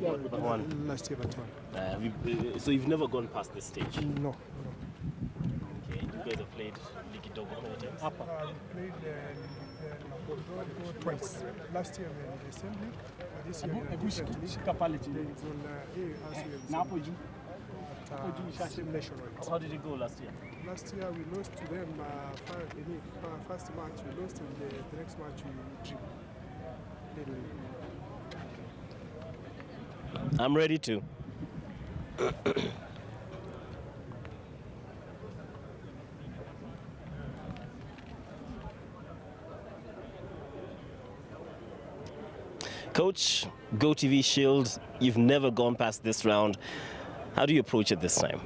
Yeah, but one. last year, but one. So you've never gone past this stage? No. Okay, you guys have played Ligi Dogo how many times? We played twice. Last year we were in the same league, but this year we are in different league. Same nationwide. How did it go last year? Last year we lost to them first match we lost, and the next match we drew. I'm ready to. Coach, GoTV Shield, you've never gone past this round. How do you approach it this time?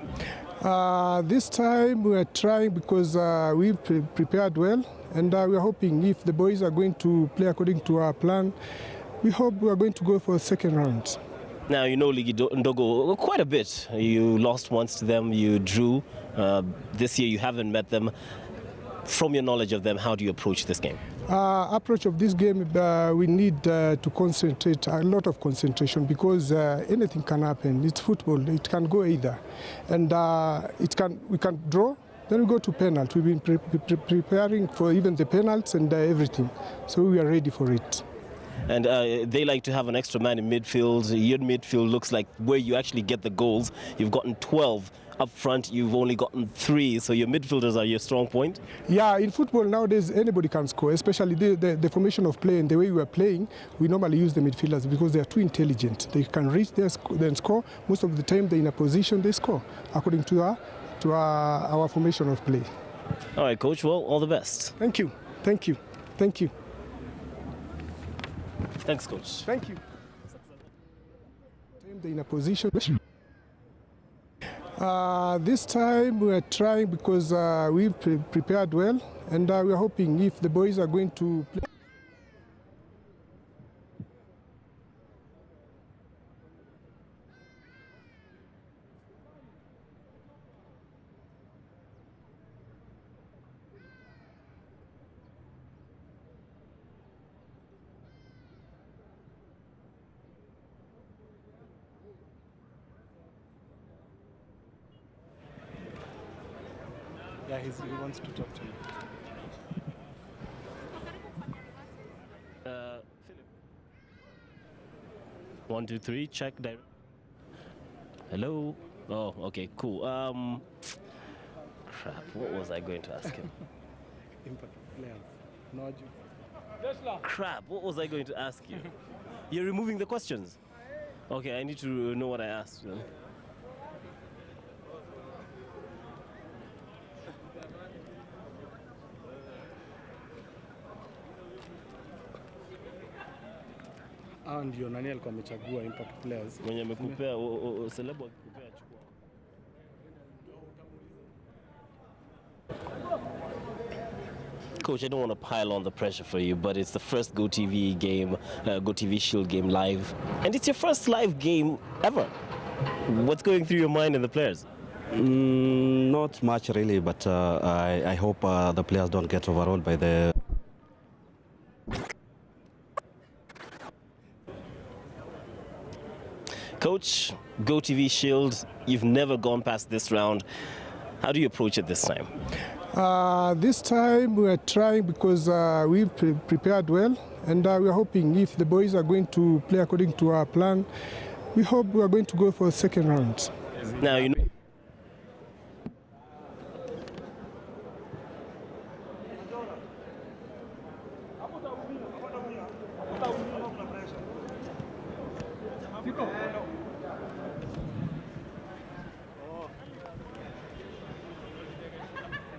This time we are trying because we've prepared well, and we are hoping if the boys are going to play according to our plan, we hope we are going to go for a second round. Now, you know Ligi Dogo quite a bit. You lost once to them, you drew. This year you haven't met them. From your knowledge of them, how do you approach this game? Approach of this game, we need to concentrate, a lot of concentration, because anything can happen. It's football, it can go either. And we can draw, then we go to penalty. We've been preparing for even the penalties and everything, so we are ready for it. And they like to have an extra man in midfield. Your midfield looks like where you actually get the goals. You've gotten 12. Up front, you've only gotten 3, so your midfielders are your strong point? Yeah, in football nowadays, anybody can score, especially the formation of play and the way we are playing. We normally use the midfielders because they are too intelligent. They can reach there, then score. Most of the time, they're in a position, they score, according to our formation of play. All right, Coach, well, all the best. Thank you. Thank you. Thank you. Thanks, Coach. Thank you. They're in a position. This time we are trying because we've prepared well, and we are hoping if the boys are going to play. Yeah, he wants to talk to you. Philip. 1, 2, 3, check there. Hello? Oh, okay, cool. Crap, what was I going to ask him? Impact players. No, Crap, what was I going to ask you? You're removing the questions? Okay, I need to know what I asked. Ndio nani alikuwa amechagua impact players? Mwenye amekupea celeb akikupea chukua. Coach, I don't want to pile on the pressure for you, but it's the first GoTV game, GoTV Shield game live, and it's your first live game ever. What's going through your mind and the players? Not much really, but I hope the players don't get overawed by the. Coach, GoTV Shield, you've never gone past this round. How do you approach it this time? This time we are trying because we've prepared well, and we are hoping if the boys are going to play according to our plan, we hope we are going to go for a second round. Now, you know.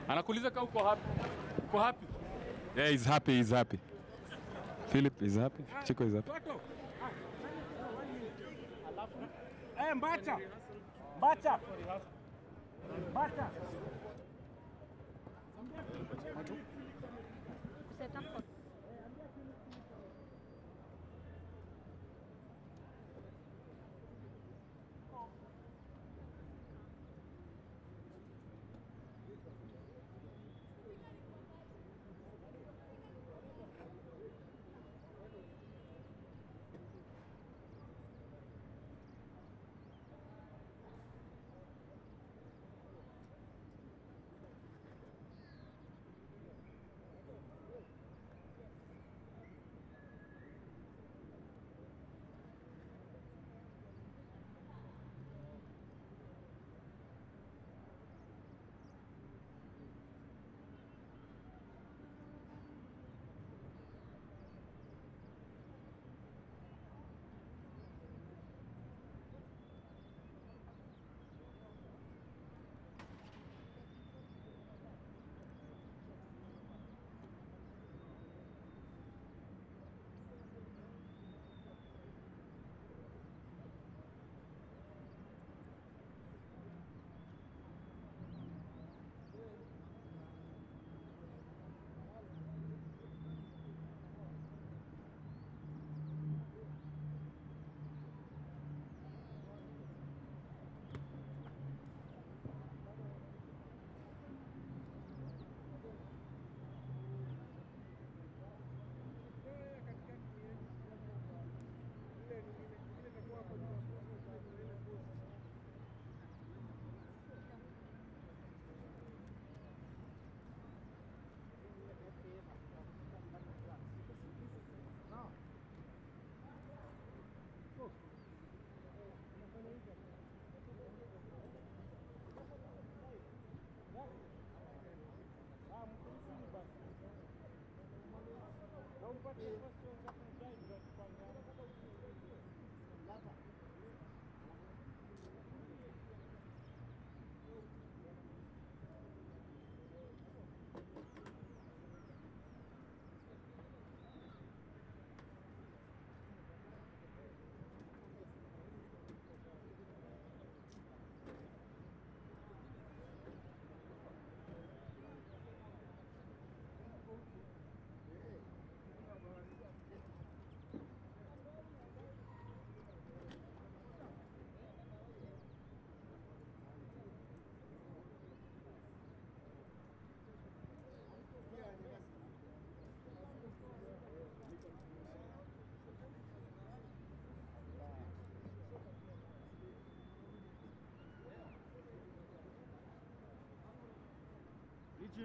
Anakuuliza kama uko happy. Uko happy? Yeah, he's happy, he's happy. Philip is happy. Chico is happy. Hey, Mbacha. Mbacha. Mbacha.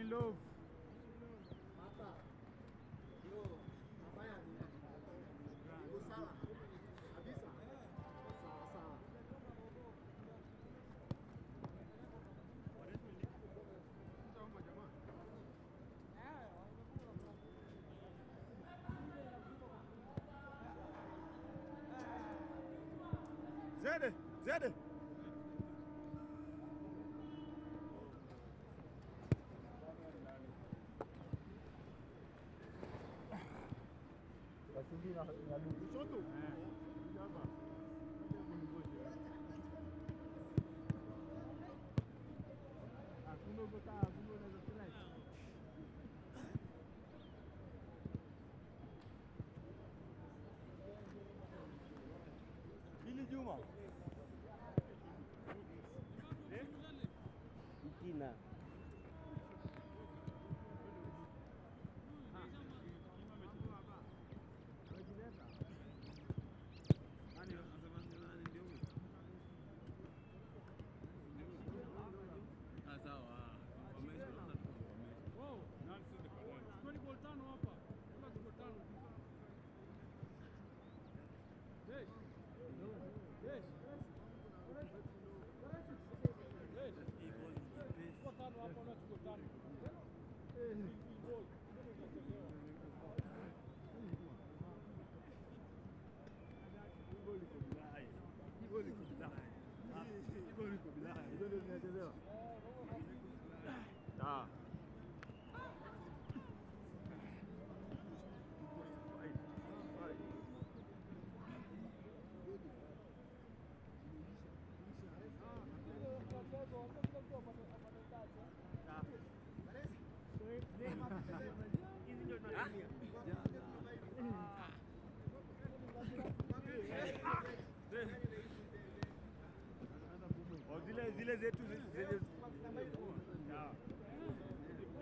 in love. Zede, Zede. Billy Juma. Itina. Zile zetu zenye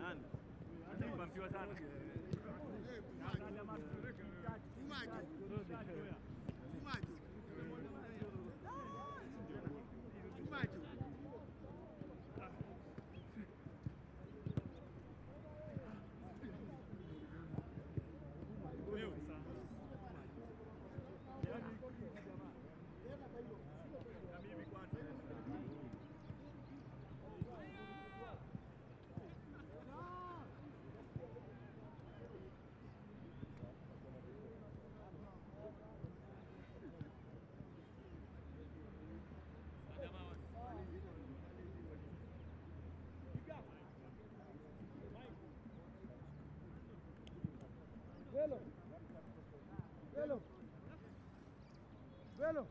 nani? Mpampiwa sana. Velo. Velo. Velo.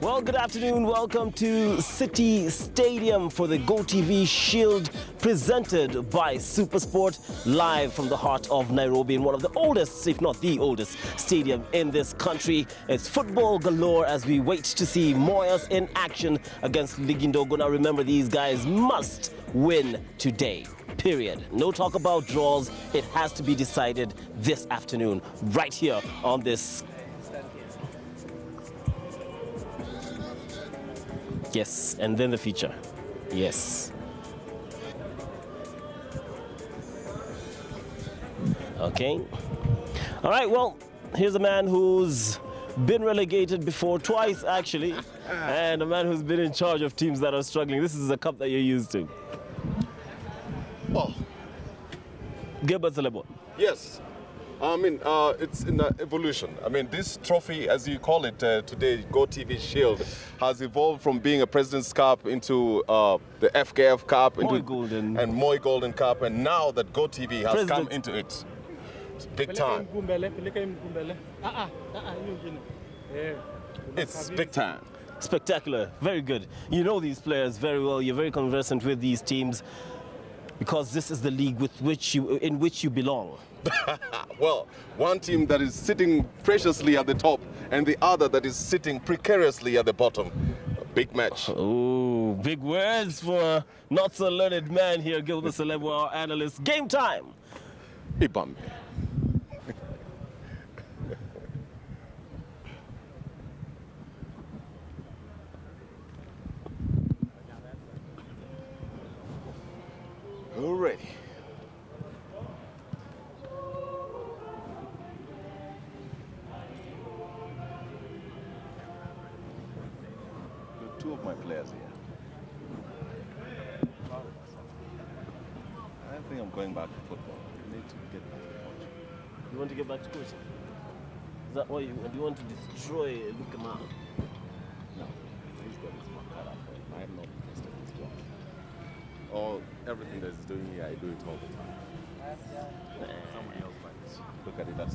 Well, good afternoon. Welcome to City Stadium for the GoTV Shield, presented by Supersport, live from the heart of Nairobi, in one of the oldest, if not the oldest, stadium in this country. It's football galore as we wait to see Moyas in action against Ligindogo. Now remember, these guys must win today. Period. No talk about draws. It has to be decided this afternoon, right here on this. Yes, and then the feature. Yes. Okay. All right, well, here's a man who's been relegated before, twice actually, and a man who's been in charge of teams that are struggling. This is a cup that you're used to. Oh, Gilbert Celebo. yes. I mean, it's in evolution. I mean, this trophy, as you call it today, GoTV Shield, has evolved from being a President's Cup into the FKF Cup, Moy Golden. and Moy Golden Cup, and now that GoTV has come President. into it. It's big time. It's big time. Spectacular. Very good. You know these players very well. You're very conversant with these teams because this is the league in which you belong. Well, one team that is sitting preciously at the top and the other that is sitting precariously at the bottom. A big match. Oh, big words for a not so learned man here, Gilbert Celebo, our analyst. Game time. Ibam. Already. Two of my players here. I think I'm going back to football. I need to get back to coaching. You want to get back to coaching? Is that why you want to destroy Luka Mal? No, he's got his mark cut out for him. I am not interested in his job. All everything that he's doing here, I do it all the time. Somebody else might look at it as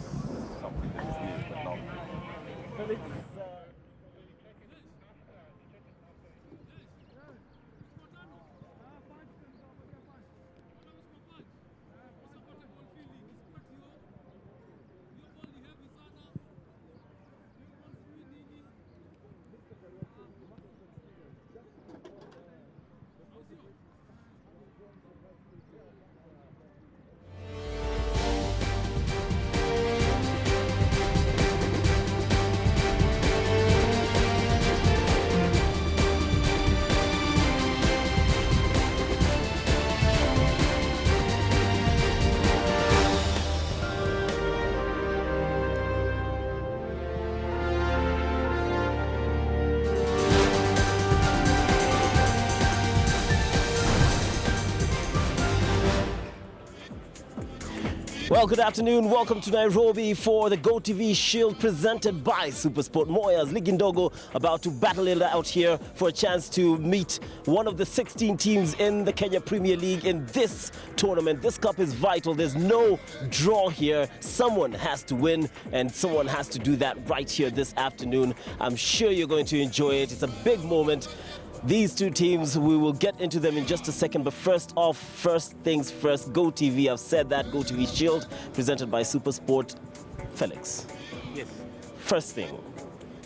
something that is new, but not. Well, it's, Well, good afternoon. Welcome to Nairobi for the GoTV Shield presented by Supersport. Moyas, Ligindogo about to battle it out here for a chance to meet one of the 16 teams in the Kenya Premier League in this tournament. This cup is vital. There's no draw here. Someone has to win, and someone has to do that right here this afternoon. I'm sure you're going to enjoy it. It's a big moment. These two teams, we will get into them in just a second, but first off, first things first, GoTV. I've said that, GoTV Shield, presented by Supersport. Felix. Yes. First thing,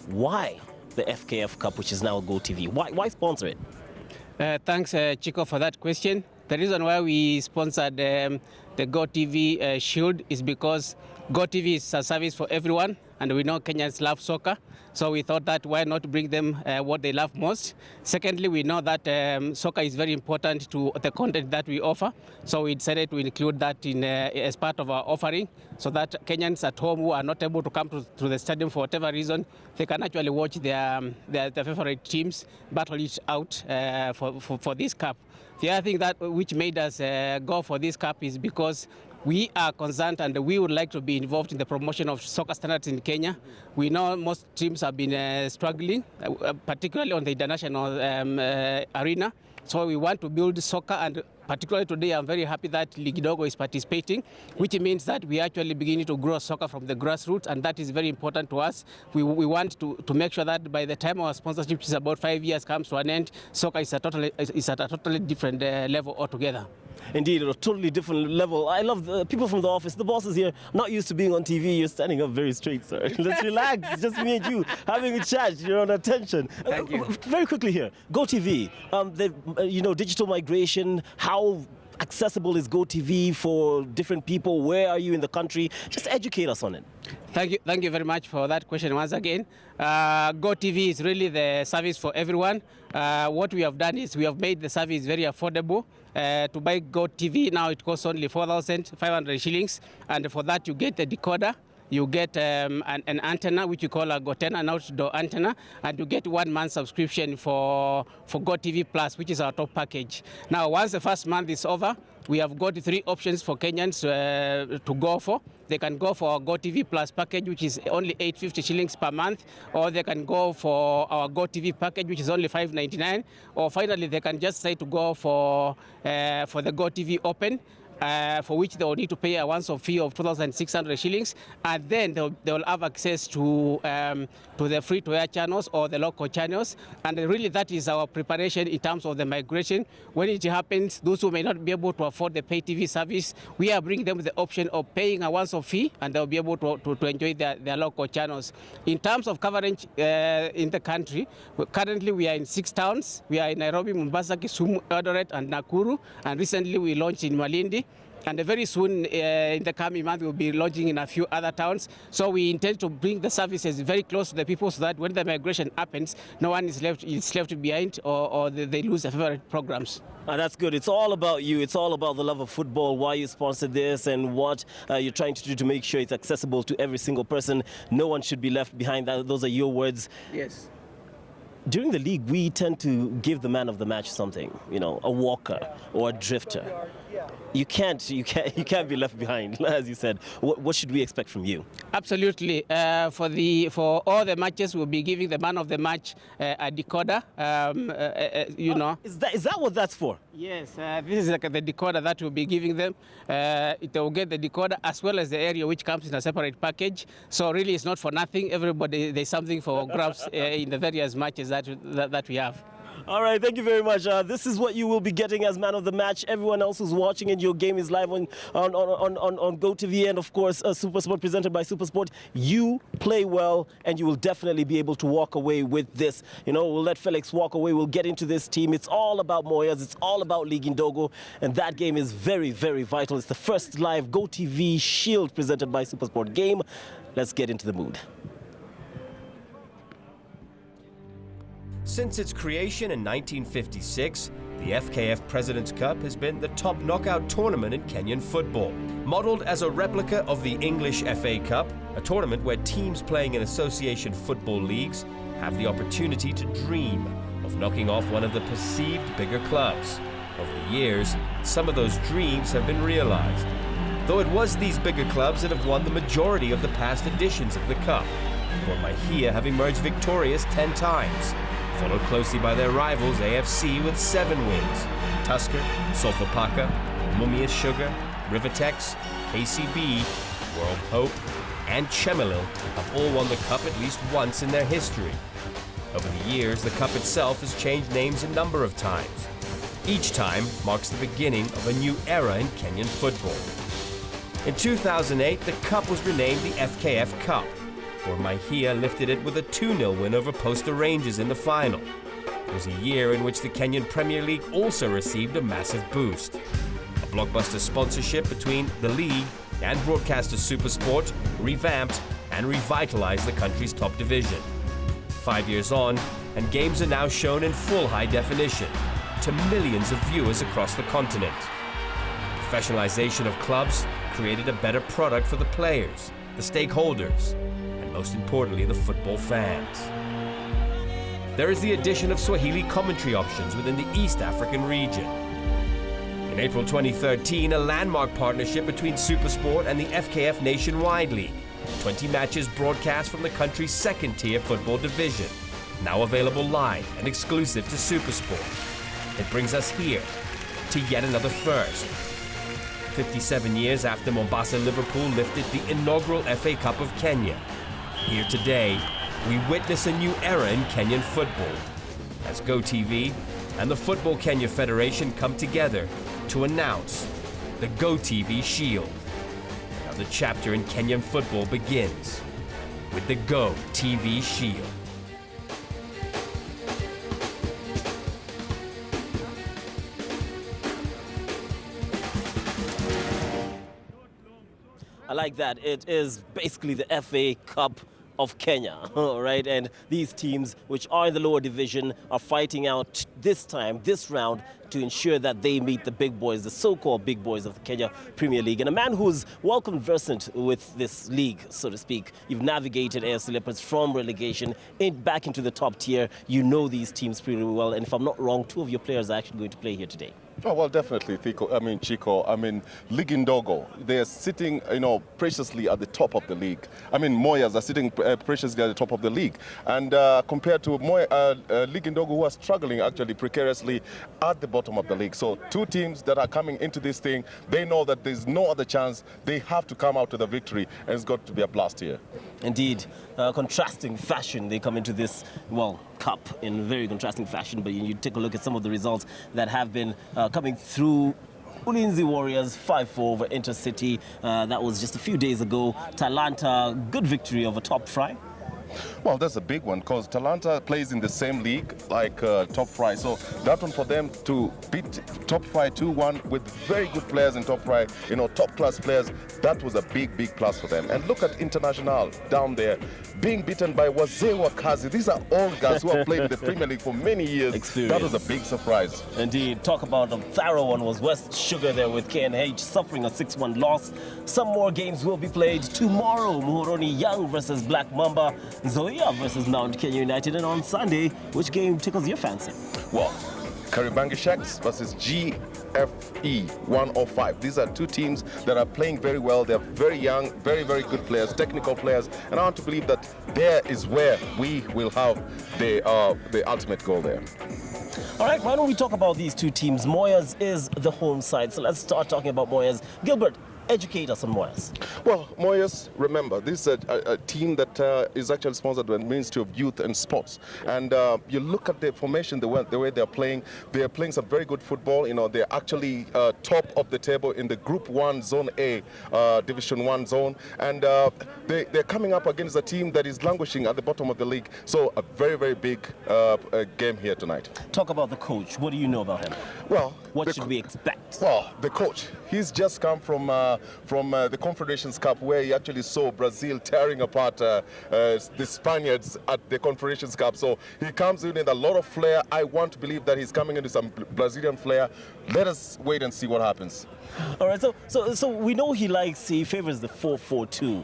why the FKF Cup, which is now GoTV? Why sponsor it? Thanks, Chico, for that question. The reason why we sponsored the GoTV Shield is because GoTV is a service for everyone, and we know Kenyans love soccer. So we thought that why not bring them what they love most. Secondly, we know that soccer is very important to the content that we offer. So we decided to include that in as part of our offering, so that Kenyans at home who are not able to come to the stadium for whatever reason, they can actually watch their favorite teams battle it out for this cup. The other thing that which made us go for this cup is because we are concerned and we would like to be involved in the promotion of soccer standards in Kenya. We know most teams have been struggling, particularly on the international arena. So we want to build soccer, and particularly today I'm very happy that Ligidogo is participating, which means that we are actually beginning to grow soccer from the grassroots, and that is very important to us. We want to make sure that by the time our sponsorship, which is about 5 years, comes to an end, soccer is at a totally different level altogether. Indeed, at a totally different level. I love the people from the office. The boss is here, not used to being on TV. You're standing up very straight, sir. Let's relax. It's just me and you having a chat. You're on attention. Thank you. Very quickly here, GoTV. Digital migration. How accessible is GoTV for different people? Where are you in the country? Just educate us on it. Thank you very much for that question once again. GoTV is really the service for everyone. What we have done is we have made the service very affordable. To buy GoTV now it costs only 4,500 shillings, and for that you get a decoder. You get an antenna, which you call a GoTen, an outdoor antenna, and you get 1 month subscription for GoTV Plus, which is our top package. Now, once the first month is over, we have got 3 options for Kenyans to go for. They can go for our GoTV Plus package, which is only 850 shillings per month, or they can go for our GoTV package, which is only 599, or finally they can just say to go for the GoTV Open, for which they will need to pay a once-off fee of 2,600 shillings, and then they will have access to the free-to-air channels or the local channels. And really that is our preparation in terms of the migration. When it happens, those who may not be able to afford the pay TV service, we are bringing them the option of paying a once-off fee, and they'll be able to enjoy their local channels. In terms of coverage in the country, currently we are in 6 towns. We are in Nairobi, Mombasa, Kisumu, Eldoret, and Nakuru, and recently we launched in Malindi. And very soon, in the coming month, we'll be launching in a few other towns. So we intend to bring the services very close to the people, so that when the migration happens, no one is left behind, or they lose their favorite programs. That's good. It's all about you. It's all about the love of football, why you sponsored this, and what you're trying to do to make sure it's accessible to every single person. No one should be left behind. Those are your words. Yes. During the league, we tend to give the man of the match something, a walker or a drifter. You can't be left behind, as you said. What should we expect from you? Absolutely. For all the matches, we'll be giving the man of the match a decoder. Is that what that's for? Yes, this is like the decoder that we'll be giving them. They will get the decoder as well as the area, which comes in a separate package. So really, it's not for nothing. Everybody, there's something for grabs in the various matches that we have. All right, thank you very much. This is what you will be getting as man of the match. Everyone else who's watching and your game is live on GoTV, and of course Supersport presented by Supersport. You play well, and you will definitely be able to walk away with this. We'll let Felix walk away. We'll get into this team. It's all about Moyas. It's all about Ligindogo, and that game is very, very vital. It's the first live GoTV Shield presented by Supersport game. Let's get into the mood. Since its creation in 1956, the FKF President's Cup has been the top knockout tournament in Kenyan football. Modelled as a replica of the English FA Cup, a tournament where teams playing in association football leagues have the opportunity to dream of knocking off one of the perceived bigger clubs. Over the years, some of those dreams have been realised. though it was these bigger clubs that have won the majority of the past editions of the Cup. Gor Mahia have emerged victorious 10 times, followed closely by their rivals AFC with 7 wins. Tusker, Sofapaka, Moyas Sugar, Rivertex, KCB, World Hope, and Chemelil have all won the Cup at least once in their history. Over the years, the Cup itself has changed names a number of times. Each time marks the beginning of a new era in Kenyan football. In 2008, the Cup was renamed the FKF Cup, where Mahia lifted it with a 2-0 win over Posta Rangers in the final. It was a year in which the Kenyan Premier League also received a massive boost. A blockbuster sponsorship between the league and broadcaster Supersport revamped and revitalized the country's top division. 5 years on, and games are now shown in full high definition to millions of viewers across the continent. Professionalization of clubs created a better product for the players, the stakeholders, and most importantly, the football fans. There is the addition of Swahili commentary options within the East African region. In April 2013, a landmark partnership between Supersport and the FKF Nationwide League. 20 matches broadcast from the country's second-tier football division, now available live and exclusive to Supersport. It brings us here to yet another first. 57 years after Mombasa Liverpool lifted the inaugural FA Cup of Kenya. Here today, we witness a new era in Kenyan football as GoTV and the Football Kenya Federation come together to announce the GoTV Shield. Another chapter in Kenyan football begins with the GoTV Shield. I like that. It is basically the FA Cup of Kenya, right? And these teams, which are in the lower division, are fighting out this time, this round, to ensure that they meet the big boys, the so-called big boys of the Kenya Premier League. And a man who's well conversant with this league, so to speak. You've navigated AFC Leopards from relegation back into the top tier. You know these teams pretty well. And if I'm not wrong, 2 of your players are actually going to play here today. Oh, well, definitely, Chico. League Ndogo, they are sitting, preciously at the top of the league. Moyas are sitting preciously at the top of the league. And compared to League Ndogo, who are struggling actually precariously at the bottom of the league. So 2 teams that are coming into this thing, they know that there's no other chance. They have to come out to the victory, and it's got to be a blast here. Indeed, contrasting fashion, they come into this, cup in very contrasting fashion, but you take a look at some of the results that have been coming through. Ulinzi Warriors 5-4 over Intercity. That was just a few days ago. Talanta, good victory over Top Fry. Well, that's a big one because Talanta plays in the same league like Top Fry. So that one for them to beat Top Fry 2-1 with very good players in Top Fry, top class players, that was a big, big plus for them. And look at International down there being beaten by Wazee Wakazi. These are all guys who have played in the Premier League for many years. Experience. That was a big surprise. Indeed. Talk about a thorough one was West Sugar there with KNH suffering a 6-1 loss. Some more games will be played tomorrow. Muhoroni Young versus Black Mamba. Zoya versus Mount Kenya United. And on Sunday, which game tickles your fancy? Well, Karibangi Sharks versus GFE 105. These are 2 teams that are playing very well. They're very young, very, very good players, technical players. And I want to believe that there is where we will have the ultimate goal there. All right, why don't we talk about these 2 teams? Moyas is the home side. So let's start talking about Moyas. Gilbert, educate us on Moyas. Well, Moyas, remember, this is a team that is actually sponsored by the Ministry of Youth and Sports. And you look at the formation, the way they're playing some very good football. They're actually top of the table in the Group 1 Zone A, Division 1 zone. And they're coming up against a team that is languishing at the bottom of the league. So a very, very big game here tonight. Talk about the coach. What do you know about him? Well, what should we expect? Well, the coach, he's just come from the Confederations Cup, where he actually saw Brazil tearing apart the Spaniards at the Confederations Cup. So he comes in with a lot of flair. I want to believe that he's coming into some Brazilian flair. Let us wait and see what happens. All right, so we know he favors the 4-4-2.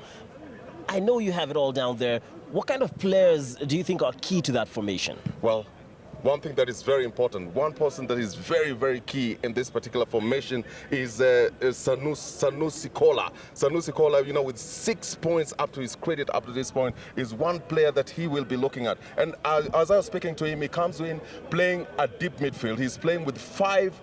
I know you have it all down there. What kind of players do you think are key to that formation? Well, one thing that is very important, one person that is very, very key in this particular formation is Sanusi Kola. Sanusi Kola, you know, with 6 points up to his credit up to this point, is one player that he will be looking at. And as I was speaking to him, he comes in playing a deep midfield. He's playing with 5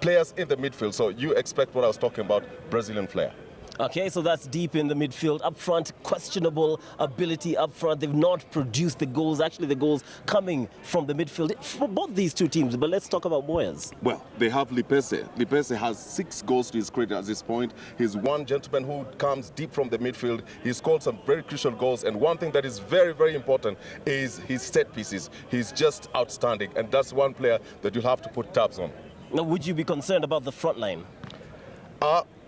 players in the midfield. So you expect what I was talking about, Brazilian flair. Okay, so that's deep in the midfield. Up front, questionable ability up front. They've not produced the goals. Actually, the goals coming from the midfield for both these two teams. But let's talk about Moyas. Well, they have Lipese. Lipese has 6 goals to his credit at this point. He's one gentleman who comes deep from the midfield. He's scored some very crucial goals. And one thing that is very, very important is his set pieces. He's just outstanding. And that's one player that you have to put tabs on. Now, would you be concerned about the front line?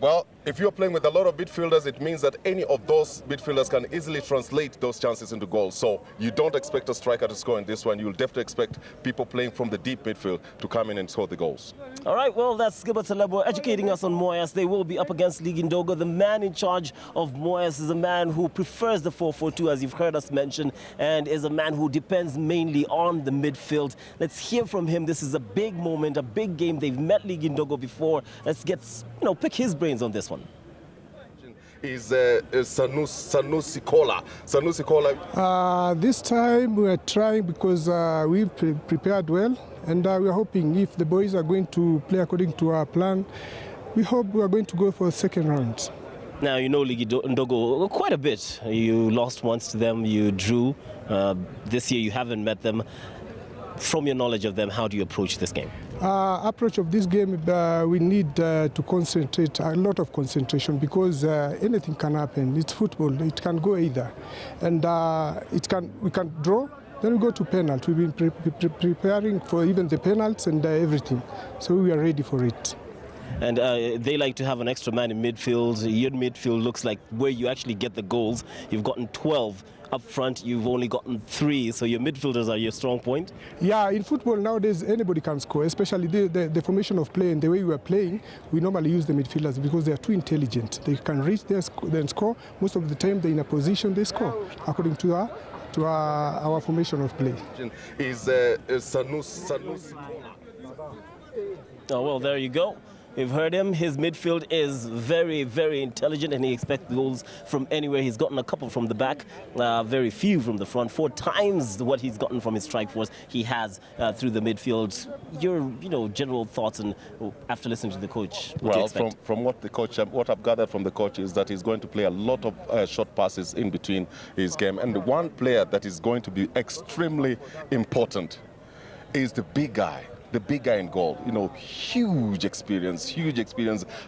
Well, if you're playing with a lot of midfielders, it means that any of those midfielders can easily translate those chances into goals. So you don't expect a striker to score in this one. You'll definitely expect people playing from the deep midfield to come in and score the goals. All right, well, that's Gilbert Talebo educating us on Moyas. They will be up against League Ndogo. The man in charge of Moyas is a man who prefers the 4-4-2, as you've heard us mention, and is a man who depends mainly on the midfield. Let's hear from him. This is a big moment, a big game. They've met League Ndogo before. Let's get, pick his brains on this one. Is Sanusi Kola. Sanusi Kola. This time we are trying because we've prepared well, and we are hoping if the boys are going to play according to our plan, we hope we are going to go for the second round. Now, you know League Ndogo quite a bit. You lost once to them, you drew. This year you haven't met them. From your knowledge of them, how do you approach this game? Approach of this game, we need to concentrate, a lot of concentration, because anything can happen. It's football, it can go either. And we can draw, then we go to penalty. We've been preparing for even the penalties and everything. So we are ready for it. And they like to have an extra man in midfield. Your midfield looks like where you actually get the goals. You've gotten 12. Up front, you've only gotten 3, so your midfielders are your strong point? Yeah, in football nowadays, anybody can score, especially the formation of play and the way we are playing. We normally use the midfielders because they are too intelligent. They can reach there, then score. Most of the time, they're in a position, they score, according to our formation of play. Is Sanusi. Oh, well, there you go. You've heard him. His midfield is very, very intelligent, and he expects goals from anywhere. He's gotten a couple from the back, very few from the front. 4 times what he's gotten from his strike force he has through the midfield. Your, general thoughts and after listening to the coach. Well, from what I've gathered from the coach is that he's going to play a lot of short passes in between his game, and the one player that is going to be extremely important is the big guy. The big guy in goal, huge experience,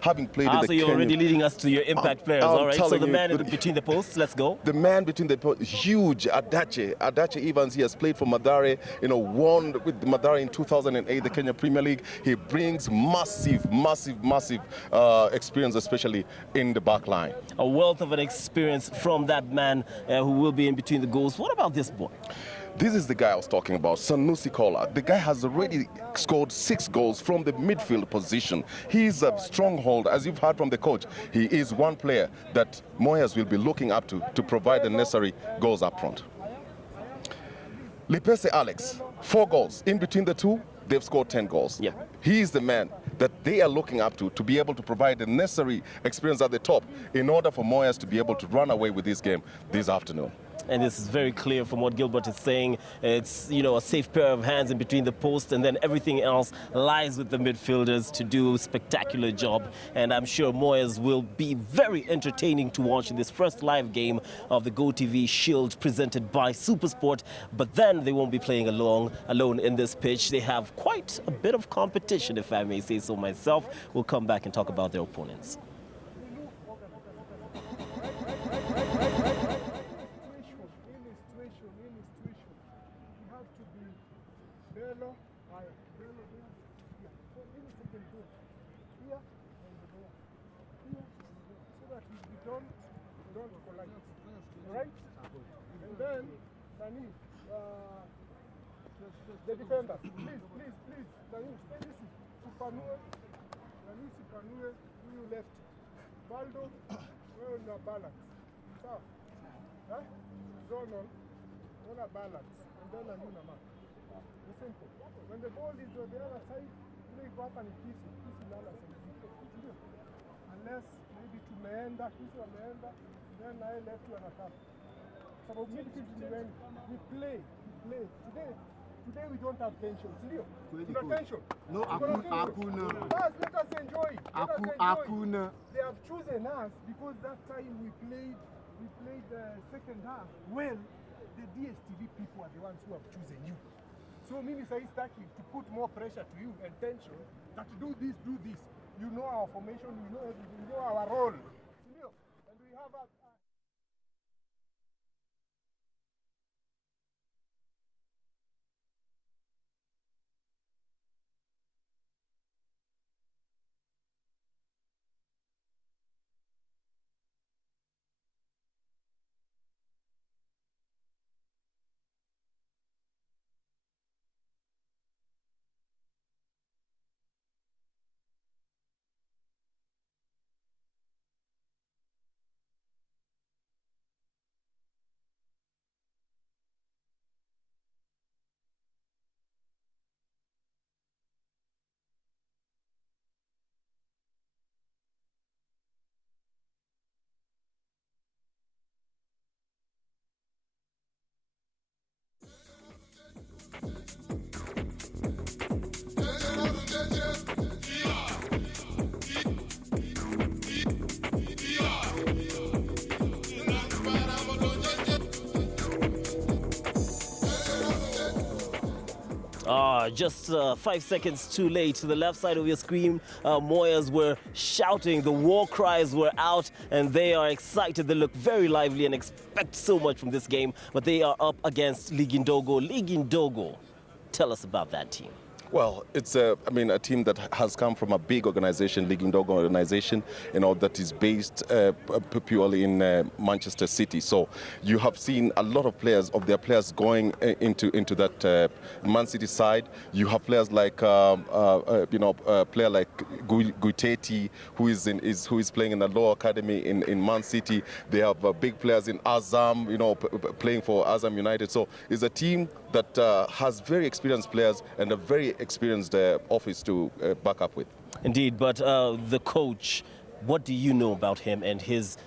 having played in the So you're already leading us to your impact players, all right? So the man between the posts, let's go. The man between the posts, huge, Adache Evans, he has played for Mathare, won with Mathare in 2008, the Kenya Premier League. He brings massive experience, especially in the back line. A wealth of an experience from that man who will be in between the goals. What about this boy? This is the guy I was talking about, Sanusi Kola. The guy has already scored 6 goals from the midfield position. He's a stronghold, as you've heard from the coach. He is one player that Moyas will be looking up to provide the necessary goals up front. Lipese Alex, 4 goals. In between the two, they've scored 10 goals. Yeah. He is the man that they are looking up to be able to provide the necessary experience at the top in order for Moyas to be able to run away with this game this afternoon. And this is very clear from what Gilbert is saying. It's, a safe pair of hands in between the posts, and then everything else lies with the midfielders to do a spectacular job. And I'm sure Moyas will be very entertaining to watch in this first live game of the GoTV Shield presented by Supersport. But then they won't be playing alone in this pitch. They have quite a bit of competition, if I may say so myself. We'll come back and talk about their opponents. The defenders, please, Supanue, you left. Baldo, we're on a balance. Zonal, on a balance, and then a mark. The same thing. When the ball is on the other side, ile iko hapa ni kisi lala side. Ndio. Unless maybe tumeenda, kisi wameenda, then naye left anataka. Sababu midfield ni wengi. We play. Today we don't have tension. Ndio. Tuna tension. No, hakuna. Let us enjoy. Hakuna. They have chosen us because that time we played the second half. Well, the DSTV people are the ones who have chosen you. So mimi sahi staki to put more pressure to you and tension that do this. You know our formation, you know everything, you know our role. And we have a Just 5 seconds too late. To the left side of your screen, Moyas were shouting. The war cries were out, and they are excited. They look very lively and expect so much from this game. But they are up against Ligindogo. Ligindogo, tell us about that team. Well, it's a team that has come from a big organization, Ligindogo organization, that is based purely in Manchester City. So you have seen a lot of their players going into that Man City side. You have players like a player like Guiteti, who is playing in the lower academy in Man City. They have big players in Azam, playing for Azam United. So it's a team that has very experienced players and a very experienced office to back up with. Indeed, but the coach, what do you know about him and his,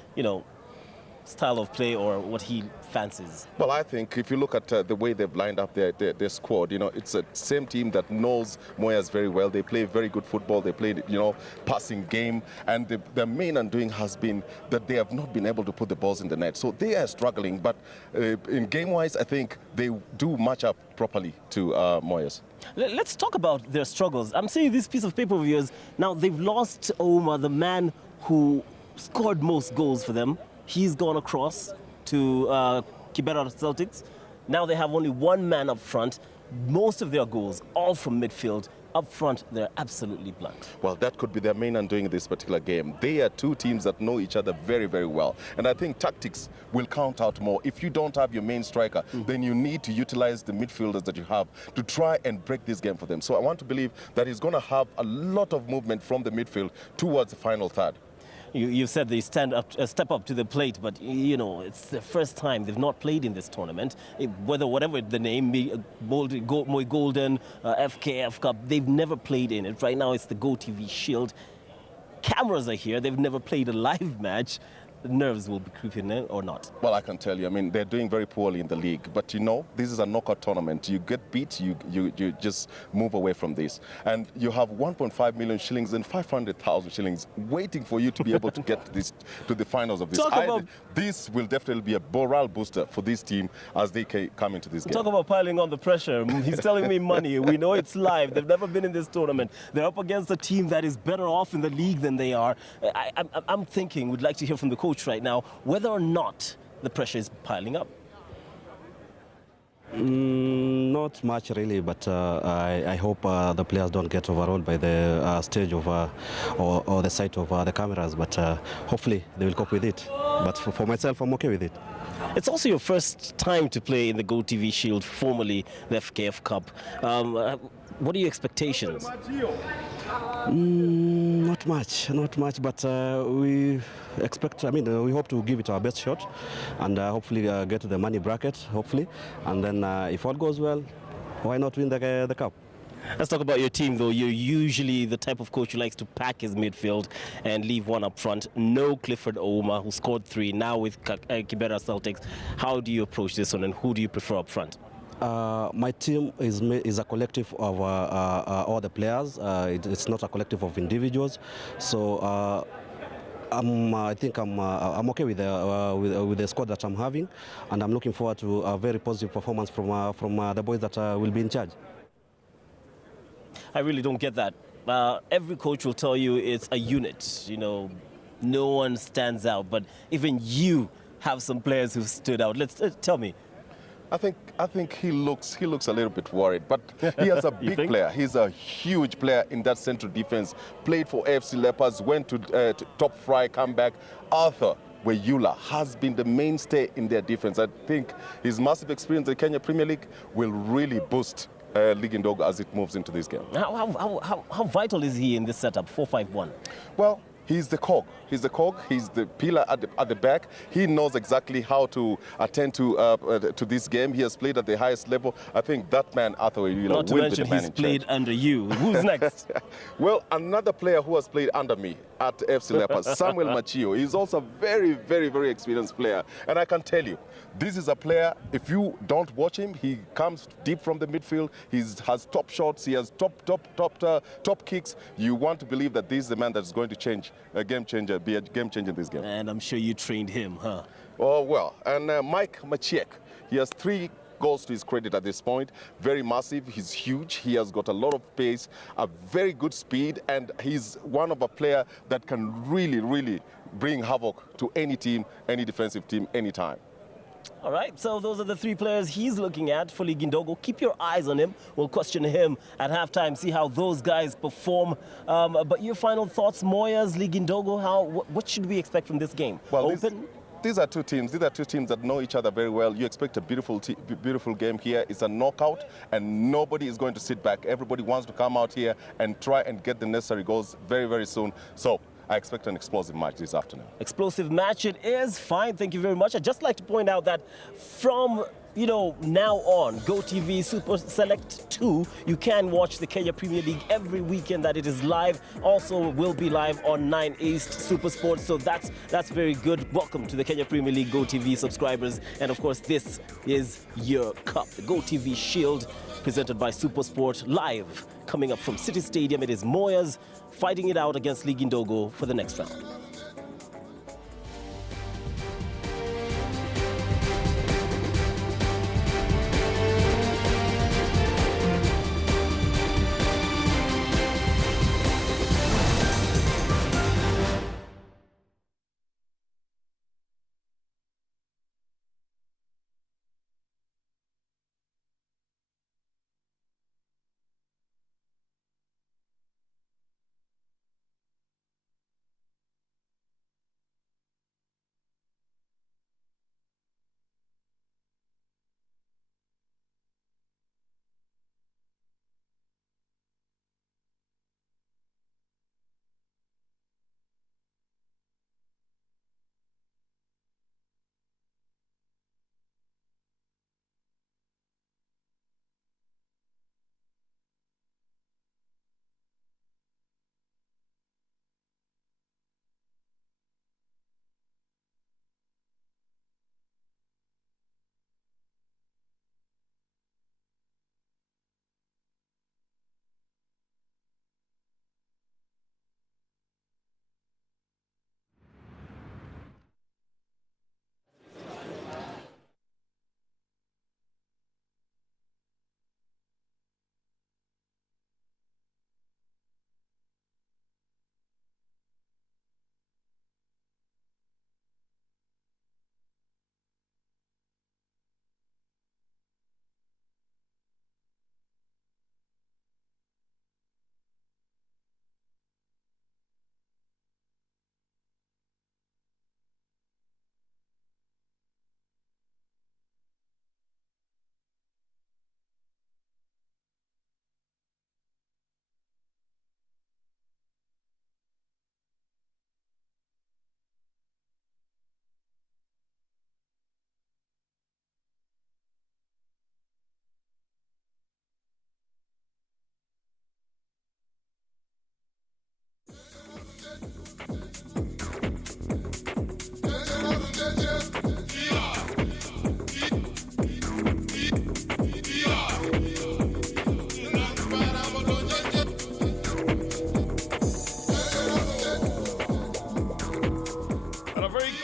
style of play or what he fancies? Well, I think if you look at the way they've lined up their squad, it's a same team that knows Moyas very well. They play very good football. They play, passing game. And their main undoing has been that they have not been able to put the balls in the net. So they are struggling. But in game-wise, I think they do match up properly to Moyas. Let's talk about their struggles. I'm seeing this piece of paper of yours. Now, they've lost Omar, the man who scored most goals for them. He's gone across to Kibera Celtics. Now they have only one man up front. Most of their goals, all from midfield. Up front, they're absolutely blunt. Well, that could be their main undoing in this particular game. They are two teams that know each other very, very well. And I think tactics will count out more. If you don't have your main striker, then you need to utilize the midfielders that you have to try and break this game for them. So I want to believe that he's going to have a lot of movement from the midfield towards the final third. You said they step up to the plate, but it's the first time they've not played in this tournament. Whatever the name, Moy Golden, FKF Cup, they've never played in it. Right now it's the GoTV Shield. Cameras are here. They've never played a live match. The nerves will be creeping in or not? Well, I can tell you, they're doing very poorly in the league. But this is a knockout tournament. You get beat, you just move away from this. And you have 1.5 million shillings and 500,000 shillings waiting for you to be able to get this to the finals of this. This will definitely be a morale booster for this team as they come into this game. Talk about piling on the pressure. He's telling me money. We know it's live. They've never been in this tournament. They're up against a team that is better off in the league than they are. I'm thinking, we'd like to hear from the coach right now whether or not the pressure is piling up. Not much really, but I hope the players don't get overawed by the stage of or the sight of the cameras, but hopefully they will cope with it. But for myself, I'm okay with it. It's also your first time to play in the GoTV Shield, formerly the FKF Cup. What are your expectations? Not much, but we expect, we hope to give it our best shot and hopefully get to the money bracket, hopefully. And then if all goes well, why not win the cup? Let's talk about your team, though. You're usually the type of coach who likes to pack his midfield and leave one up front. No Clifford Ouma, who scored 3, now with Kibera Celtics. How do you approach this one, and who do you prefer up front? My team is a collective of all the players. It's not a collective of individuals. So I think I'm okay with the squad that I'm having, and I'm looking forward to a very positive performance from the boys that will be in charge. I really don't get that. Every coach will tell you it's a unit. You know, no one stands out, but even you have some players who stood out. Let's tell me. I think he looks a little bit worried, but he has a big player. He's a huge player in that central defense. Played for AFC Leopards, went to top fry, come back. Arthur Weyula has been the mainstay in their defense. I think his massive experience in the Kenya Premier League will really boost League Dog as it moves into this game. How vital is he in this setup, 4-5-1? Well, he's the cog. He's the cog. He's the pillar at the back. He knows exactly how to attend to this game. He has played at the highest level. I think that man, Arthur Weyula, Not to will mention be the man he's in played charge. under you. Who's next? Well, another player who has played under me at FC Leopards, Samuel Machio. He's also a very, very, very experienced player. And I can tell you, this is a player, if you don't watch him, he comes deep from the midfield. He has top shots. He has top kicks. You want to believe that this is the man that's going to change, a game changer, be a game changer in this game. And I'm sure you trained him, huh? Oh, well. And Mike Machiek, he has 3 goals to his credit at this point. Very massive. He's huge. He has got a lot of pace, a very good speed, and he's one of a player that can really, really bring havoc to any team, any defensive team, anytime. All right, so those are the 3 players he's looking at for League Ndogo. Keep your eyes on him. We'll question him at halftime, see how those guys perform. But your final thoughts, Moyas, League Ndogo, what should we expect from this game? Well, Open? These are 2 teams. These are 2 teams that know each other very well. You expect a beautiful game here. It's a knockout, and nobody is going to sit back. Everybody wants to come out here and try and get the necessary goals very, very soon. So I expect an explosive match this afternoon. Explosive match it is. Fine, thank you very much. I'd just like to point out that from now on, GoTV Super Select 2, you can watch the Kenya Premier League every weekend that it is live. Also will be live on 9 East Super Sports, so that's very good. Welcome to the Kenya Premier League GoTV subscribers. And of course, this is your cup, the GoTV Shield, presented by Super Sport, live. Coming up from City Stadium, it is Moyas fighting it out against League Ndogo for the next round.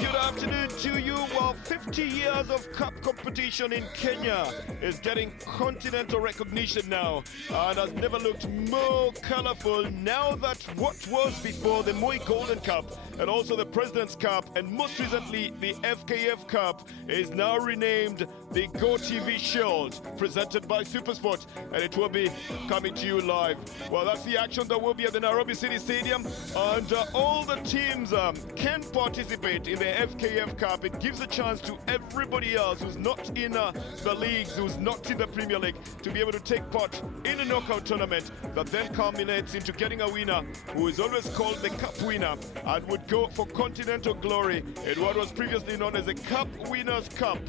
good afternoon to you. Well, 50 years of cup competition in Kenya is getting continental recognition now and has never looked more colorful now that what was before the Moi Golden Cup and also the President's Cup and most recently the FKF Cup is now renamed the Go TV Shield, presented by SuperSport, and it will be coming to you live. Well, that's the action that will be at the Nairobi City Stadium, and all the teams can participate in the FKF Cup. It gives a chance to everybody else who's not in the leagues, who's not in the Premier League, to be able to take part in a knockout tournament that then culminates into getting a winner who is always called the Cup winner and would go for continental glory in what was previously known as the Cup Winners' Cup.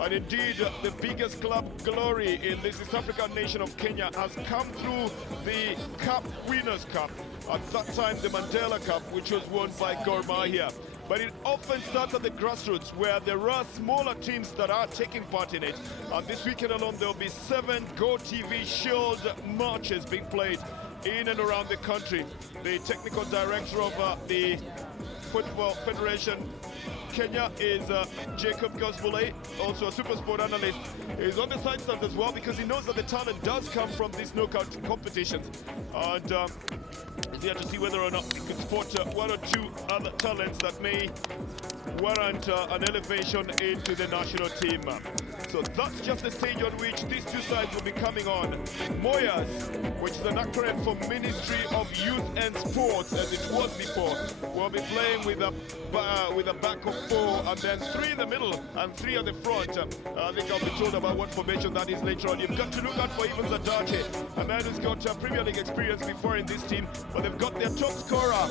And indeed, the biggest club glory in the East African nation of Kenya has come through the Cup Winners' Cup. At that time, the Mandela Cup, which was won by Gor Mahia. But it often starts at the grassroots, where there are smaller teams that are taking part in it. And this weekend alone, there will be 7 Go TV Shield matches being played in and around the country. The technical director of the Football Federation Kenya is Jacob Gosbole, also a SuperSport analyst. He's on the side stand as well because he knows that the talent does come from these knockout competitions. And he's here to see whether or not he can spot 1 or 2 other talents that may warrant an elevation into the national team. So that's just the stage on which these two sides will be coming on. Moyas, which is an acronym for Ministry of Youth and Sports, as it was before, will be playing with a back of 4 and then 3 in the middle and 3 at the front. I think I'll be told about what formation that is later on. You've got to look out for even Zadate, a man who's got Premier League experience before in this team, but they've got their top scorer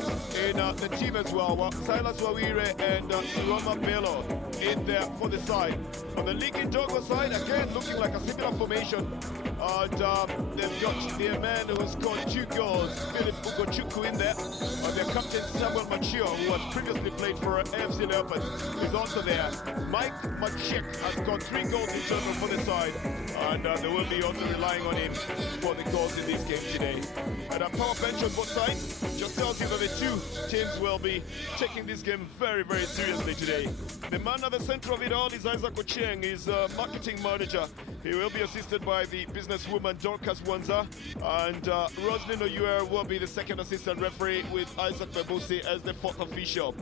in the team as well, Silas Wawire and Roma Bello in there for the side. On the League in Togo side, again looking like a similar formation. And they've got their man who scored 2 goals, Philip Ugochukwu, in there. And their captain Samuel Machio, who has previously played for AFC Leopards, is also there. Mike Machik has got 3 goals in total for the side, and they will be also relying on him for the goals in this game today. And a power bench on both sides just tells you that the 2 teams will be taking this game very, very seriously today. The man at the center of it all is Isaac Ochieng, he's a marketing manager. He will be assisted by the businesswoman Dorcas Wanza, and Roslyn Oyuer will be the second assistant referee, with Isaac Bebusi as the 4th official.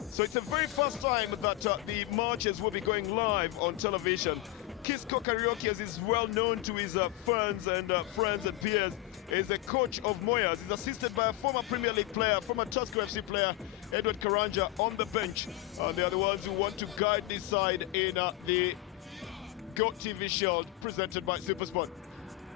So it's the very first time that the matches will be going live on television. Kisco Karaoke, as is well known to his fans and friends and peers, is the coach of Moyas. He's assisted by a former Premier League player, former Tusker FC player, Edward Karanja, on the bench. And they are the ones who want to guide this side in the Go TV Shield, presented by SuperSport.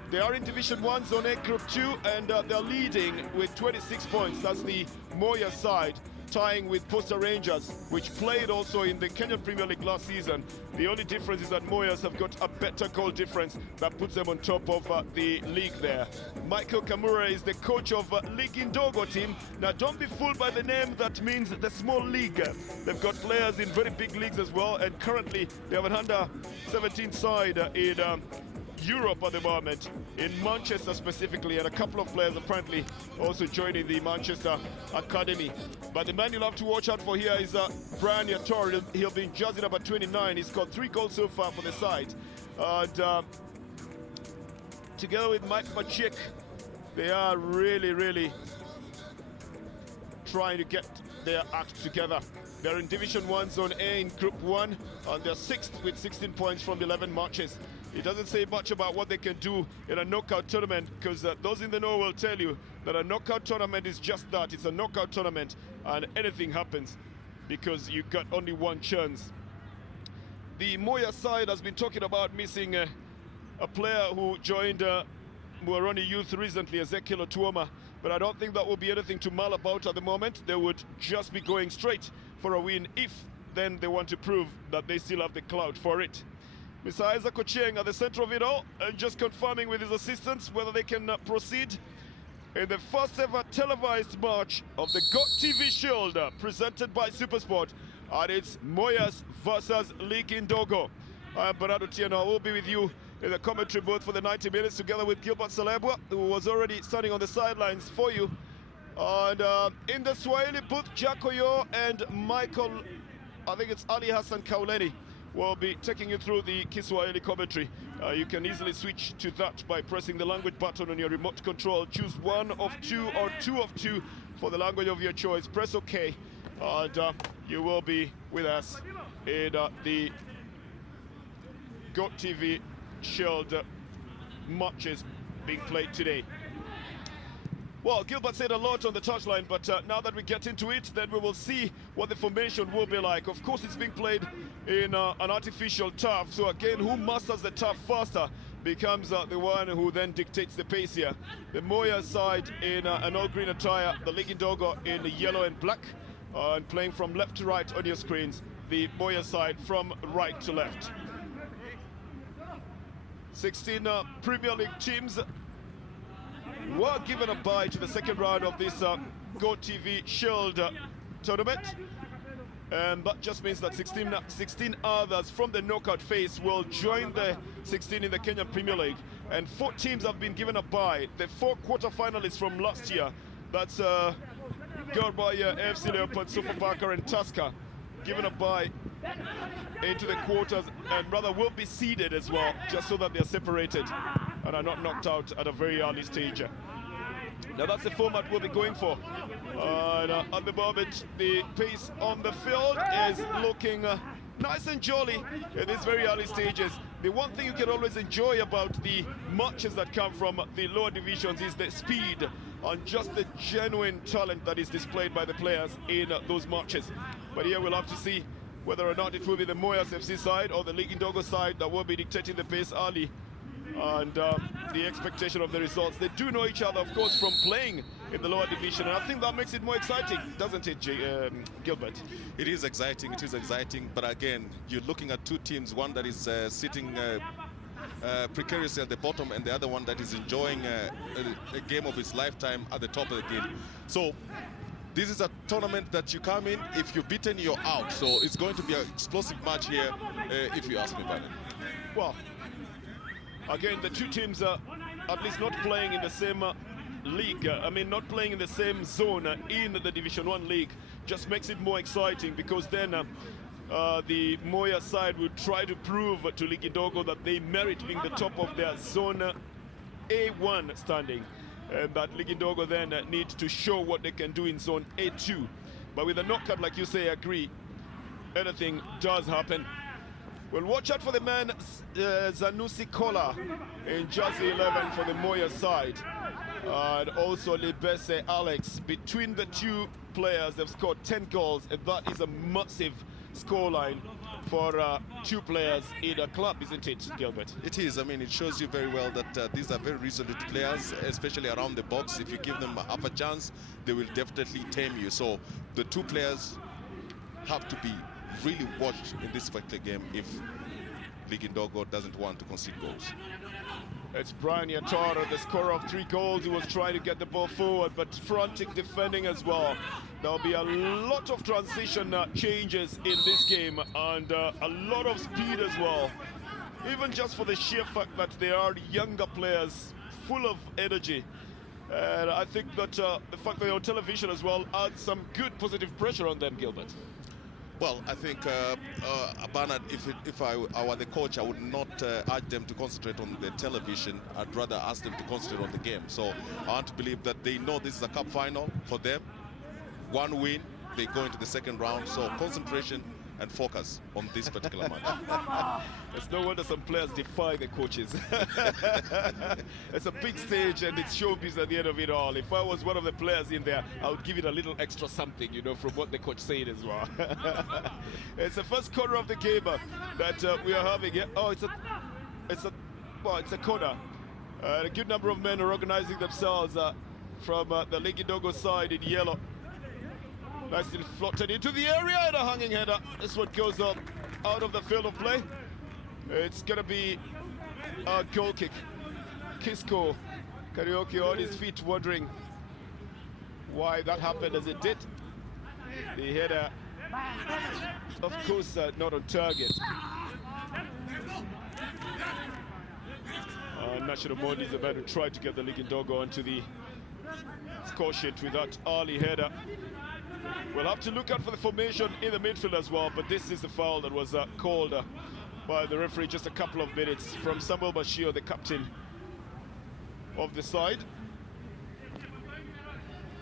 They are in Division 1, Zone A, Group 2, and they're leading with 26 points. That's the Moya side, tying with Posta Rangers, which played also in the Kenyan Premier League last season. The only difference is that Moyas have got a better goal difference that puts them on top of the league there. Michael Kamura is the coach of League Indogo team. Now, don't be fooled by the name. That means the small league. They've got players in very big leagues as well, and currently they have an under-17 side in Europe at the moment, in Manchester specifically, and a couple of players apparently also joining the Manchester Academy. But the man you'll have to watch out for here is Brian Yator. He'll be in jersey number 29. He's got 3 goals so far for the side. And together with Mike Machik, they are really trying to get their act together. They're in Division 1, Zone A in Group 1, and they're 6th with 16 points from 11 matches. It doesn't say much about what they can do in a knockout tournament, because those in the know will tell you that a knockout tournament is just that. It's a knockout tournament, and anything happens because you got only one chance. The Moya side has been talking about missing a player who joined Muaroni Youth recently, Ezekiel Otuoma, but I don't think that will be anything to mull about at the moment. They would just be going straight for a win if then they want to prove that they still have the clout for it. Mr. Isaac Ochieng at the center of it all, and just confirming with his assistants whether they can proceed in the first ever televised match of the GOT TV Shield, presented by SuperSport, and it's Moyas versus League Indogo. I am Bernardo Tieno. I will be with you in the commentary booth for the 90 minutes, together with Gilbert Salebwa, who was already standing on the sidelines for you. And in the Swahili booth, Jacoyo and Michael I think it's Ali Hassan Kauleni, will be taking you through the Kiswahili commentary. You can easily switch to that by pressing the language button on your remote control. Choose one of two or two of two for the language of your choice. Press OK, and you will be with us in the GOAT TV Shield matches being played today. Well, Gilbert said a lot on the touchline, but now that we get into it, then we will see what the formation will be like. Of course, it's being played in an artificial turf, so again, who masters the turf faster becomes the one who then dictates the pace here. The Moyas side in an all-green attire, the Ligindogo in yellow and black, and playing from left to right on your screens, the Moyas side from right to left. 16 Premier League teams were given a bye to the second round of this GOAT TV Shield tournament, and that just means that 16 others from the knockout phase will join the 16 in the Kenyan Premier League, and 4 teams have been given a bye. The 4 quarter-finalists from last year, that's Gor Mahia, AFC Leopards, Sofapaka and Tusker, given a bye into the quarters, and rather will be seeded as well, just so that they're separated and are not knocked out at a very early stage. Now that's the format we'll be going for. At the moment, the pace on the field is looking nice and jolly in these very early stages. The one thing you can always enjoy about the matches that come from the lower divisions is the speed and just the genuine talent that is displayed by the players in those matches. But here we'll have to see whether or not it will be the Moyas FC side or the Ligindogo side that will be dictating the pace early, and the expectation of the results. They do know each other, of course, from playing in the lower division, and I think that makes it more exciting, doesn't it, Gilbert? It is exciting, but again, you're looking at 2 teams, one that is sitting precariously at the bottom, and the other one that is enjoying a game of its lifetime at the top of the game. So this is a tournament that you come in, if you're beaten, you're out. So it's going to be an explosive match here, if you ask me, Bernard. Well, again, the 2 teams are at least not playing in the same league. I mean, not playing in the same zone in the Division 1 league just makes it more exciting, because then the Moya side will try to prove to Ligindogo that they merit being the top of their zone A1 standing. And that Ligindogo then need to show what they can do in zone A2. But with a knockout, like you say, I agree, anything does happen. Well, watch out for the man Zanusi Kola in jersey 11 for the Moya side. And also Libese Alex. Between the 2 players, they've scored 10 goals, and that is a massive scoreline for 2 players in a club, isn't it, Gilbert? It is. I mean, it shows you very well that these are very resolute players, especially around the box. If you give them half a chance, they will definitely tame you. So the 2 players have to be really watched in this particular game if Ligindogo doesn't want to concede goals. It's Brian Yatara, the scorer of 3 goals. He was trying to get the ball forward, but frantic defending as well. There'll be a lot of transition changes in this game, and a lot of speed as well. Even just for the sheer fact that they are younger players, full of energy. And I think that the fact that they're on television as well adds some good positive pressure on them, Gilbert. Well, I think, Bernard, if I were the coach, I would not urge them to concentrate on the television. I'd rather ask them to concentrate on the game. So I want to believe that they know this is a cup final for them. 1 win, they go into the second round. So concentration and focus on this particular match. It's no wonder some players defy the coaches. It's a big stage, and it's showbiz at the end of it all. If I was one of the players in there, I would give it a little extra something, you know, from what the coach said as well. It's the first corner of the game that we are having here. Oh, it's a corner. A good number of men are organizing themselves from the Ligindogo side in yellow. Nicely floated into the area, and a hanging header. This one goes up out of the field of play. It's going to be a goal kick. Kisco Karaoke on his feet, wondering why that happened as it did. The header, of course, not on target. National Modi is about to try to get the Ligindogo onto the score sheet with that early header. We'll have to look out for the formation in the midfield as well, but this is the foul that was called by the referee just a couple of minutes from Samuel Bashir, the captain of the side.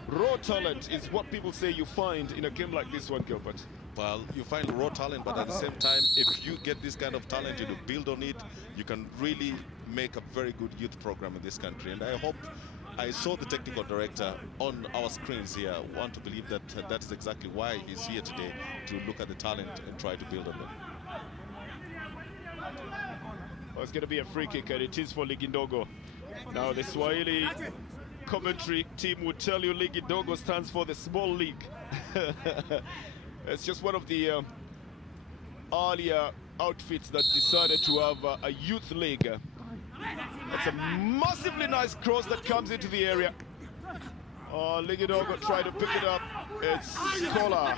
Raw talent is what people say you find in a game like this one, Gilbert. Well, you find raw talent, but at the same time, if you get this kind of talent, you build on it, you can really make a very good youth program in this country. And I hope, I saw the technical director on our screens here. I want to believe that that's exactly why he's here today, to look at the talent and try to build on them. Well, it's going to be a free kick, and it is for Ligi Ndogo. Now, the Swahili commentary team would tell you Ligi Ndogo stands for the small league. It's just one of the earlier outfits that decided to have a youth league. It's a massively nice cross that comes into the area. Ligi Ndogo try to pick it up. It's Scholar.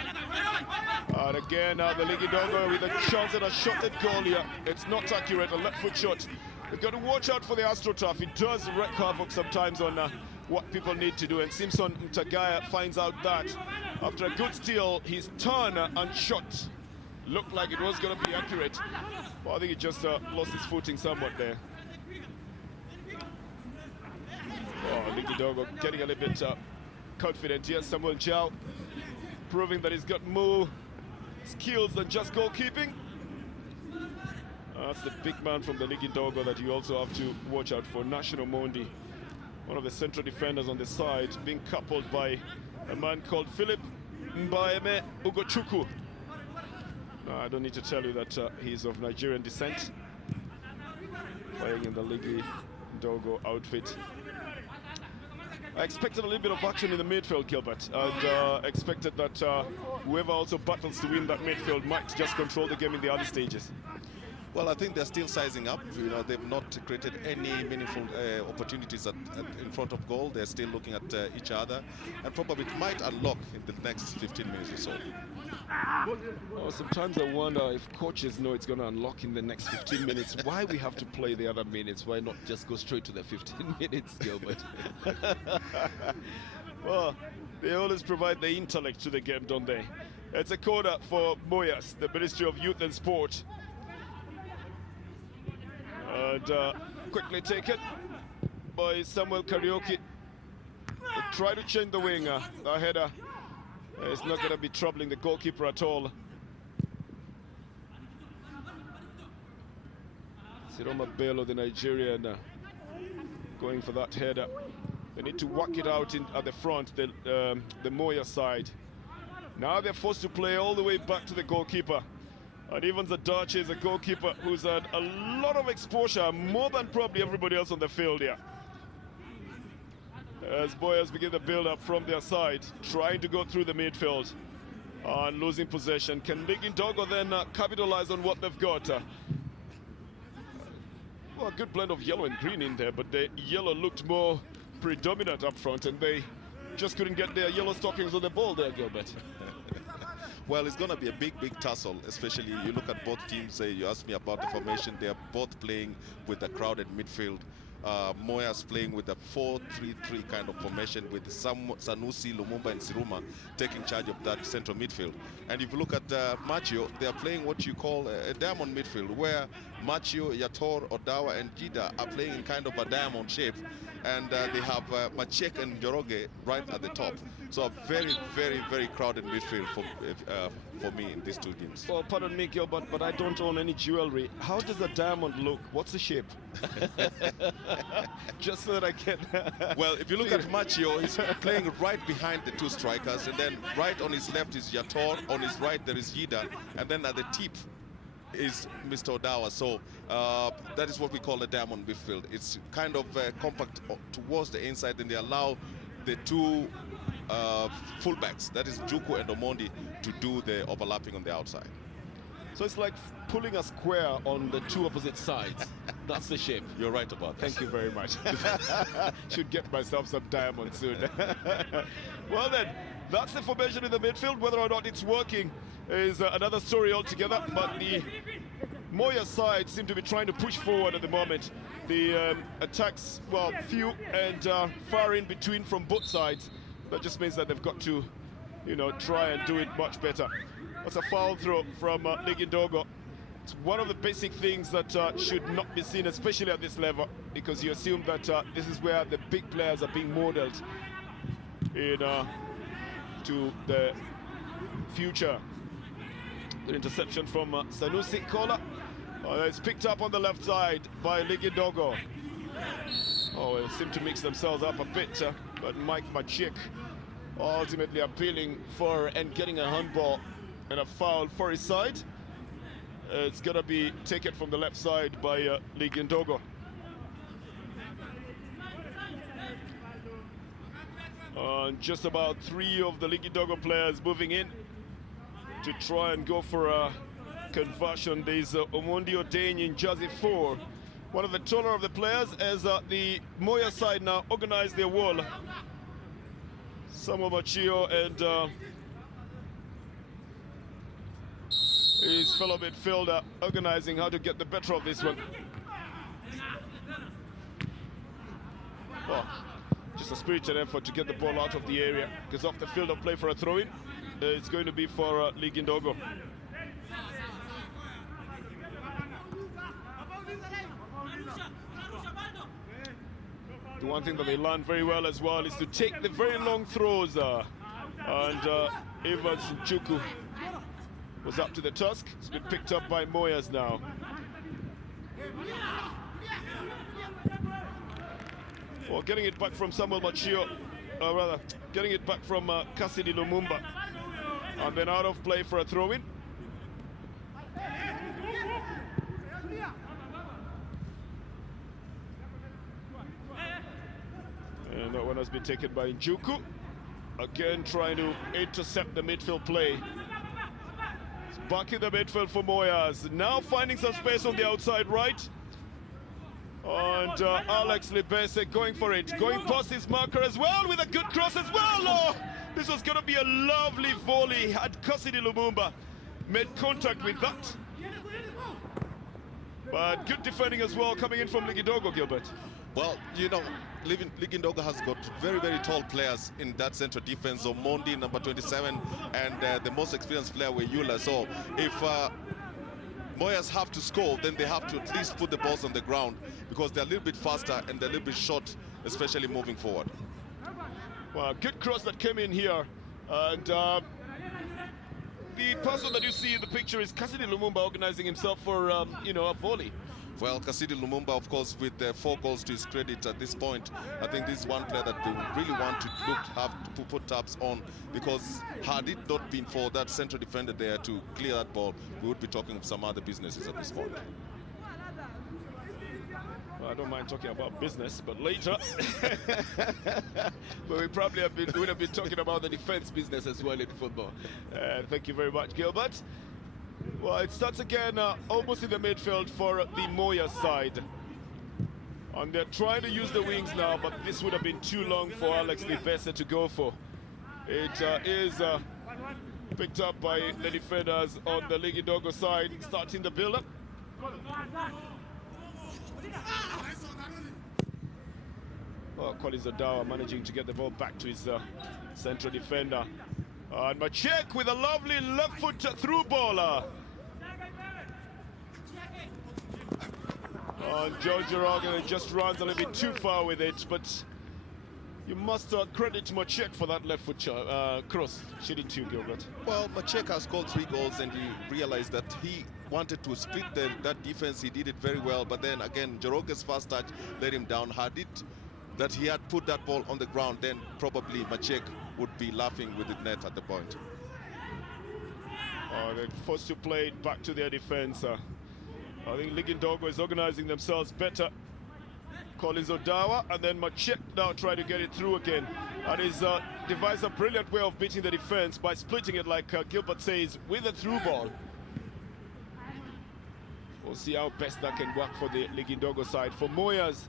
And again, the Ligi Ndogo with a chance at a shot at goal here. It's not accurate, a left foot shot. We've got to watch out for the AstroTurf. It does wreak havoc sometimes on what people need to do. And Simpson Mtagaya finds out that after a good steal, his turn and shot looked like it was going to be accurate. Well, I think he just lost his footing somewhat there. Oh, Ligi Ndogo getting a little bit confident here. Samuel Jao proving that he's got more skills than just goalkeeping. That's the big man from the Ligi Ndogo that you also have to watch out for. National Mondi, one of the central defenders on the side, being coupled by a man called Philip Mbaeme Ugochukwu. I don't need to tell you that he's of Nigerian descent, playing in the Ligi Ndogo outfit. I expected a little bit of action in the midfield, Gilbert, and expected that whoever also battles to win that midfield might just control the game in the early stages. Well, I think they're still sizing up. You know, they've not created any meaningful opportunities in front of goal. They're still looking at each other, and probably it might unlock in the next 15 minutes or so. Well, sometimes I wonder if coaches know it's going to unlock in the next 15 minutes. Why we have to play the other minutes? Why not just go straight to the 15 minutes, Gilbert? Well, they always provide the intellect to the game, don't they? It's a corner for Moyas, the Ministry of Youth and Sport. And quickly taken by Samuel Karaoke. They try to change the winger. The header is not going to be troubling the goalkeeper at all. Siroma Bello, the Nigerian, going for that header. They need to work it out at the front, the Moya side. Now they're forced to play all the way back to the goalkeeper. And even Zadachi is a goalkeeper who's had a lot of exposure, more than probably everybody else on the field here. As Moyas begin the build-up from their side, trying to go through the midfield and losing possession. Can Ligi Ndogo then capitalize on what they've got? Well, a good blend of yellow and green in there, but the yellow looked more predominant up front, and they just couldn't get their yellow stockings on the ball there, Gilbert. Well, it's going to be a big tussle, especially you look at both teams. You asked me about the formation. They are both playing with a crowded midfield. Moyas playing with a 4-3-3 kind of formation with Sanusi, Lumumba and Siruma taking charge of that central midfield. And if you look at Machio, they are playing what you call a diamond midfield, where Machio, Yator, Odawa and Jida are playing in kind of a diamond shape. And they have Machek and Joroge right at the top. So a very, very, very crowded midfield for me in these two teams. Well, pardon me, Gilbert, but I don't own any jewelry. How does a diamond look? What's the shape? Just so that I can... Well, if you look at Machio, he's playing right behind the two strikers, and then right on his left is Yator, on his right there is Yida, and then at the tip is Mr. Odawa. So that is what we call a diamond midfield. It's kind of compact towards the inside, and they allow the two fullbacks, that is Juku and Omondi, to do the overlapping on the outside. So it's like pulling a square on the two opposite sides. That's the shape. You're right about that. Thank you very much. Should get myself some diamonds soon. Well then, that's the formation in the midfield. Whether or not it's working is another story altogether. But the Moya side seem to be trying to push forward at the moment. The attacks, well, few and far in between from both sides. That just means that they've got to, you know, try and do it much better. That's a foul throw from Ligindogo. It's one of the basic things that should not be seen, especially at this level, because you assume that this is where the big players are being modeled in to the future. The interception from Sanusi Kola. It's picked up on the left side by Ligindogo. Oh, they seem to mix themselves up a bit, but Mike Maciek ultimately appealing for and getting a handball and a foul for his side. It's going to be taken from the left side by Ligindogo. Just about 3 of the Ligindogo players moving in to try and go for a conversion. There's Omondi Odeng in jersey 4. One of the taller of the players, as the Moyas side now organize their wall. Samuel Machio and his fellow midfielder organizing how to get the better of this one. Well, just a spirited effort to get the ball out of the area, because off the field of play for a throw-in, it's going to be for Ligindogo. The one thing that they learn very well as well is to take the very long throws, and Evans Nchuku was up to the task. It's been picked up by Moyas now. Well, getting it back from Samuel Machio, rather, getting it back from Cassidy Lumumba. And then out of play for a throw-in. And that one has been taken by Njuku. Again, trying to intercept the midfield play. It's back in the midfield for Moyas. Now finding some space on the outside right. And Alex Libese going for it. Going past his marker as well with a good cross as well. Oh, this was going to be a lovely volley had Cassidy Lumumba made contact with that. But good defending as well coming in from Ligindogo, Gilbert. Well, you know, Ligindogo has got very, very tall players in that central defense. So Mondi, number 27, and the most experienced player were Eula. So if Moyas have to score, then they have to at least put the balls on the ground, because they're a little bit faster and they're a little bit short, especially moving forward. Well, good cross that came in here. And the person that you see in the picture is Cassidy Lumumba organizing himself for, you know, a volley. Well, Cassidy Lumumba, of course, with 4 goals to his credit at this point, I think this is one player that they really want to have to put tabs on, because had it not been for that central defender there to clear that ball, we would be talking of some other businesses at this point. Well, I don't mind talking about business, but later, but we probably would have been talking about the defense business as well in football. Thank you very much, Gilbert. Well, it starts again almost in the midfield for the Moyas side. And they're trying to use the wings now, but this would have been too long for Alex Libese to go for. It is picked up by the defenders on the Ligindogo side, starting the build-up. Well, Collins Odawa managing to get the ball back to his central defender. And Maciek with a lovely left foot through ball. And George Rogan just runs a little bit too far with it, but you must credit Maciek for that left foot cross, shouldn't you, Gilbert? Well, Maciek has scored 3 goals, and he realized that he wanted to split that defense. He did it very well, but then again, Joroge's fast touch let him down. Had it that he had put that ball on the ground, then probably Maciek would be laughing with the net at the point. They're forced to play it back to their defense. I think Ligindogo is organizing themselves better. Collins Odawa, and then Maciek now trying to get it through again. And he's devised a brilliant way of beating the defense by splitting it, like Gilbert says, with a through ball. We'll see how best that can work for the Ligindogo side. For Moyas,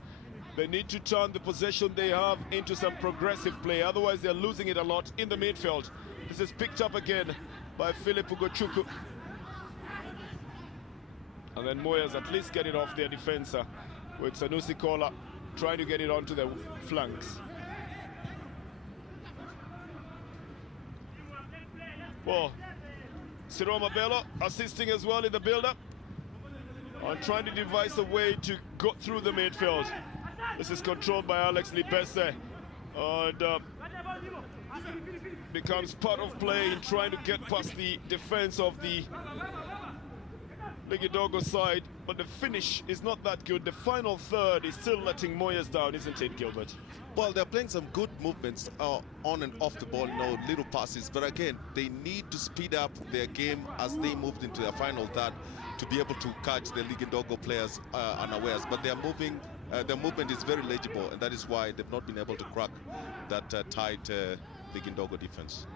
they need to turn the possession they have into some progressive play. Otherwise, they're losing it a lot in the midfield. This is picked up again by Philip Ugochukwu. And then Moyas at least get it off their defense with Sanusi Kola trying to get it onto the flanks. Well, Siroma Bello assisting as well in the build-up and trying to devise a way to go through the midfield. This is controlled by Alex Libese and becomes part of play in trying to get past the defense of the Ligidogo side, but the finish is not that good. The final third is still letting Moyas down, isn't it, Gilbert? Well, they're playing some good movements on and off the ball, little passes. But again, they need to speed up their game as they moved into their final third to be able to catch the Ligidogo players unawares. But their movement is very legible, and that is why they've not been able to crack that tight Ligidogo defense.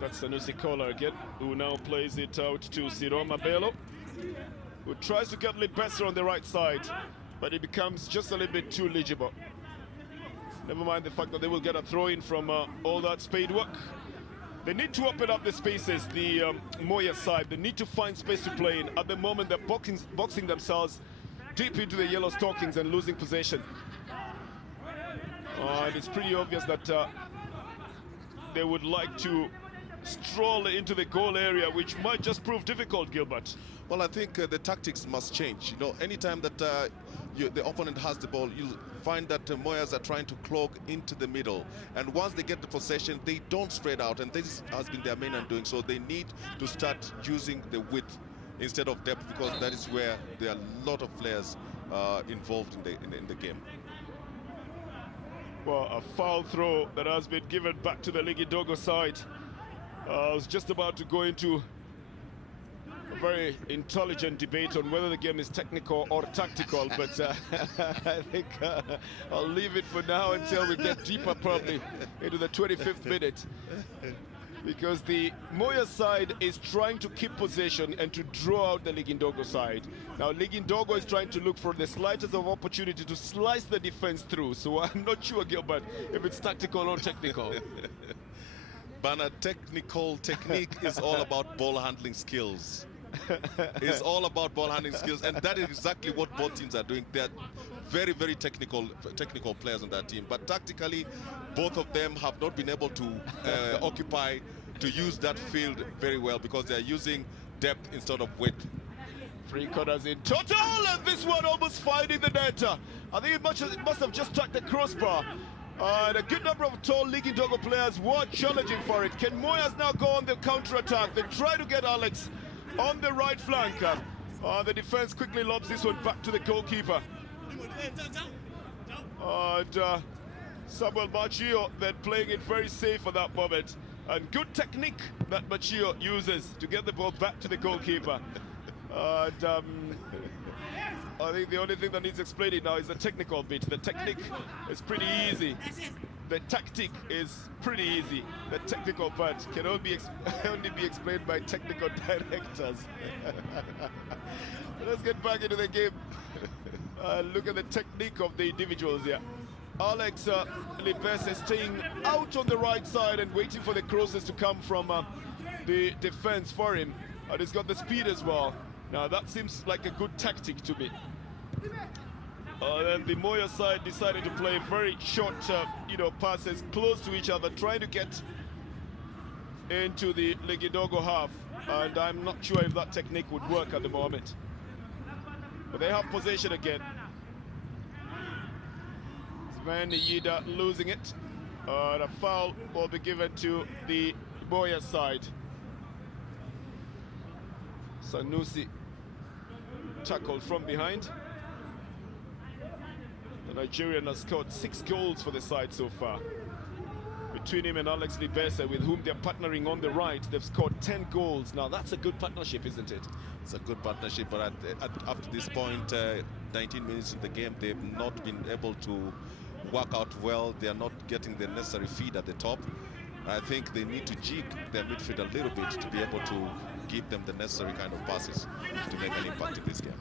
That's Sanusi Kola again, who now plays it out to Siroma Bello, who tries to get Libesa on the right side, but it becomes just a little bit too legible. Never mind the fact that they will get a throw-in from all that spade work. They need to open up the spaces, the Moyas side. They need to find space to play in. At the moment, they're boxing themselves deep into the yellow stockings and losing possession. And it's pretty obvious that they would like to stroll into the goal area, which might just prove difficult, Gilbert. Well, I think the tactics must change. Anytime that the opponent has the ball, you'll find that Moyas are trying to clog into the middle. And once they get the possession, they don't spread out. And this has been their main undoing. So they need to start using the width instead of depth, because that is where there are a lot of players involved in the game. Well, a foul throw that has been given back to the Ligidogo side. I was just about to go into a very intelligent debate on whether the game is technical or tactical, but I think I'll leave it for now until we get deeper probably into the 25th minute, because the Moyas side is trying to keep possession and to draw out the Ligidogo side. Now Ligidogo is trying to look for the slightest of opportunity to slice the defense through, so I'm not sure, Gilbert, if it's tactical or technical. Bana, technique is all about ball handling skills. It's all about ball handling skills, and that is exactly what both teams are doing. They're very, very technical players on that team. But tactically, both of them have not been able to occupy, to use that field very well, because they're using depth instead of width. 3 corners in total, and this one almost finding the net. I think it must have just struck the crossbar. And a good number of tall Ligidogo players were challenging for it. Can Moyas now go on the counter-attack? They try to get Alex on the right flank. The defense quickly lobs this one back to the goalkeeper. And Samuel Machio then playing it very safe at that moment. And good technique that Machio uses to get the ball back to the goalkeeper. And I think the only thing that needs explaining now is the technical bit. The technique is pretty easy. The tactic is pretty easy. The technical part can only be explained by technical directors. Let's get back into the game. Look at the technique of the individuals here. Alex Libese staying out on the right side and waiting for the crosses to come from the defense for him. And he's got the speed as well. Now that seems like a good tactic to me. Then the Moyas side decided to play very short, passes close to each other, trying to get into the Ligidogo half. And I'm not sure if that technique would work at the moment. But they have possession again. Sven Yida losing it. A foul will be given to the Moyas side. Sanusi tackled from behind. The Nigerian has scored 6 goals for the side so far. Between him and Alex Libese, with whom they're partnering on the right, they've scored 10 goals. Now that's a good partnership, isn't it? It's a good partnership, but up to this point, 19 minutes in the game, they've not been able to work out well. They are not getting the necessary feed at the top. I think they need to jig their midfield a little bit to be able to give them the necessary kind of passes to make an impact in this game.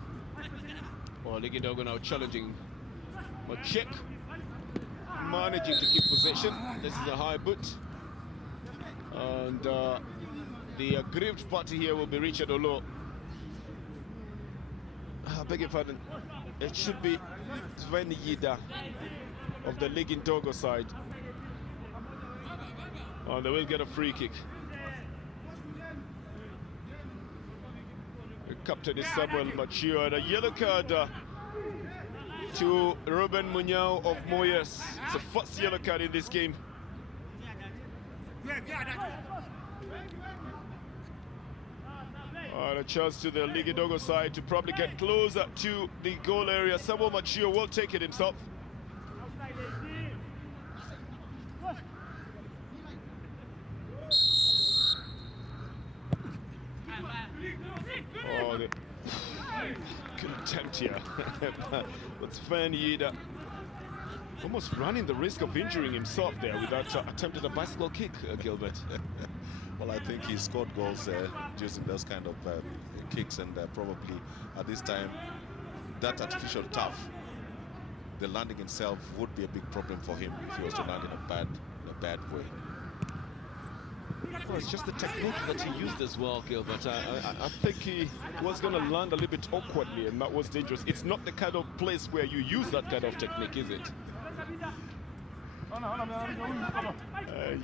Well, Ligidogo now challenging Machek, managing to keep possession. This is a high boot. And the aggrieved party here will be Richard Olo. I beg your pardon. It should be Sven Yida of the Ligidogo side. Oh, they will get a free kick. captain is Samuel Machio, and a yellow card to Ruben Munyao of Moyas. It's the first yellow card in this game. And a chance to the Ligidogo side to probably get closer to the goal area. Samuel Machio will take it himself. Oh, the good attempt here. But Sven Yida almost running the risk of injuring himself there with that attempt at a bicycle kick, Gilbert. Well, I think he scored goals using those kind of kicks, and probably at this time, that artificial turf, the landing itself would be a big problem for him if he was to land in a bad way. Well, it's just the technique that he used as well, Gilbert. I think he was going to land a little bit awkwardly, and that was dangerous. It's not the kind of place where you use that kind of technique, is it?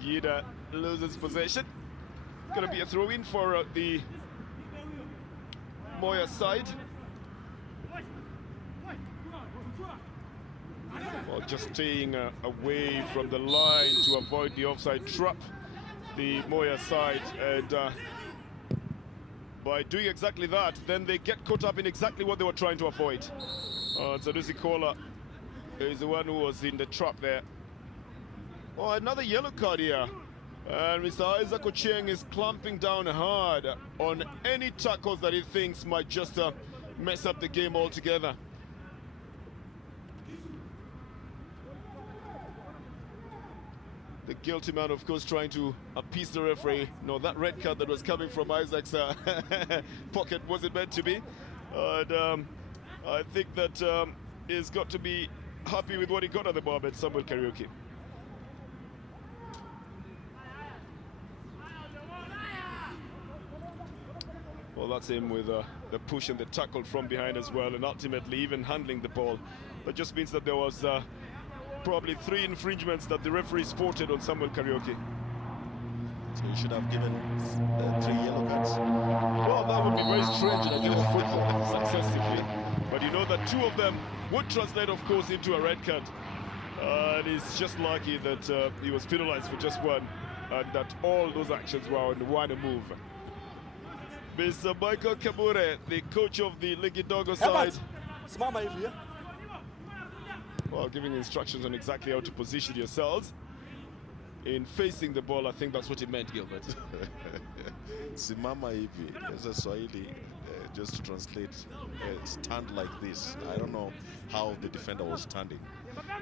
Yida loses possession. Going to be a throw-in for the Moya side. Well, just staying away from the line to avoid the offside trap, the Moya side, and by doing exactly that, then they get caught up in exactly what they were trying to avoid. Sadusi Kola is the one who was in the trap there. Oh, another yellow card here. And Mr. Isaac Ochieng is clamping down hard on any tackles that he thinks might just mess up the game altogether. The guilty man, of course, trying to appease the referee. No, that red card that was coming from Isaac's pocket wasn't meant to be. And I think that he's got to be happy with what he got at the moment, Samuel Kariuki. Well, that's him with the push and the tackle from behind as well, and ultimately even handling the ball. That just means that there was probably 3 infringements that the referee spotted on Samuel Kariuki. So he should have given 3 yellow cards. Well, that would be very strange in a game of football, successively. But you know that 2 of them would translate, of course, into a red card. And he's just lucky that he was penalized for just 1, and that all those actions were on one move. Mr. Michael Kabure, the coach of the Ligidogo side. Well, giving instructions on exactly how to position yourselves in facing the ball. I think that's what he meant, Gilbert. Simama hivi, as a Swahili, just to translate, stand like this. I don't know how the defender was standing.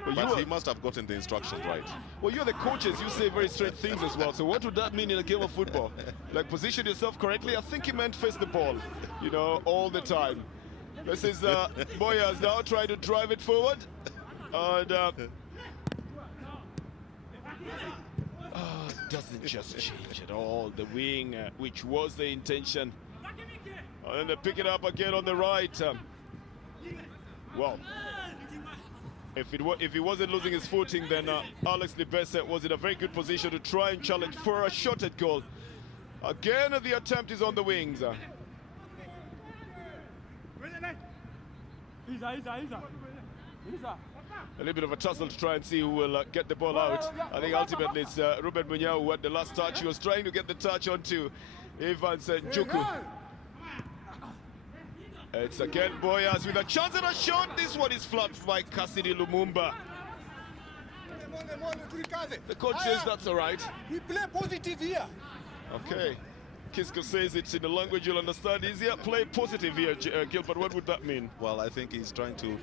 But he must have gotten the instructions right. Well, you're the coaches. You say very straight things as well. So what would that mean in a game of football? Like, position yourself correctly? I think he meant face the ball, you know, all the time. This is Moyas now trying to drive it forward. And doesn't just change at all. The wing, which was the intention. And then they pick it up again on the right. Well, if he wasn't losing his footing, then Alex Libese was in a very good position to try and challenge for a shot at goal. Again, the attempt is on the wings. A little bit of a tussle to try and see who will get the ball out. I think ultimately it's Ruben Munyao who had the last touch. He was trying to get the touch onto Evans Njuku. It's again Moyas with a chance at a shot. This one is flapped by Cassidy Lumumba. The coach says that's all right. We play positive here. Okay. Kisko says it's in a language you'll understand easier. Play positive here, Gilbert. What would that mean? Well, I think he's trying to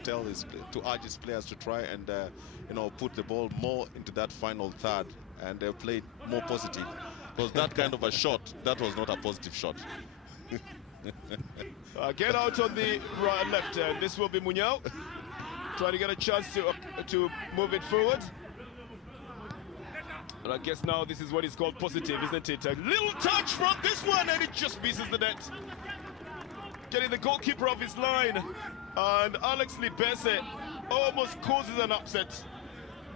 urge his players to try and you know, put the ball more into that final third and play more positive. Because that kind of a shot, that was not a positive shot. Get out on the left end. This will be Munyao trying to get a chance to move it forward. And I guess now this is what is called positive, isn't it? A little touch from this one, and it just misses the net. Getting the goalkeeper off his line. And Alex Libese almost causes an upset.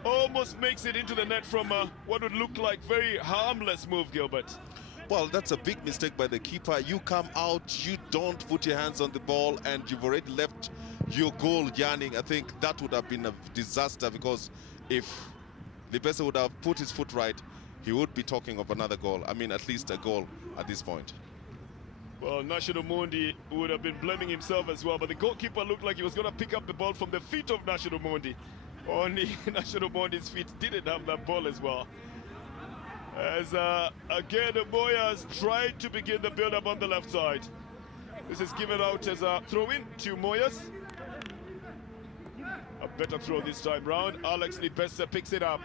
Almost makes it into the net from what would look like very harmless move, Gilbert. Well, that's a big mistake by the keeper. You come out, you don't put your hands on the ball, and you've already left your goal yearning. I think that would have been a disaster, because if Libese would have put his foot right, he would be talking of another goal. I mean, at least a goal at this point. Well, National Mondi would have been blaming himself as well, but the goalkeeper looked like he was going to pick up the ball from the feet of National Mondi. Only National Mondi's feet didn't have that ball as well. As again, Moyas tried to begin the build-up on the left side. This is given out as a throw-in to Moyas. A better throw this time round. Alex Libese picks it up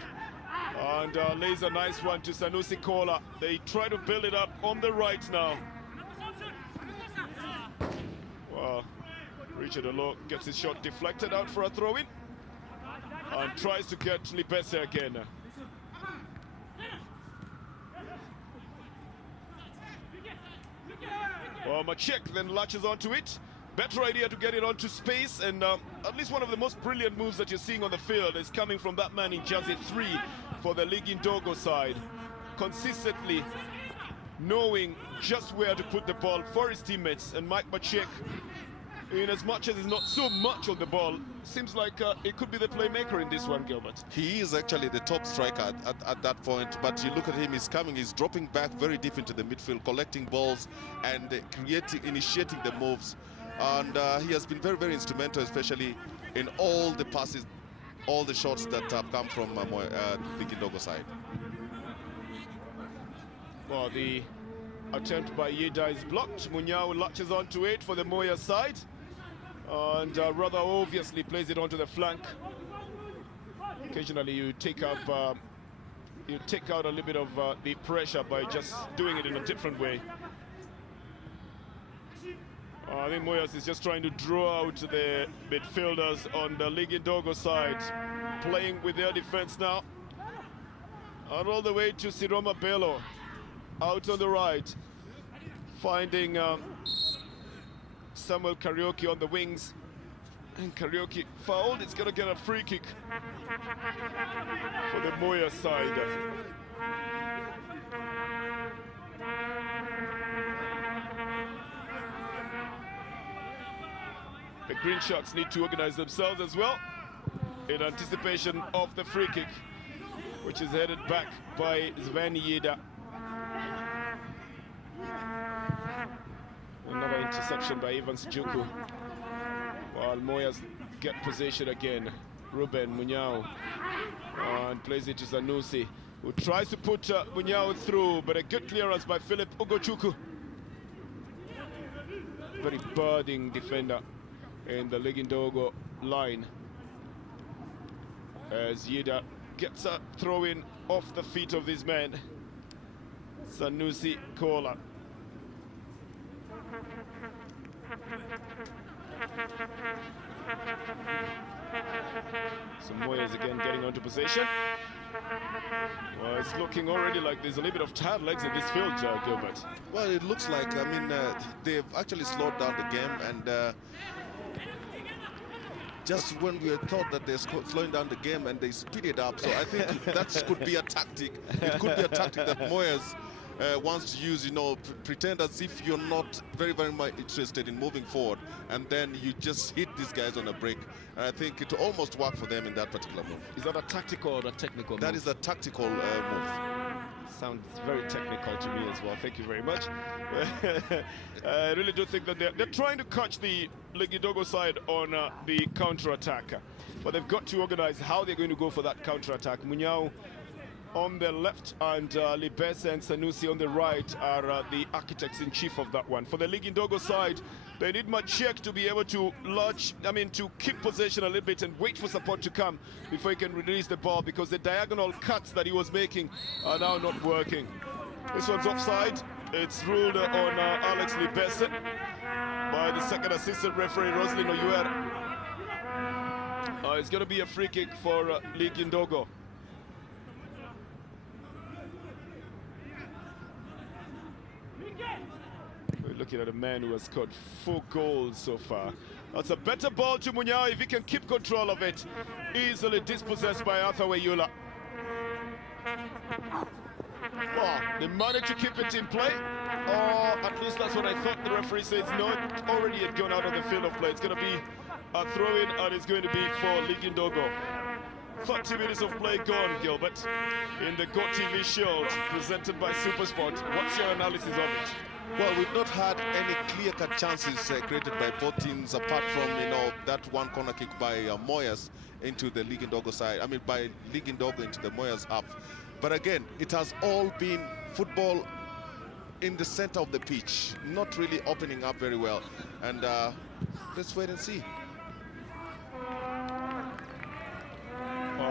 and lays a nice one to Sanusi Kola. They try to build it up on the right now. Well, Richard Olo gets his shot deflected out for a throw-in and tries to get Libese again. Well, Machek then latches onto it. Better idea to get it onto space, and at least one of the most brilliant moves that you're seeing on the field is coming from that man in jersey 3 for the League Indogo side. Consistently knowing just where to put the ball for his teammates, and Mike Machek, in as much as he's not so much on the ball, seems like it could be the playmaker in this one, Gilbert. He is actually the top striker at that point, but you look at him, he's dropping back very deep into the midfield, collecting balls and initiating the moves. And he has been very, very instrumental, especially in all the passes, all the shots that have come from the Kindogo side. Well, the attempt by Yeda is blocked. Munyao latches onto it for the Moya side, and rather obviously plays it onto the flank. Occasionally you take out a little bit of the pressure by just doing it in a different way. I think Moyas is just trying to draw out the midfielders on the League Indogo side, playing with their defense now. And all the way to Siroma Bello, out on the right, finding Samuel Karaoke on the wings. And Karaoke fouled, it's gonna get a free kick for the Moya side. The Green Sharks need to organize themselves as well in anticipation of the free kick, which is headed back by Sven Yeda. Another interception by Evans Juku. While Moyas get possession again. Ruben Munyao and plays it to Sanusi, who tries to put Munyao through, but a good clearance by Philip Ugochukwu. Very burning defender in the League Indogo line, as Yeda gets a throw-in off the feet of this man, Sanusi Kola. So Moyas again getting onto possession. Well, it's looking already like there's a little bit of tired legs in this field, Gilbert. Well, it looks like, I mean, they've actually slowed down the game, and just when we thought that they're slowing down the game, and they speed it up. So I think that could be a tactic. It could be a tactic that Moyas wants to use, you know, pretend as if you're not very, very much interested in moving forward, and then you just hit these guys on a break. And I think it almost worked for them in that particular move. Is that a tactical or a technical move? That is a tactical move. Sounds very technical to me as well. Thank you very much. I really do think that they're trying to catch the League Indogo side on the counter-attack. But they've got to organize how they're going to go for that counter-attack. Munyao on the left and Libese and Sanusi on the right are the architects-in-chief of that one. For the League Indogo side, they need Machek to be able to to keep possession a little bit and wait for support to come before he can release the ball, because the diagonal cuts that he was making are now not working. This one's offside. It's ruled on Alex Libese by the second assistant referee, Roslyn Oyuer. It's going to be a free kick for League Indogo. We're looking at a man who has scored 4 goals so far. That's a better ball to Munyao if he can keep control of it. Easily dispossessed by Arthur Weyula. Well, they managed to keep it in play, or at least that's what I thought. The referee says no, it already had gone out of the field of play. It's going to be a throw-in, and it's going to be for Ligindogo. 30 minutes of play gone, Gilbert, in the Go TV Shield presented by SuperSport. What's your analysis of it? Well, we've not had any clear-cut chances created by both teams, apart from, you know, that one corner kick by Moyas into the Ligindogo side. I mean, by Ligindogo into the Moyas half. But again, it has all been football in the center of the pitch, not really opening up very well. And let's wait and see.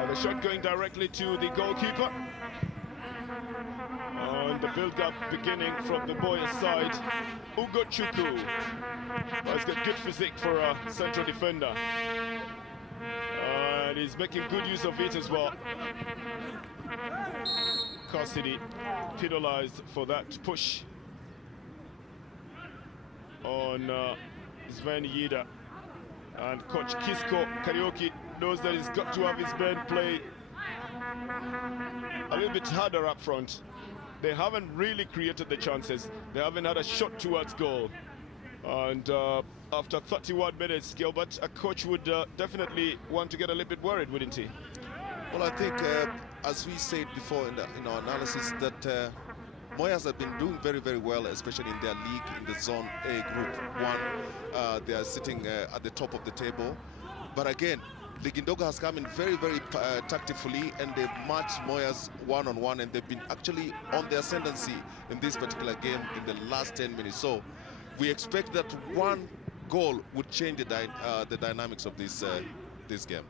The shot going directly to the goalkeeper. And the build-up beginning from the Moyas side. Ugo Chukwu. Well, he's got good physique for a central defender. And he's making good use of it as well. Cassidy penalized for that push on Sven Yida. And coach Kisko Karaoke knows that he's got to have his men play a little bit harder up front. They haven't really created the chances. They haven't had a shot towards goal. And after 31 minutes, Gilbert, a coach would definitely want to get a little bit worried, wouldn't he? Well, I think, as we said before in our analysis, that Moyas have been doing very, very well, especially in their league, in the Zone A Group 1. They are sitting at the top of the table. But again, Ligindogo has come in very, very tactfully, and they've matched Moyas one-on-one, and they've been actually on the ascendancy in this particular game in the last 10 minutes. So we expect that one goal would change the dynamics of this game.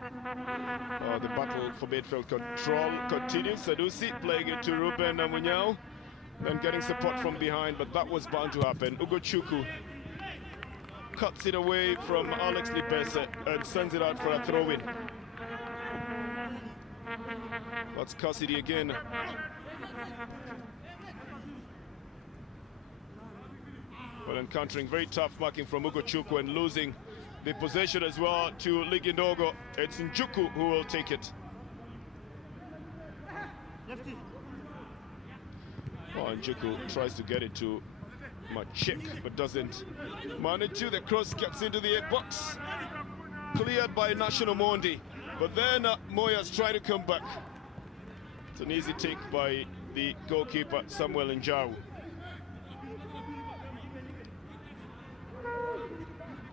The battle for midfield control continues. Sadusi playing it to Ruben Amunyao, then getting support from behind, but that was bound to happen. Ugo Chukwu cuts it away from Alex Libese and sends it out for a throw-in. That's Cassidy again. Well, encountering very tough marking from Ugo Chukwu and losing the possession as well to Ligindogo. It's Njuku who will take it. Oh, Njuku tries to get it to Machik, but doesn't manage to. The cross gets into the 8 box. Cleared by National Mondi. But then Moyas try to come back. It's an easy take by the goalkeeper, Samuel Njau.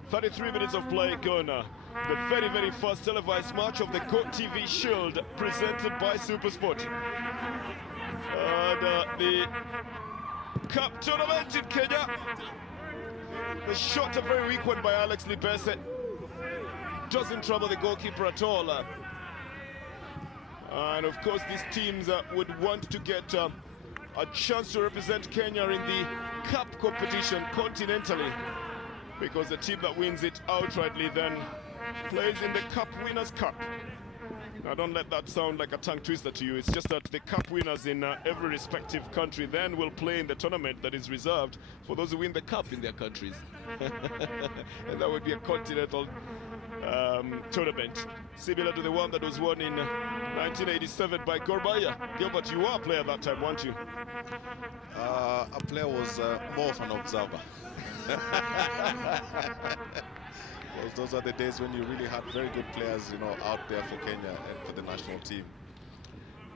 33 minutes of play gone. The very, very first televised match of the Go TV Shield presented by SuperSport. And the Cup tournament in Kenya. The shot, a very weak one by Alex Libese. Doesn't trouble the goalkeeper at all. And of course, these teams would want to get a chance to represent Kenya in the Cup competition continentally, because the team that wins it outrightly then plays in the Cup Winners' Cup. Now, don't let that sound like a tongue twister to you. It's just that the Cup winners in every respective country then will play in the tournament that is reserved for those who win the Cup in their countries. And that would be a continental tournament, similar to the one that was won in 1987 by Gor Mahia. Gilbert, you were a player that time, weren't you? A player was more of an observer. Those are the days when you really had very good players, you know, out there for Kenya and for the national team.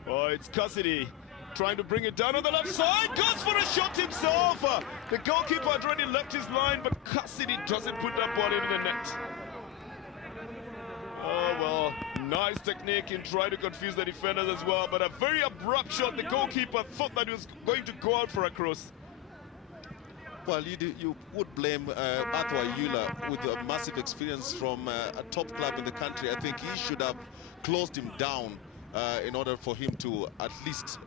Oh, it's Cassidy trying to bring it down on the left side. Goes for a shot himself. The goalkeeper had already left his line, but Cassidy doesn't put that ball into the net. Oh, well, nice technique in trying to confuse the defenders as well, but a very abrupt shot. The goalkeeper thought that he was going to go out for a cross. Well, you would blame Arthur Ayula with a massive experience from a top club in the country. I think he should have closed him down in order for him to at least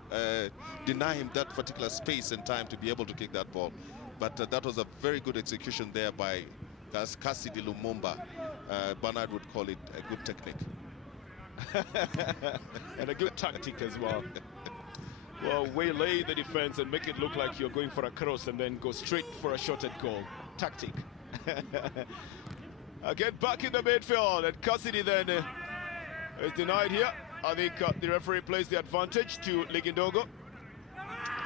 deny him that particular space and time to be able to kick that ball. But that was a very good execution there by Cassidy Lumumba. Bernard would call it a good technique. And a good tactic as well. Well, waylay the defense and make it look like you're going for a cross and then go straight for a shot at goal. Tactic. Again, back in the midfield, and Cassidy then is denied here. I think the referee plays the advantage to Ligindogo.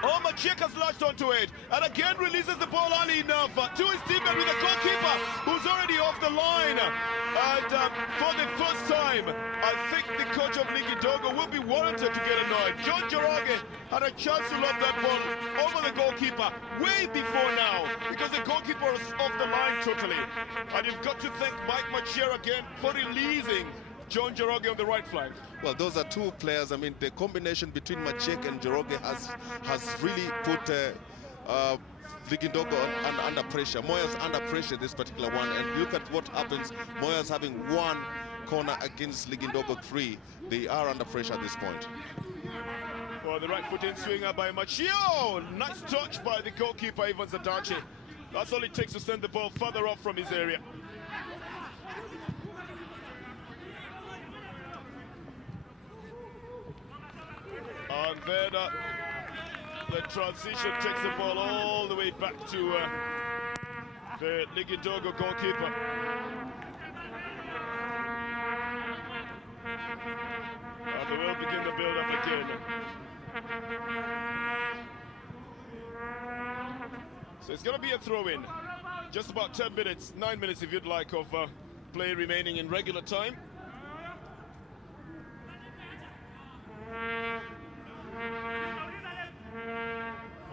Oh, Machiek has latched onto it, and again releases the ball early enough to his teammate with the goalkeeper, who's already off the line. And for the first time, I think the coach of Ligindogo will be warranted to get annoyed. John Joroge had a chance to lob that ball over the goalkeeper way before now, because the goalkeeper was off the line totally. And you've got to thank Mike Machier again for releasing John Joroge on the right flank. Well, those are two players. I mean, the combination between Machiek and Joroge has really put Ligindogo under pressure. Moyas under pressure this particular one. And look at what happens. Moyas having one corner against Ligindogo 3. They are under pressure at this point. Well, the right-footed swinger by Machio. Nice touch by the goalkeeper, Ivan Zadachi. That's all it takes to send the ball further off from his area. And then the transition takes the ball all the way back to the Ligindogo goalkeeper. And they will begin the build-up again. So it's going to be a throw-in. Just about 10 minutes, 9 minutes if you'd like, of play remaining in regular time.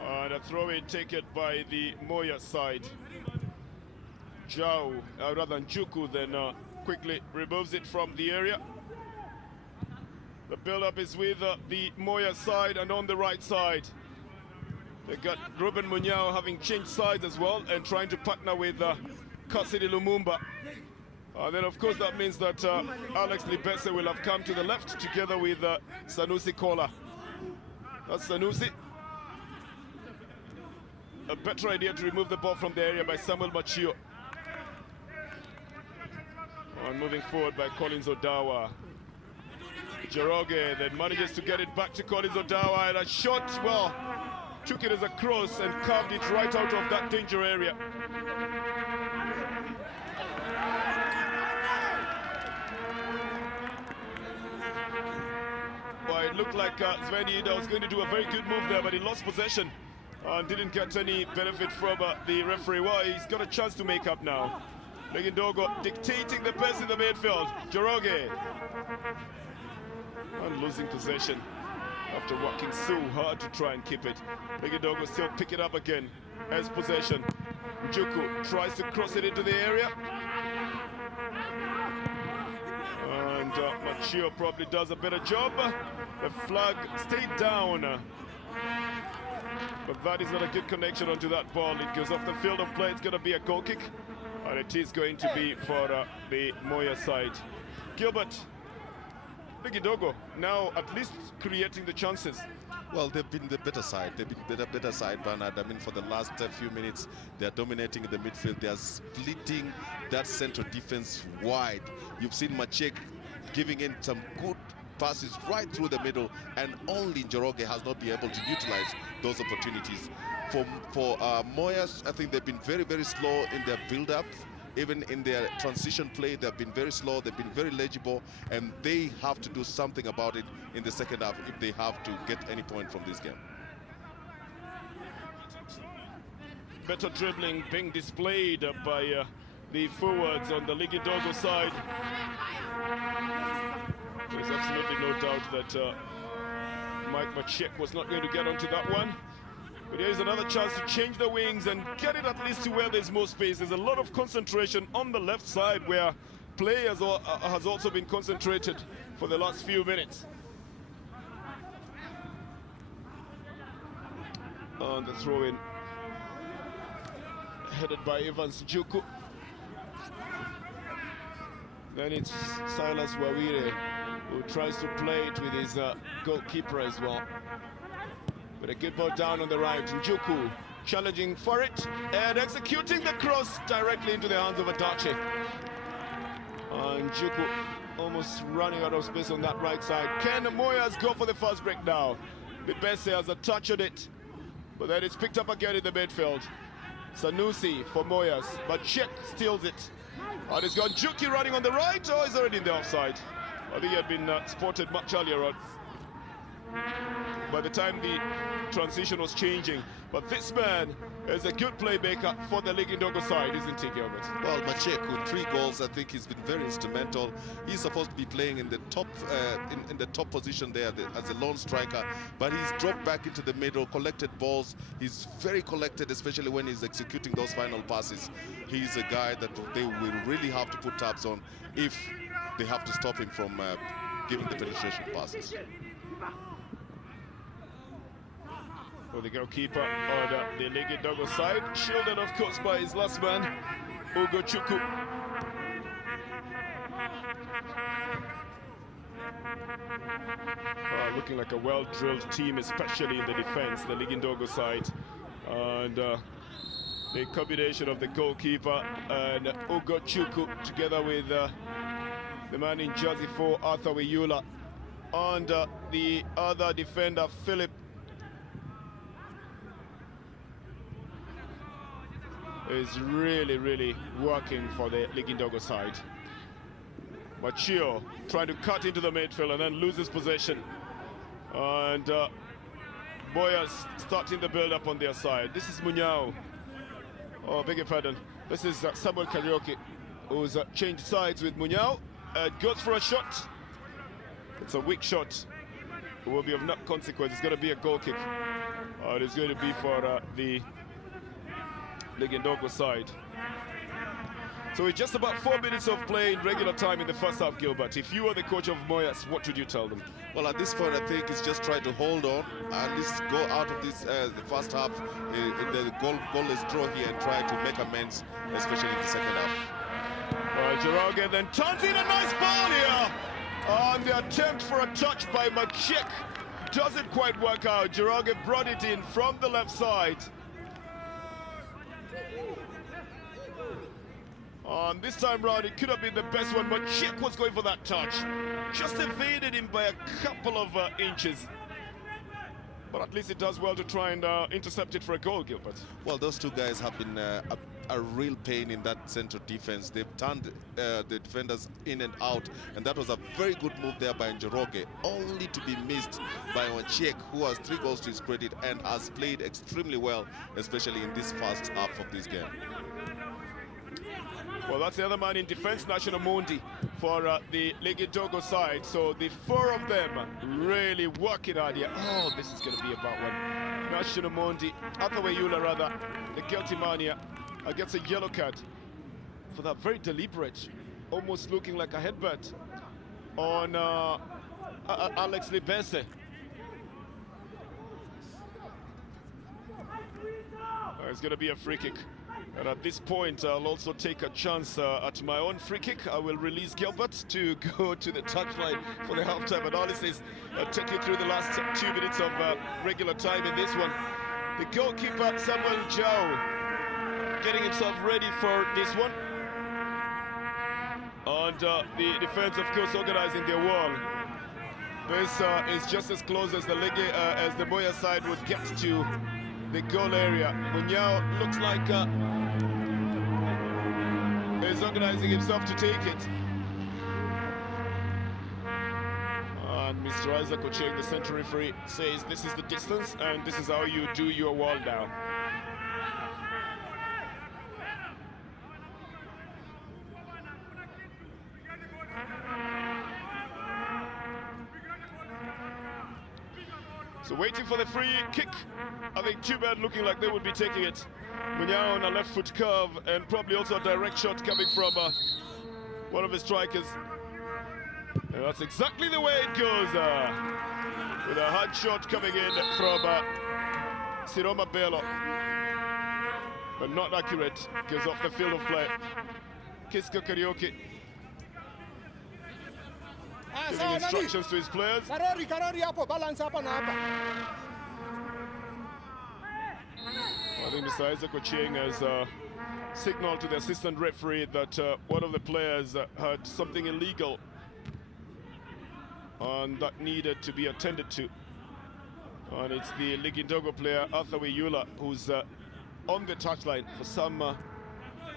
And a throw-in taken by the Moya side. Zhao, rather than Juku, then quickly removes it from the area. The build-up is with the Moya side, and on the right side they got Ruben Munyao having changed sides as well and trying to partner with Katsiri Lumumba. Then of course that means that Alex Libese will have come to the left together with Sanusi Kola. That's Sanusi. A better idea to remove the ball from the area by Samuel Machio. And moving forward by Collins Odawa. Joroge then manages to get it back to Collins Odawa, and a shot, well, took it as a cross and carved it right out of that danger area. Well, it looked like Sven Ida was going to do a very good move there, but he lost possession and didn't get any benefit from the referee. Well, he's got a chance to make up now. Ligindogo dictating the pace in the midfield. Joroge. And losing possession after working so hard to try and keep it. Ligindogo still pick it up again as possession. Juku tries to cross it into the area. And Machio probably does a better job. The flag stayed down. But that is not a good connection onto that ball. It goes off the field of play. It's going to be a goal kick. And it is going to be for the Moya side. Gilbert, Ligindogo now at least creating the chances. Well, they've been the better side. They've been the better side, Bernard. I mean, for the last few minutes, they're dominating in the midfield. They're splitting that central defense wide. You've seen Machiek giving in some good passes right through the middle, and only Joroge has not been able to utilize those opportunities. For Moyas, I think they've been very, very slow in their build-up. Even in their transition play, they've been very slow, they've been very legible, and they have to do something about it in the second half if they have to get any point from this game. Better dribbling being displayed by the forwards on the Ligindogo side. There's absolutely no doubt that Mike Machiek was not going to get onto that one. But here's another chance to change the wings and get it at least to where there's more space. There's a lot of concentration on the left side where players has also been concentrated for the last few minutes. On the throw-in, headed by Evans Juku. Then it's Silas Wawire who tries to play it with his goalkeeper as well. But a good ball down on the right. Njuku challenging for it and executing the cross directly into the hands of Adachi. And Njuku almost running out of space on that right side. Can Moyas go for the first break now? Libese has a touch on it, but then it's picked up again in the midfield. Sanusi for Moyas, but Machiek steals it. And it's got Juki running on the right, or he's already in the offside. I think he had been spotted much earlier on. By the time the transition was changing. But this man is a good playmaker for the Ligindogo side, isn't he, Gilbert? Well, Machek with 3 goals, I think he's been very instrumental. He's supposed to be playing in the top in the top position there as a lone striker, but he's dropped back into the middle, collected balls. He's very collected, especially when he's executing those final passes. He's a guy that they will really have to put tabs on if they have to stop him from giving the penetration passes. For the goalkeeper on the Ligindogo side, shielded of course by his last man, Ugo Chukwu. Looking like a well-drilled team, especially in the defense, the Ligindogo side. And the combination of the goalkeeper and Ugo Chukwu together with the man in jersey 4, Arthur Weyula, and the other defender, Philip, is really working for the Ligindogo side. Machio trying to cut into the midfield and then loses possession. And Moyas starting the build-up on their side. This is Munyao. Oh, beg your pardon. This is Samuel Karaoke, who's changed sides with Munyao. Goes for a shot. It's a weak shot. It will be of no consequence. It's going to be a goal kick. It's going to be for the Ligindogo side. So with just about 4 minutes of play in regular time in the first half, Gilbert, if you were the coach of Moyas, what would you tell them? Well, at this point, I think it's just try to hold on, at least go out of this the first half, the goalless draw here, and try to make amends, especially in the second half. Joroge then turns in a nice ball here. And the attempt for a touch by Machek doesn't quite work out. Joroge brought it in from the left side. This time round, it could have been the best one, but Machek was going for that touch. Just evaded him by a couple of inches. But at least it does well to try and intercept it for a goal, Gilbert. Well, those two guys have been a real pain in that central defense. They've turned the defenders in and out, and that was a very good move there by Njoroge, only to be missed by Machek, who has 3 goals to his credit and has played extremely well, especially in this first half of this game. Well, that's the other man in defense, National Mundi, for the Ligindogo side. So the 4 of them really working hard here. Oh, this is going to be a bad one. National Mundi, Arthur Weyula rather, the guilty man here, gets a yellow card for that very deliberate, almost looking like a headbutt on Alex Libese. It's going to be a free kick. And at this point, I'll also take a chance at my own free kick. I will release Gilbert to go to the touchline for the halftime analysis. I'll take you through the last 2 minutes of regular time in this one. The goalkeeper, Samuel Jao, getting himself ready for this one. And the defense, of course, organizing their wall. This is just as close as the Moya side would get to the goal area. Munyao looks like is organizing himself to take it. And Mr. Isaac Ocheng, the central referee, says this is the distance and this is how you do your wall now. So waiting for the free kick. I think too bad looking like they would be taking it. Munyao on a left foot curve and probably also a direct shot coming from one of his strikers. And that's exactly the way it goes. With a hard shot coming in from Siroma Bello. But not accurate, goes off the field of play. Kisko Karaoke giving instructions to his players. I think Mr. Isaac Ocheng has signaled to the assistant referee that one of the players had something illegal and that needed to be attended to. And it's the Ligindogo player, Arthur Weyula, who's on the touchline for some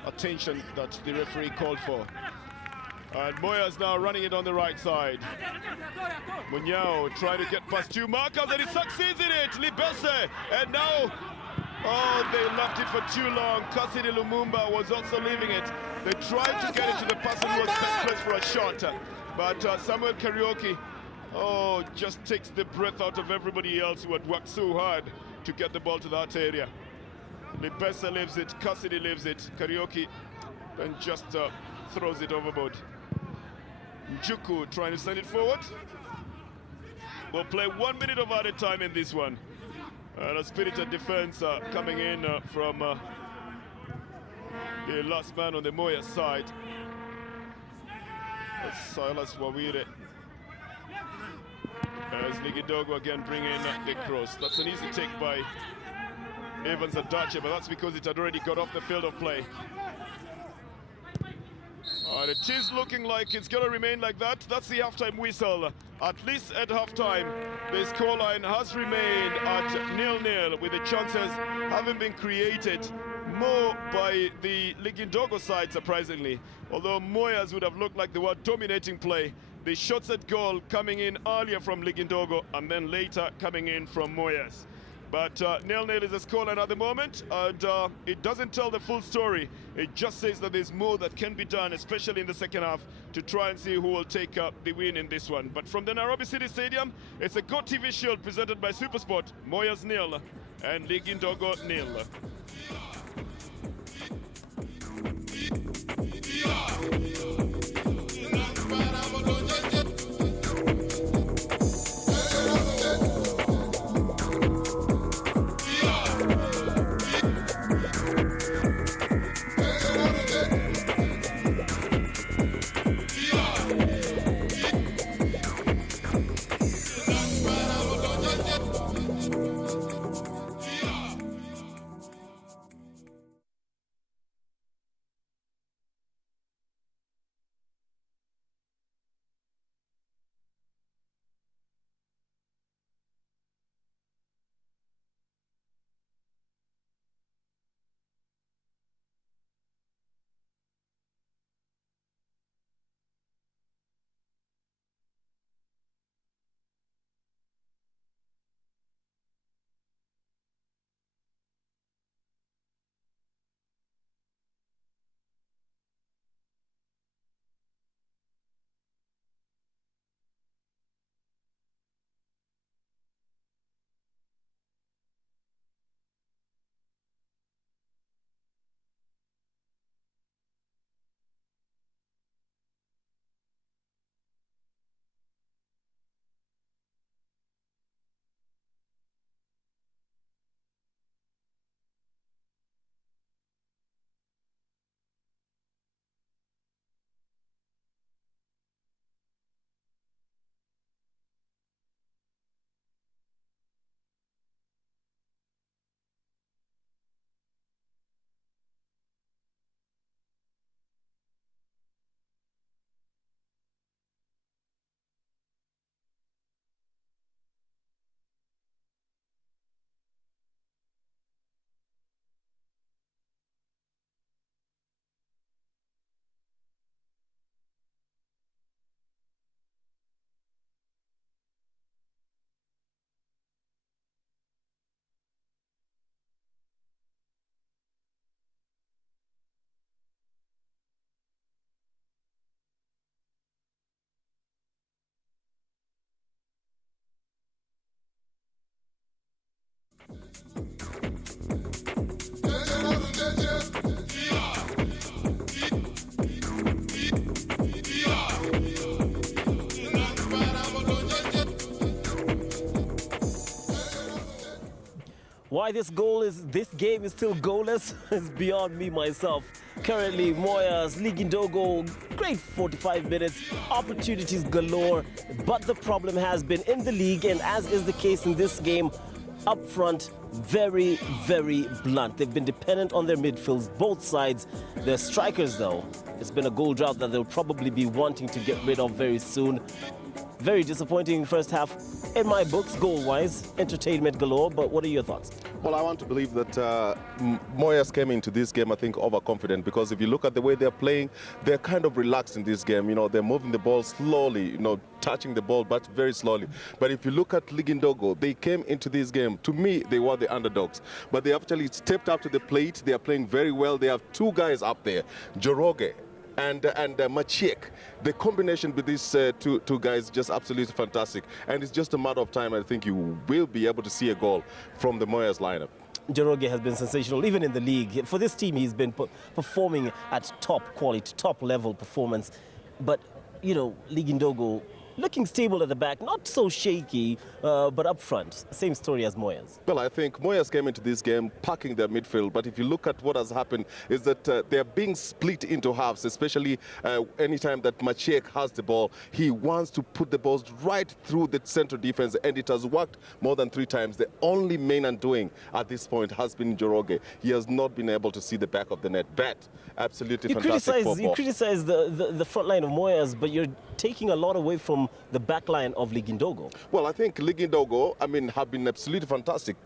attention that the referee called for. And Moyas now running it on the right side. Munyao trying to get past two markers and he succeeds in it. Libese, and now, oh, they left it for too long. Cassidy Lumumba was also leaving it. They tried to get it to the person who was best placed for a shot. But Samuel Karaoke, oh, just takes the breath out of everybody else who had worked so hard to get the ball to that area. Libese leaves it, Cassidy leaves it, Karaoke then just throws it overboard. Njuku trying to send it forward. We'll play 1 minute of added time in this one. And a spirited defense coming in from the last man on the Moyas side. Silas Wawire. As Ligidogo again bringing the cross. That's an easy take by Evans Adache, but that's because it had already got off the field of play. And it is looking like it's going to remain like that. That's the halftime whistle. At least at halftime, the scoreline has remained at 0-0, with the chances having been created more by the Ligindogo side, surprisingly. Although Moyas would have looked like they were dominating play. The shots at goal coming in earlier from Ligindogo and then later coming in from Moyas. But 0-0 is a scoreline at the moment, and it doesn't tell the full story. It just says that there's more that can be done, especially in the second half, to try and see who will take the win in this one. But from the Nairobi City Stadium, it's a GoTV Shield presented by Supersport. Moyas 0 and Ligindogo 0. Why this game is still goalless is beyond me myself. Currently, Moyas, Ligindogo, great 45 minutes, opportunities galore, but the problem has been in the league, and as is the case in this game, up front, very, very blunt. They've been dependent on their midfields, both sides. Their strikers, though, it's been a goal drought that they'll probably be wanting to get rid of very soon. Very disappointing first half in my books, goal-wise. Entertainment galore, but what are your thoughts? Well, I want to believe that Moyas came into this game, I think, overconfident, because if you look at the way they're playing, they're kind of relaxed in this game. You know, they're moving the ball slowly, you know, touching the ball, but very slowly. But if you look at Ligindogo, they came into this game, to me, they were the underdogs. But they actually stepped up to the plate. They are playing very well. They have two guys up there, Njoroge and Machiek. The combination with these two guys is just absolutely fantastic. And it's just a matter of time, I think you will be able to see a goal from the Moyas lineup. Njoroge has been sensational, even in the league. For this team, he's been performing at top quality, top level performance. But, you know, Ligindogo looking stable at the back, not so shaky, but up front. Same story as Moyas. Well, I think Moyas came into this game packing their midfield, but if you look at what has happened is that they're being split into halves, especially anytime that Machiek has the ball. He wants to put the balls right through the central defense, and it has worked more than 3 times. The only main undoing at this point has been Njoroge. He has not been able to see the back of the net. But absolutely fantastic football. You criticize the front line of Moyas, but you're taking a lot away from the back line of Ligindogo. Well, I think Ligindogo, I mean, have been absolutely fantastic.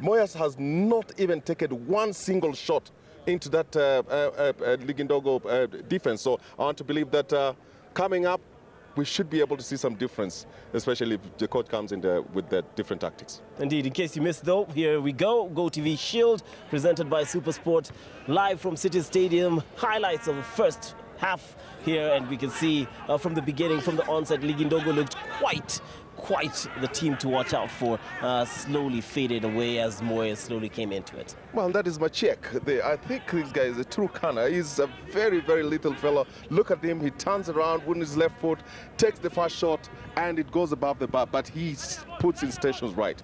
Moyas has not even taken one single shot into that Ligindogo defense. So I want to believe that coming up, we should be able to see some difference, especially if the coach comes in with the different tactics. Indeed. In case you missed, though, here we go. GoTV Shield, presented by SuperSport, live from City Stadium. Highlights of the first half here, and we can see from the beginning, from the onset, Ligindogo looked quite the team to watch out for. Slowly faded away as Moyes slowly came into it. Well, that is Machiek. I think this guy is a true canner. He's a very, very little fellow. Look at him. He turns around with his left foot, takes the first shot, and it goes above the bar, but he puts his stations right.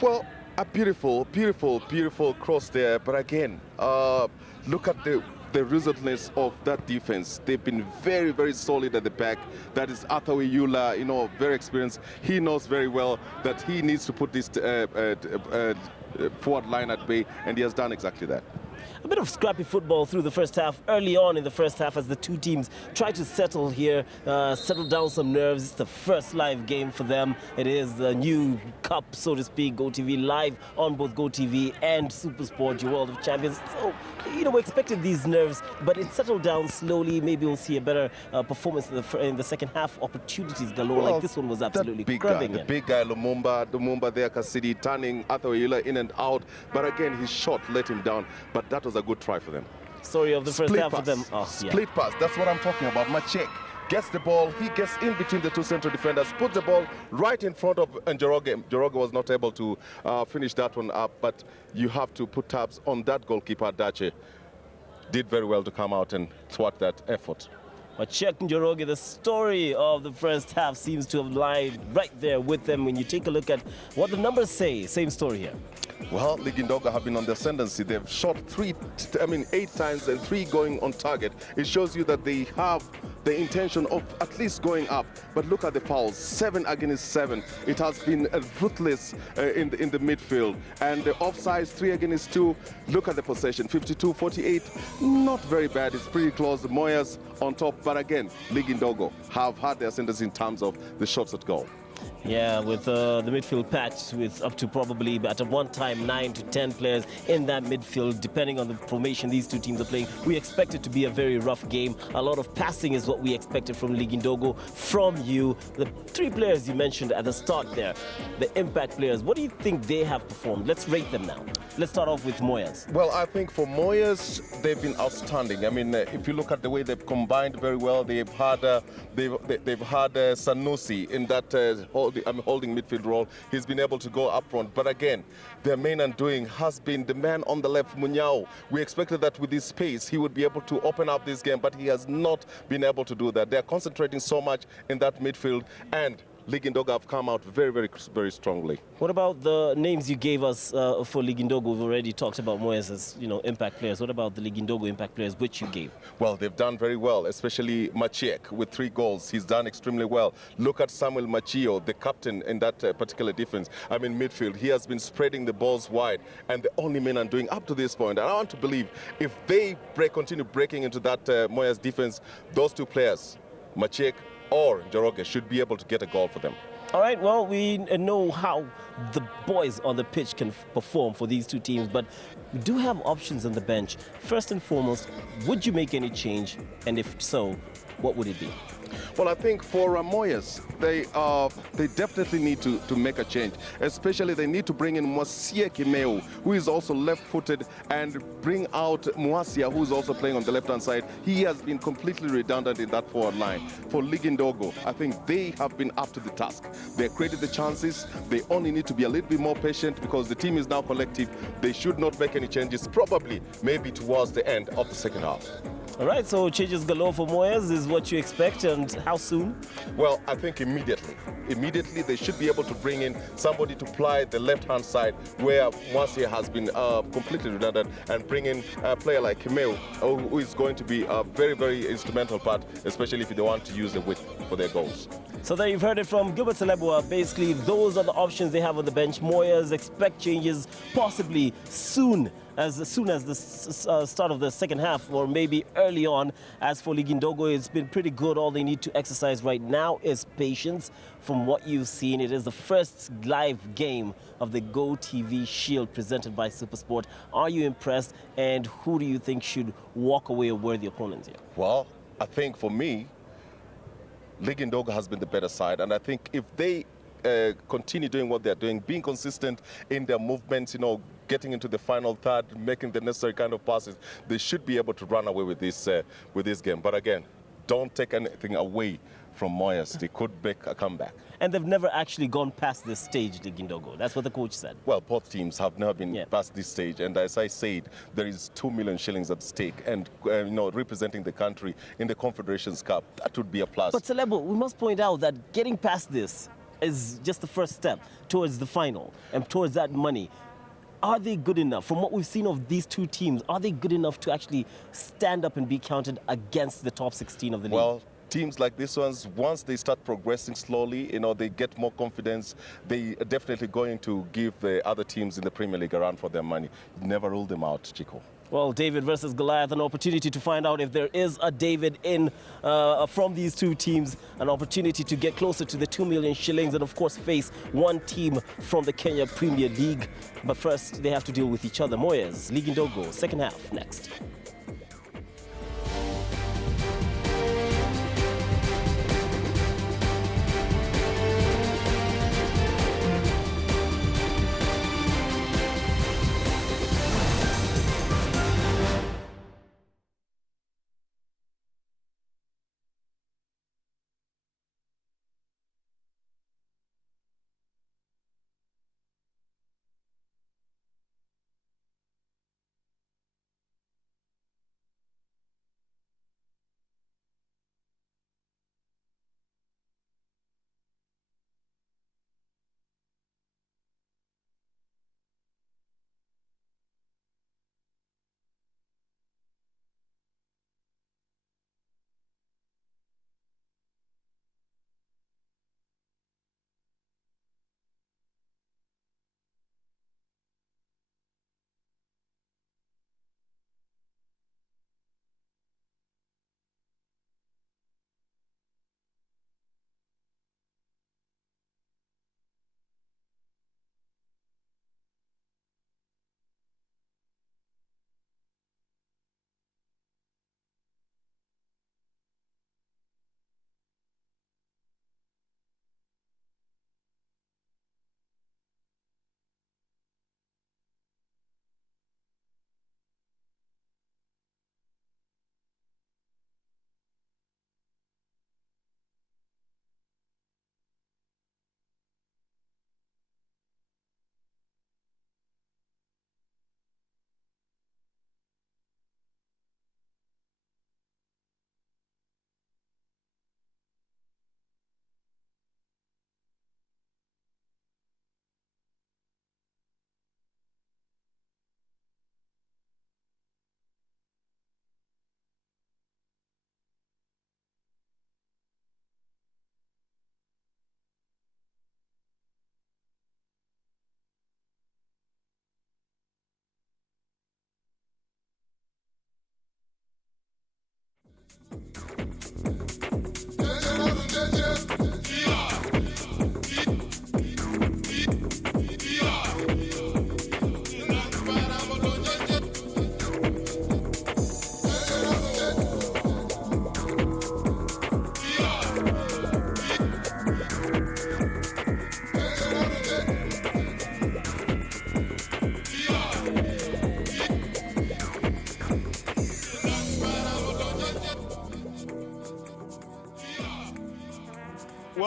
Well, a beautiful, beautiful, beautiful cross there. But again, look at the resolveness of that defense. They've been very, very solid at the back. That is Athawi Yula, you know, very experienced. He knows very well that he needs to put this forward line at bay, and he has done exactly that. A bit of scrappy football through the first half, early on in the first half, as the two teams try to settle here, settle down some nerves. It's the first live game for them. It is the new cup, so to speak, GoTV live on both GoTV and SuperSport, your World of Champions. So, you know, we expected these nerves, but it settled down slowly. Maybe we'll see a better performance in the second half. Opportunities galore, like this one was absolutely grabbing the big guy, Lumumba there, Cassidy, turning Athawi in and out. But again, his shot let him down. But that was a good try for them. Story of the first half for them. Oh, Split pass, that's what I'm talking about. Machiek gets the ball, he gets in between the two central defenders, puts the ball right in front of Njoroge. Njoroge was not able to finish that one up, but you have to put tabs on that goalkeeper, Dache. Did very well to come out and thwart that effort. But check Njoroge, the story of the first half seems to have lied right there with them. When you take a look at what the numbers say, same story here. Well, Ligindogo have been on the ascendancy. They've shot 8 times and 3 going on target. It shows you that they have the intention of at least going up. But look at the fouls, 7 against 7. It has been ruthless in the midfield. And the offsides, 3 against 2. Look at the possession, 52-48. Not very bad. It's pretty close. The Moyas on top. But again, Ligindogo have had the ascendancy in terms of the shots at goal. Yeah, with the midfield patch with up to probably at one time 9 to 10 players in that midfield, depending on the formation these two teams are playing. We expect it to be a very rough game. A lot of passing is what we expected from Ligindogo, from you. The 3 players you mentioned at the start there, the impact players, what do you think they have performed? Let's rate them now. Let's start off with Moyas. Well, I think for Moyas, they've been outstanding. I mean, if you look at the way they've combined very well, they've had Sanusi in that holding midfield role. He's been able to go up front. But again, their main undoing has been the man on the left, Munyao. We expected that with his space, he would be able to open up this game, but he has not been able to do that. They're concentrating so much in that midfield, and Ligindogo have come out very, very, very strongly. What about the names you gave us for Ligindogo? We've already talked about Moyes as, you know, impact players. What about the Ligindogo impact players which you gave? Well, they've done very well, especially Machiek with 3 goals. He's done extremely well. Look at Samuel Machio, the captain in that particular defense. I mean, midfield. He has been spreading the balls wide, and the only men undoing up to this point. And I want to believe if they continue breaking into that Moyes defense, those 2 players, Machiek or Njoroge, should be able to get a goal for them. All right, well, we know how the boys on the pitch can perform for these two teams, but we do have options on the bench. First and foremost, would you make any change? And if so, what would it be? Well, I think for Moyas, they definitely need to make a change. Especially they need to bring in Mosia Kimeu, who is also left-footed, and bring out Muasia, who is also playing on the left-hand side. He has been completely redundant in that forward line. For Ligindogo, I think they have been up to the task. They created the chances. They only need to be a little bit more patient because the team is now collective. They should not make any changes, probably maybe towards the end of the second half. All right, so changes galore for Moyas is what you expect, and how soon? Well, I think immediately. Immediately, they should be able to bring in somebody to ply the left-hand side where Moasia has been completely redundant, and bring in a player like Kimeu, who is going to be a very, very instrumental part, especially if they want to use the width for their goals. So there you've heard it from Gilbert Selebua. Basically, those are the options they have on the bench. Moyas expect changes possibly soon as the start of the second half, or maybe early on. As for Ligindogo, it's been pretty good. All they need to exercise right now is patience. From what you've seen, it is the first live game of the Go TV Shield presented by SuperSport. Are you impressed? And who do you think should walk away a worthy opponent here? Well, I think for me, Ligindogo has been the better side, and I think if they continue doing what they're doing, being consistent in their movements, you know, getting into the final third, making the necessary kind of passes, they should be able to run away with this game. But again, don't take anything away from Moyas. They could make a comeback. And they've never actually gone past this stage, Ligindogo. That's what the coach said. Well, both teams have never been past this stage. And as I said, there is 2 million shillings at stake. And, you know, representing the country in the Confederations Cup, that would be a plus. But Selebo, we must point out that getting past this is just the first step towards the final and towards that money. Are they good enough? From what we've seen of these two teams, are they good enough to actually stand up and be counted against the top 16 of the league? Well, teams like these ones, once they start progressing slowly, you know, they get more confidence. They are definitely going to give the other teams in the Premier League a run for their money. Never rule them out, Chico. Well, David versus Goliath, an opportunity to find out if there is a David in from these two teams, an opportunity to get closer to the 2 million shillings and, of course, face one team from the Kenya Premier League. But first, they have to deal with each other. Moyas, Ligindogo, second half, next.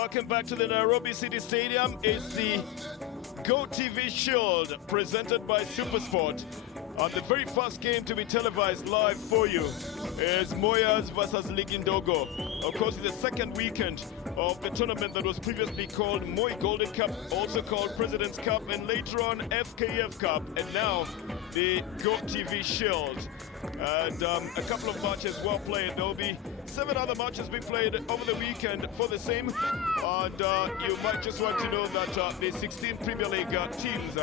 Welcome back to the Nairobi City Stadium. It's the Go TV Shield presented by SuperSport. And the very first game to be televised live for you is Moyas versus Ligindogo. Of course, it's the second weekend of the tournament that was previously called Moi Golden Cup, also called President's Cup, and later on FKF Cup, and now the Go TV Shield. And a couple of matches well played. There will be 7 other matches being played over the weekend for the same. And you might just want to know that the 16 Premier League teams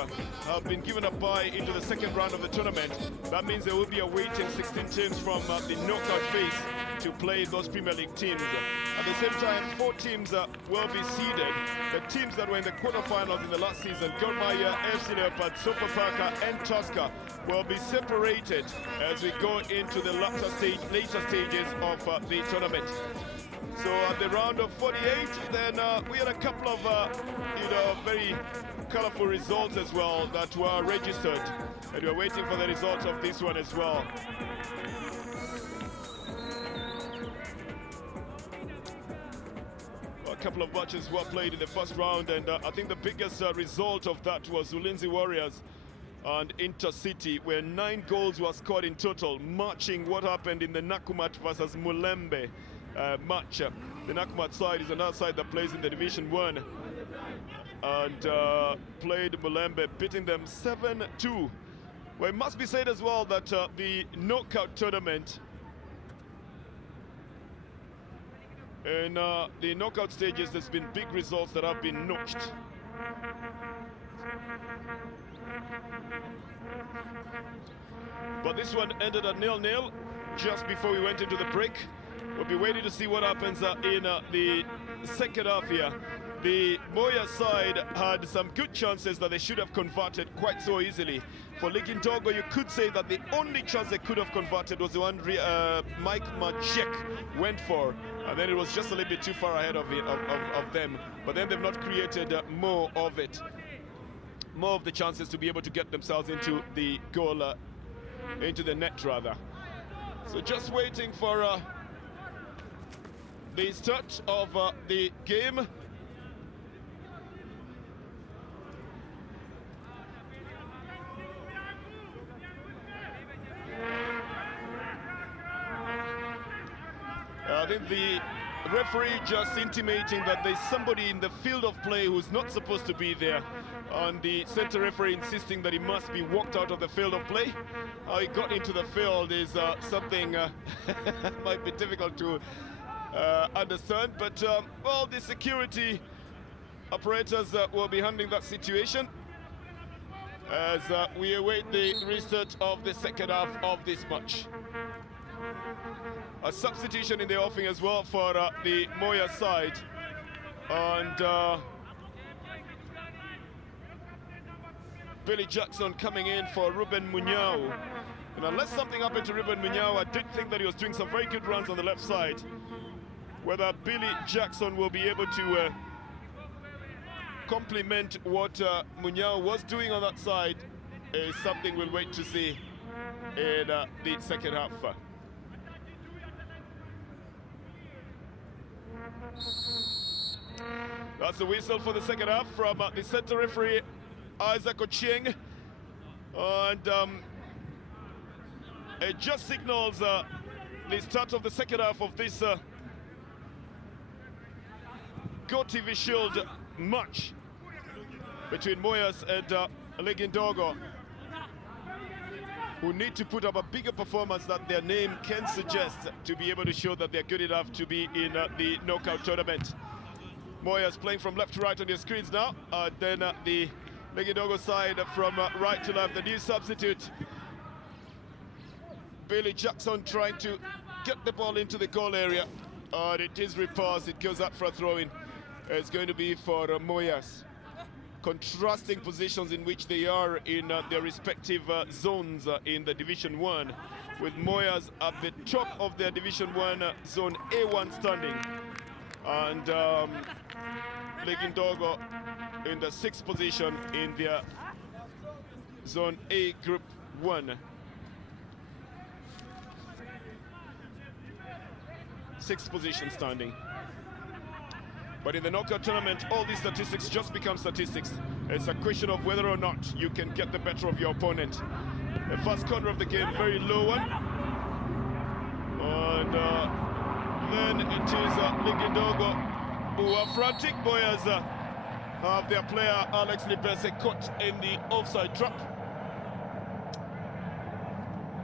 have been given a bye into the second round of the tournament. That means there will be awaiting 16 teams from the knockout phase to play those Premier League teams. At the same time, 4 teams will be seeded. The teams that were in the quarterfinals in the last season, Gor Mahia, FC Leopards, Sofapaka and Tusker, will be separated as we go into the later stages of the tournament. So at the round of 48, then we had a couple of very colorful results as well that were registered, and we're waiting for the results of this one as well. A couple of matches were played in the first round, and I think the biggest result of that was Ulinzi Warriors and Intercity, where 9 goals were scored in total, matching what happened in the Nakumat versus Mulembe match. The Nakumat side is another side that plays in the Division 1 and played Mulembe, beating them 7-2. Well, it must be said as well that the knockout tournament, in the knockout stages, there's been big results that have been notched. But this one ended at 0-0 just before we went into the break. We'll be waiting to see what happens in the second half here. The Moyas side had some good chances that they should have converted quite so easily. For Ligindogo, you could say that the only chance they could have converted was the one Mike Machek went for, and then it was just a little bit too far ahead of them. But then they've not created more of the chances to be able to get themselves into the goal, into the net rather. So just waiting for the start of the game. I think the referee just intimating that there's somebody in the field of play who's not supposed to be there, and the center referee insisting that he must be walked out of the field of play. How he got into the field is something might be difficult to understand, but well, the security operators will be handling that situation as we await the restart of the second half of this match. A substitution in the offing as well for the Moya side, and Billy Jackson coming in for Ruben Munyao. And unless something happened to Ruben Munyao, I did think that he was doing some very good runs on the left side. Whether Billy Jackson will be able to complement what Munyao was doing on that side is something we'll wait to see in the second half. That's the whistle for the second half from the center referee, Isaac Ochieng. And it just signals the start of the second half of this Go TV Shield match between Moyas and Ligindogo, who need to put up a bigger performance that their name can suggest to be able to show that they're good enough to be in the knockout tournament. Moyas playing from left to right on your screens now. Then the Ligindogo side from right to left, the new substitute, Billy Jackson, trying to get the ball into the goal area. And it is repassed, it goes up for a throw-in. It's going to be for Moyas. Contrasting positions in which they are in their respective zones in the Division 1, with Moyas at the top of their Division 1 Zone A1 standing, and Ligindogo in the 6th position in their Zone A Group 1. 6th position standing. But in the knockout tournament, all these statistics just become statistics. It's a question of whether or not you can get the better of your opponent. The first corner of the game, very low one. And then it is Ligindogo who are frantic. Moyas have their player Alex Libese caught in the offside trap.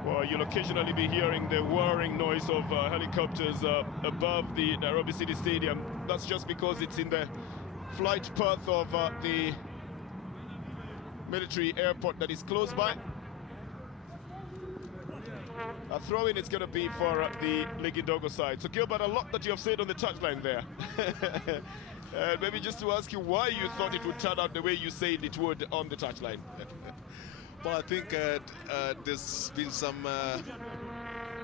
Well, you'll occasionally be hearing the whirring noise of helicopters above the Nairobi City Stadium. That's just because it's in the flight path of the military airport that is close by. A throw-in is going to be for the Ligindogo side. So, Gilbert, a lot that you have said on the touchline there. Maybe just to ask you why you thought it would turn out the way you said it would on the touchline. Well, I think there's been some,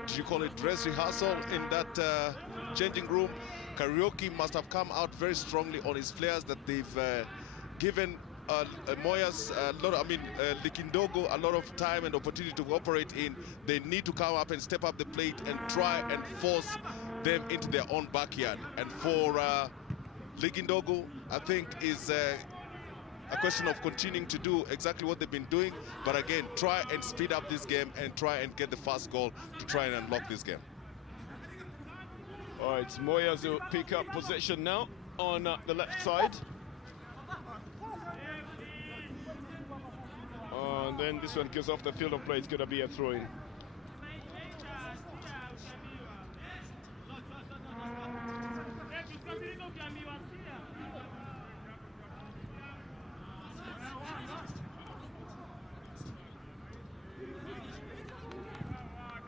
do you call it dress rehearsal in that changing room? Karaoke must have come out very strongly on his players that they've given Moyas Ligindogo a lot of time and opportunity to operate in. They need to come up and step up the plate and try and force them into their own backyard. And for Ligindogo, I think is a question of continuing to do exactly what they've been doing, but again, try and speed up this game and try and get the first goal to try and unlock this game. All right, it's Moyas who pick up possession now on the left side. And then this one goes off the field of play. It's going to be a throw-in.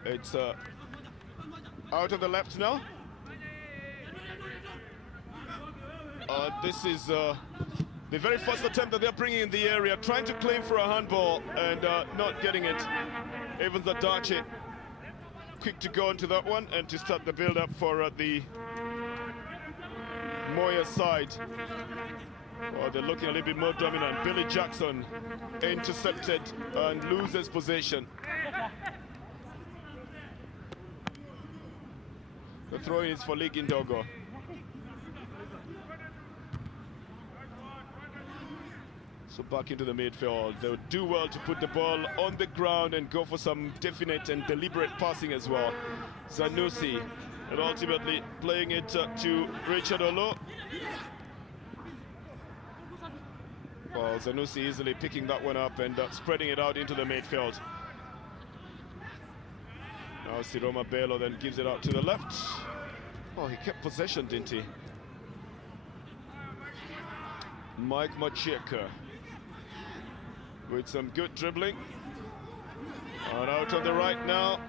It's out of the left now. This is the very first attempt that they're bringing in the area, trying to claim for a handball and not getting it. Evans Adachi quick to go into that one and to start the build-up for the Moyas side. Oh, they're looking a little bit more dominant. Billy Jackson intercepted and loses possession. The throw-in is for Ligindogo. So back into the midfield. They'll do well to put the ball on the ground and go for some definite and deliberate passing as well. Zanussi, and ultimately playing it to Richard Olo. Well, Zanussi easily picking that one up and spreading it out into the midfield. Now Siroma Bello then gives it out to the left. Oh, he kept possession, didn't he? Mike Macheka with some good dribbling. And out on the right now.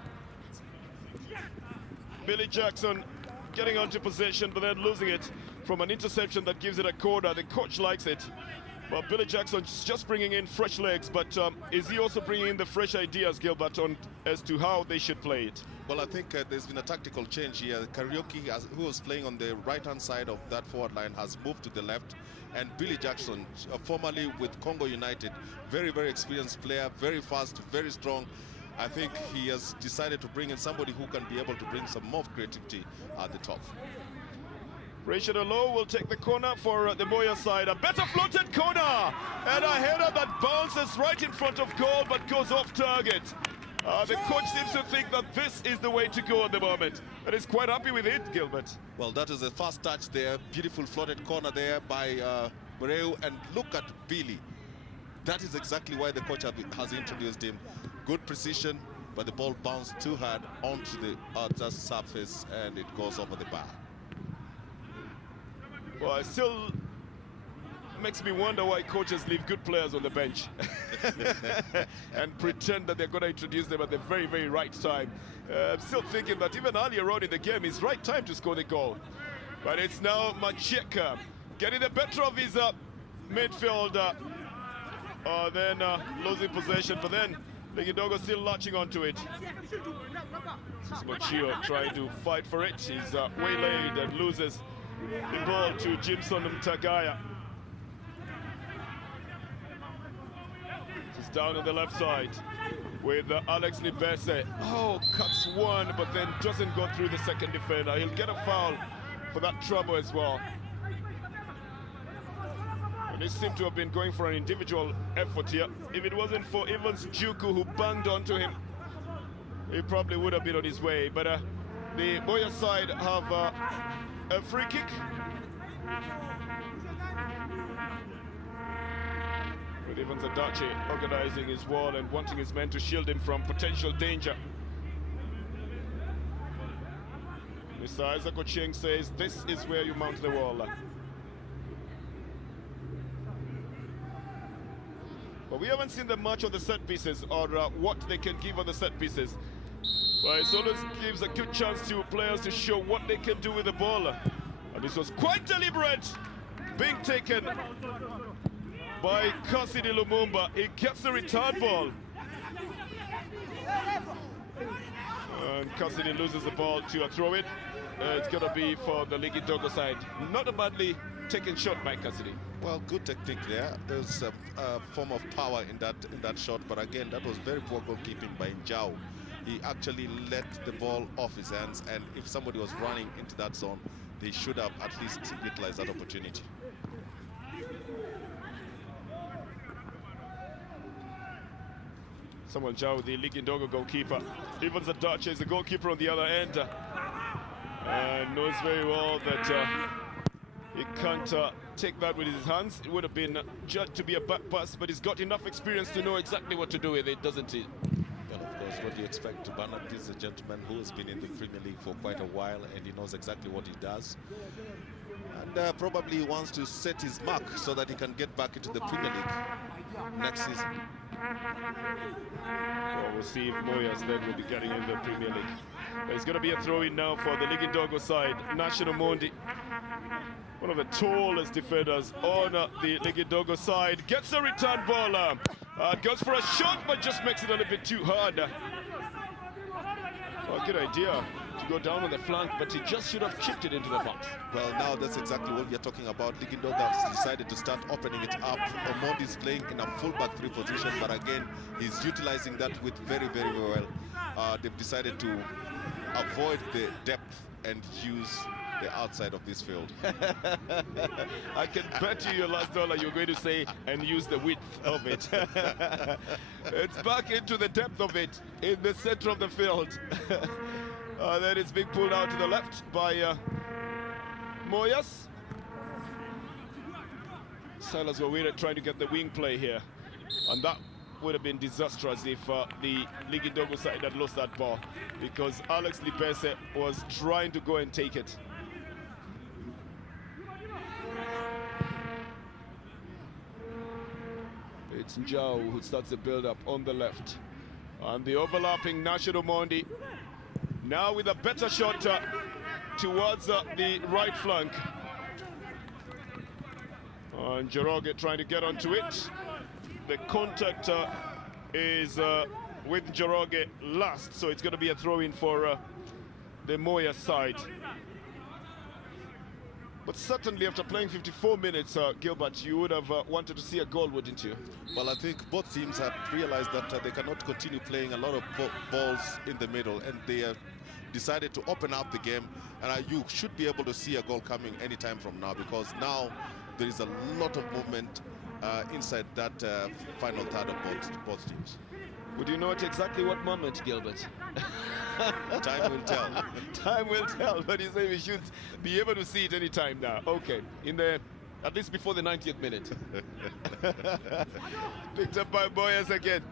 Billy Jackson getting onto possession, but then losing it from an interception that gives it a corner. The coach likes it. Well, Billy Jackson's just bringing in fresh legs, but is he also bringing in the fresh ideas, Gilbert, on as to how they should play it? Well, I think there's been a tactical change here. Karaoke, who was playing on the right-hand side of that forward line, has moved to the left. And Billy Jackson, formerly with Congo United, very, very experienced player, very fast, very strong. I think he has decided to bring in somebody who can be able to bring some more creativity at the top. Richard Olo will take the corner for the Moyas side. A better floated corner and a header that bounces right in front of goal but goes off target. The coach seems to think that this is the way to go at the moment, and is quite happy with it, Gilbert. Well, that is a fast touch there. Beautiful floated corner there by Moreu, and look at Billy. That is exactly why the coach has introduced him. Good precision, but the ball bounced too hard onto the outer surface, and it goes over the bar. Well, it still makes me wonder why coaches leave good players on the bench and pretend that they're going to introduce them at the very, very right time. I'm still thinking that even earlier on in the game, it's right time to score the goal. But it's now Macheka getting the better of his midfielder. Then losing possession, but then Ligindogo still latching onto it. This is Mochio trying to fight for it. He's waylaid and loses the ball to Jimson Mtagaya. Just down on the left side with Alex Libese. Oh, cuts one, but then doesn't go through the second defender. He'll get a foul for that trouble as well. They seem to have been going for an individual effort here. If it wasn't for Evans Juku, who banged onto him, he probably would have been on his way. But the Moyas side have a free kick. With Evans Adachi organizing his wall and wanting his men to shield him from potential danger. Mr. Isaac Ochieng says this is where you mount the wall. But we haven't seen them much on the set pieces or what they can give on the set pieces. But it always gives a good chance to players to show what they can do with the ball. And this was quite deliberate, being taken by Cassidy Lumumba. He gets the return ball. And Cassidy loses the ball to a throw-in. It's going to be for the Ligi Dogo side. Not a badly taken shot by Cassidy. Well, good technique there. There's a form of power in that shot, but again, that was very poor goalkeeping by Njau. He actually let the ball off his hands, and if somebody was running into that zone, they should have at least utilized that opportunity. Samuel Njau, the Ligi Dogo goalkeeper. Evans Adachi is the goalkeeper on the other end. And knows very well that he can't take that with his hands. It would have been judged to be a back pass, but he's got enough experience to know exactly what to do with it, doesn't he? Well, of course, what do you expect? Bernard is a gentleman who has been in the Premier League for quite a while, and he knows exactly what he does. And probably wants to set his mark so that he can get back into the Premier League next season. Well, we'll see if Moyas then will be getting in the Premier League. There's going to be a throw-in now for the Ligi Dogo side. National Mondi, one of the tallest defenders on the Ligi Dogo side, gets a return ball. Goes for a shot, but just makes it a little bit too hard. Well, good idea to go down on the flank, but he just should have chipped it into the box. Well, now that's exactly what we are talking about. Ligi Dogo has decided to start opening it up. Omondi is playing in a full-back three position, but again, he's utilizing that with very, very well. They've decided to avoid the depth and use the outside of this field. I can bet you your last dollar you're going to say and use the width of it. It's back into the depth of it in the center of the field. Then it's being pulled out to the left by Moyas. Silas Wawira trying to get the wing play here, and that would have been disastrous if the Ligi Dogo side had lost that ball, because Alex Lipese was trying to go and take it. It's Njau who starts the build-up on the left. And the overlapping National Mondi now with a better shot towards the right flank. And Njoroge trying to get onto it. The contact is with Njoroge last, so it's going to be a throw-in for the Moya side. But certainly after playing 54 minutes, Gilbert, you would have wanted to see a goal, wouldn't you? Well, I think both teams have realized that they cannot continue playing a lot of balls in the middle, and they have decided to open up the game. And you should be able to see a goal coming anytime from now, because now there is a lot of movement inside that final third of both teams. Would you know at exactly what moment, Gilbert? Time will tell. Time will tell, but you say we should be able to see it any time now. Okay, at least before the 90th minute. Picked up by Moyas again.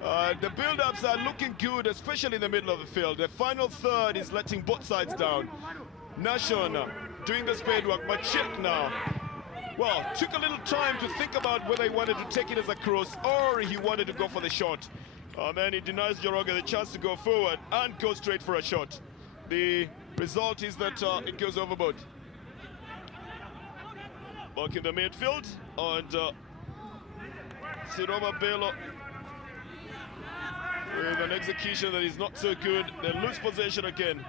The build-ups are looking good, especially in the middle of the field. The final third is letting both sides down. Nashon doing the spade work, but Chip now, well, took a little time to think about whether he wanted to take it as a cross or he wanted to go for the shot. And then he denies Njoroge the chance to go forward and go straight for a shot. The result is that it goes overboard. Back in the midfield, and Siroma Bello with an execution that is not so good. They lose possession again.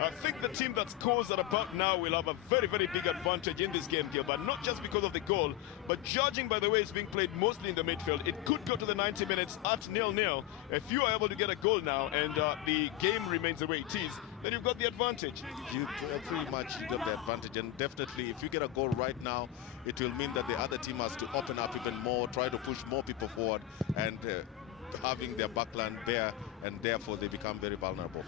I think the team that scores at about now will have a very, very big advantage in this game, Gilbert. Not just because of the goal, but judging by the way it's being played mostly in the midfield, it could go to the 90 minutes at 0-0. If you are able to get a goal now and the game remains the way it is, then you've got the advantage. You pretty much got the advantage, and definitely if you get a goal right now, it will mean that the other team has to open up even more, try to push more people forward, and having their backline bare, and therefore they become very vulnerable.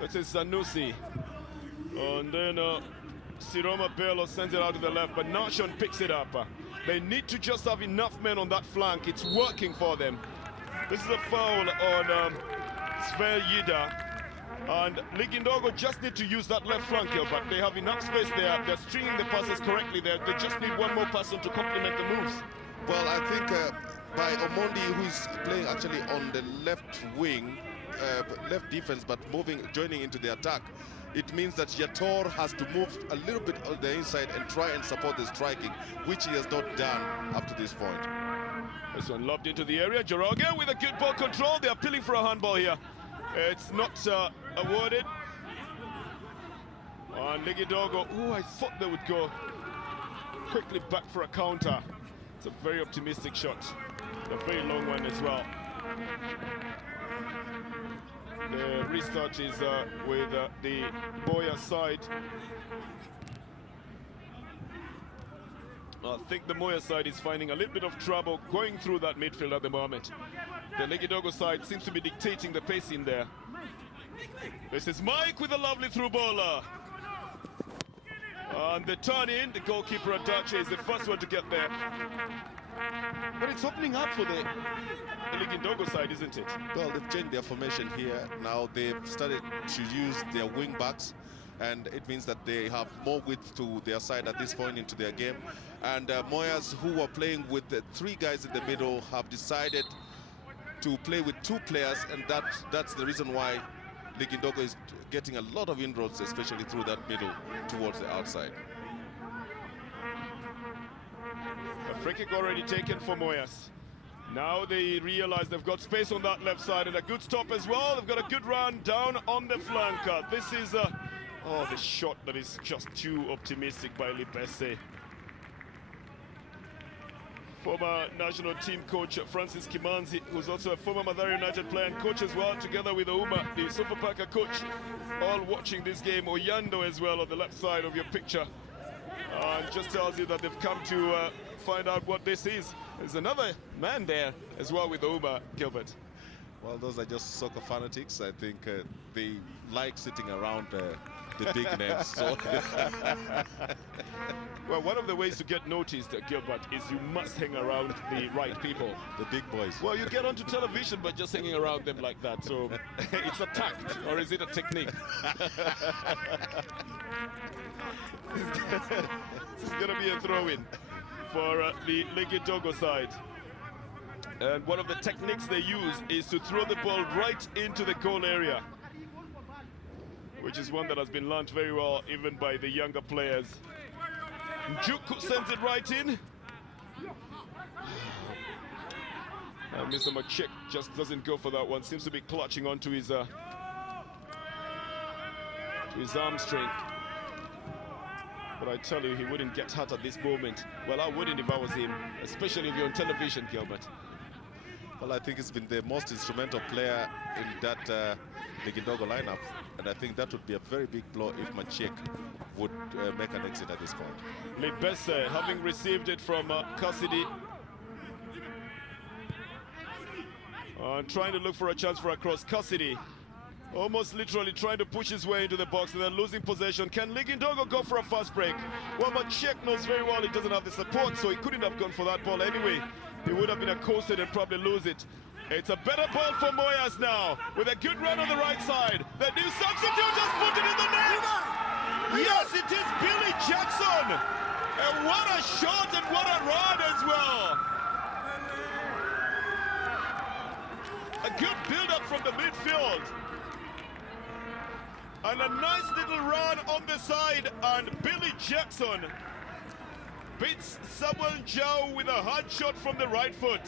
That is Sanusi. And then Siroma Bello sends it out to the left, but Nashon picks it up. They need to just have enough men on that flank. It's working for them. This is a foul on Svel Yida. And Ligindogo just need to use that left flank here, but they have enough space there. They're stringing the passes correctly there. They just need one more person to complement the moves. Well, I think by Omondi, who's playing actually on the left wing, left defense, but joining into the attack, it means that Yator has to move a little bit on the inside and try and support the striking, which he has not done up to this point. This one lobbed into the area. Joroge with a good ball control. They're appealing for a handball here. It's not awarded. And Ligidogo, oh, I thought they would go quickly back for a counter. It's a very optimistic shot. A very long one as well. The restart is with the Moyas side. I think the Moyas side is finding a little bit of trouble going through that midfield at the moment. The Ligidogo side seems to be dictating the pace in there. This is Mike with a lovely through ball. And the turn in, the goalkeeper Adache is the first one to get there. But it's opening up for the Ligindogo side, isn't it? Well, they've changed their formation here. Now they've started to use their wing backs, and it means that they have more width to their side at this point into their game. And Moyas, who were playing with the 3 guys in the middle, have decided to play with 2 players, and that's the reason why Ligindogo is getting a lot of inroads, especially through that middle towards the outside. A free kick already taken for Moyas. Now they realize they've got space on that left side, and a good stop as well. They've got a good run down on the flanker. This is oh, the shot that is just too optimistic by Lipese. Former national team coach Francis Kimanzi, who's also a former Mathare United player and coach as well, together with Ouma, the Sofapaka coach, all watching this game. Oyando as well on the left side of your picture. And just tells you that they've come to find out what this is. There's another man there as well with Ouma, Gilbert. Well, those are just soccer fanatics. I think they like sitting around the big names. So. Well, one of the ways to get noticed, Gilbert, is you must hang around the right people. The big boys. Well, you get onto television by just hanging around them like that. So it's a tact, or is it a technique? This is going to be a throw-in for the Ligidogo side. And one of the techniques they use is to throw the ball right into the goal area, which is one that has been learned very well even by the younger players. Njuku sends it right in. And Mr. Machek just doesn't go for that one. Seems to be clutching onto his arm strength. But I tell you, he wouldn't get hurt at this moment. Well, I wouldn't if I was him, especially if you're on television, Gilbert. Well, I think he's been the most instrumental player in that Ligindogo lineup, and I think that would be a very big blow if Machek would make an exit at this point. Libese, having received it from Cassidy, trying to look for a chance for a cross. Cassidy almost literally trying to push his way into the box and then losing possession. Can Ligindogo go for a fast break? Well, Machek knows very well he doesn't have the support, so he couldn't have gone for that ball anyway. He would have been accosted and probably lose it. It's a better ball for Moyas now, with a good run on the right side. The new substitute just put it in the net! Yes, it is Billy Jackson! And what a shot and what a run as well! A good build-up from the midfield. And a nice little run on the side, and Billy Jackson beats Samuel Njau with a hard shot from the right foot.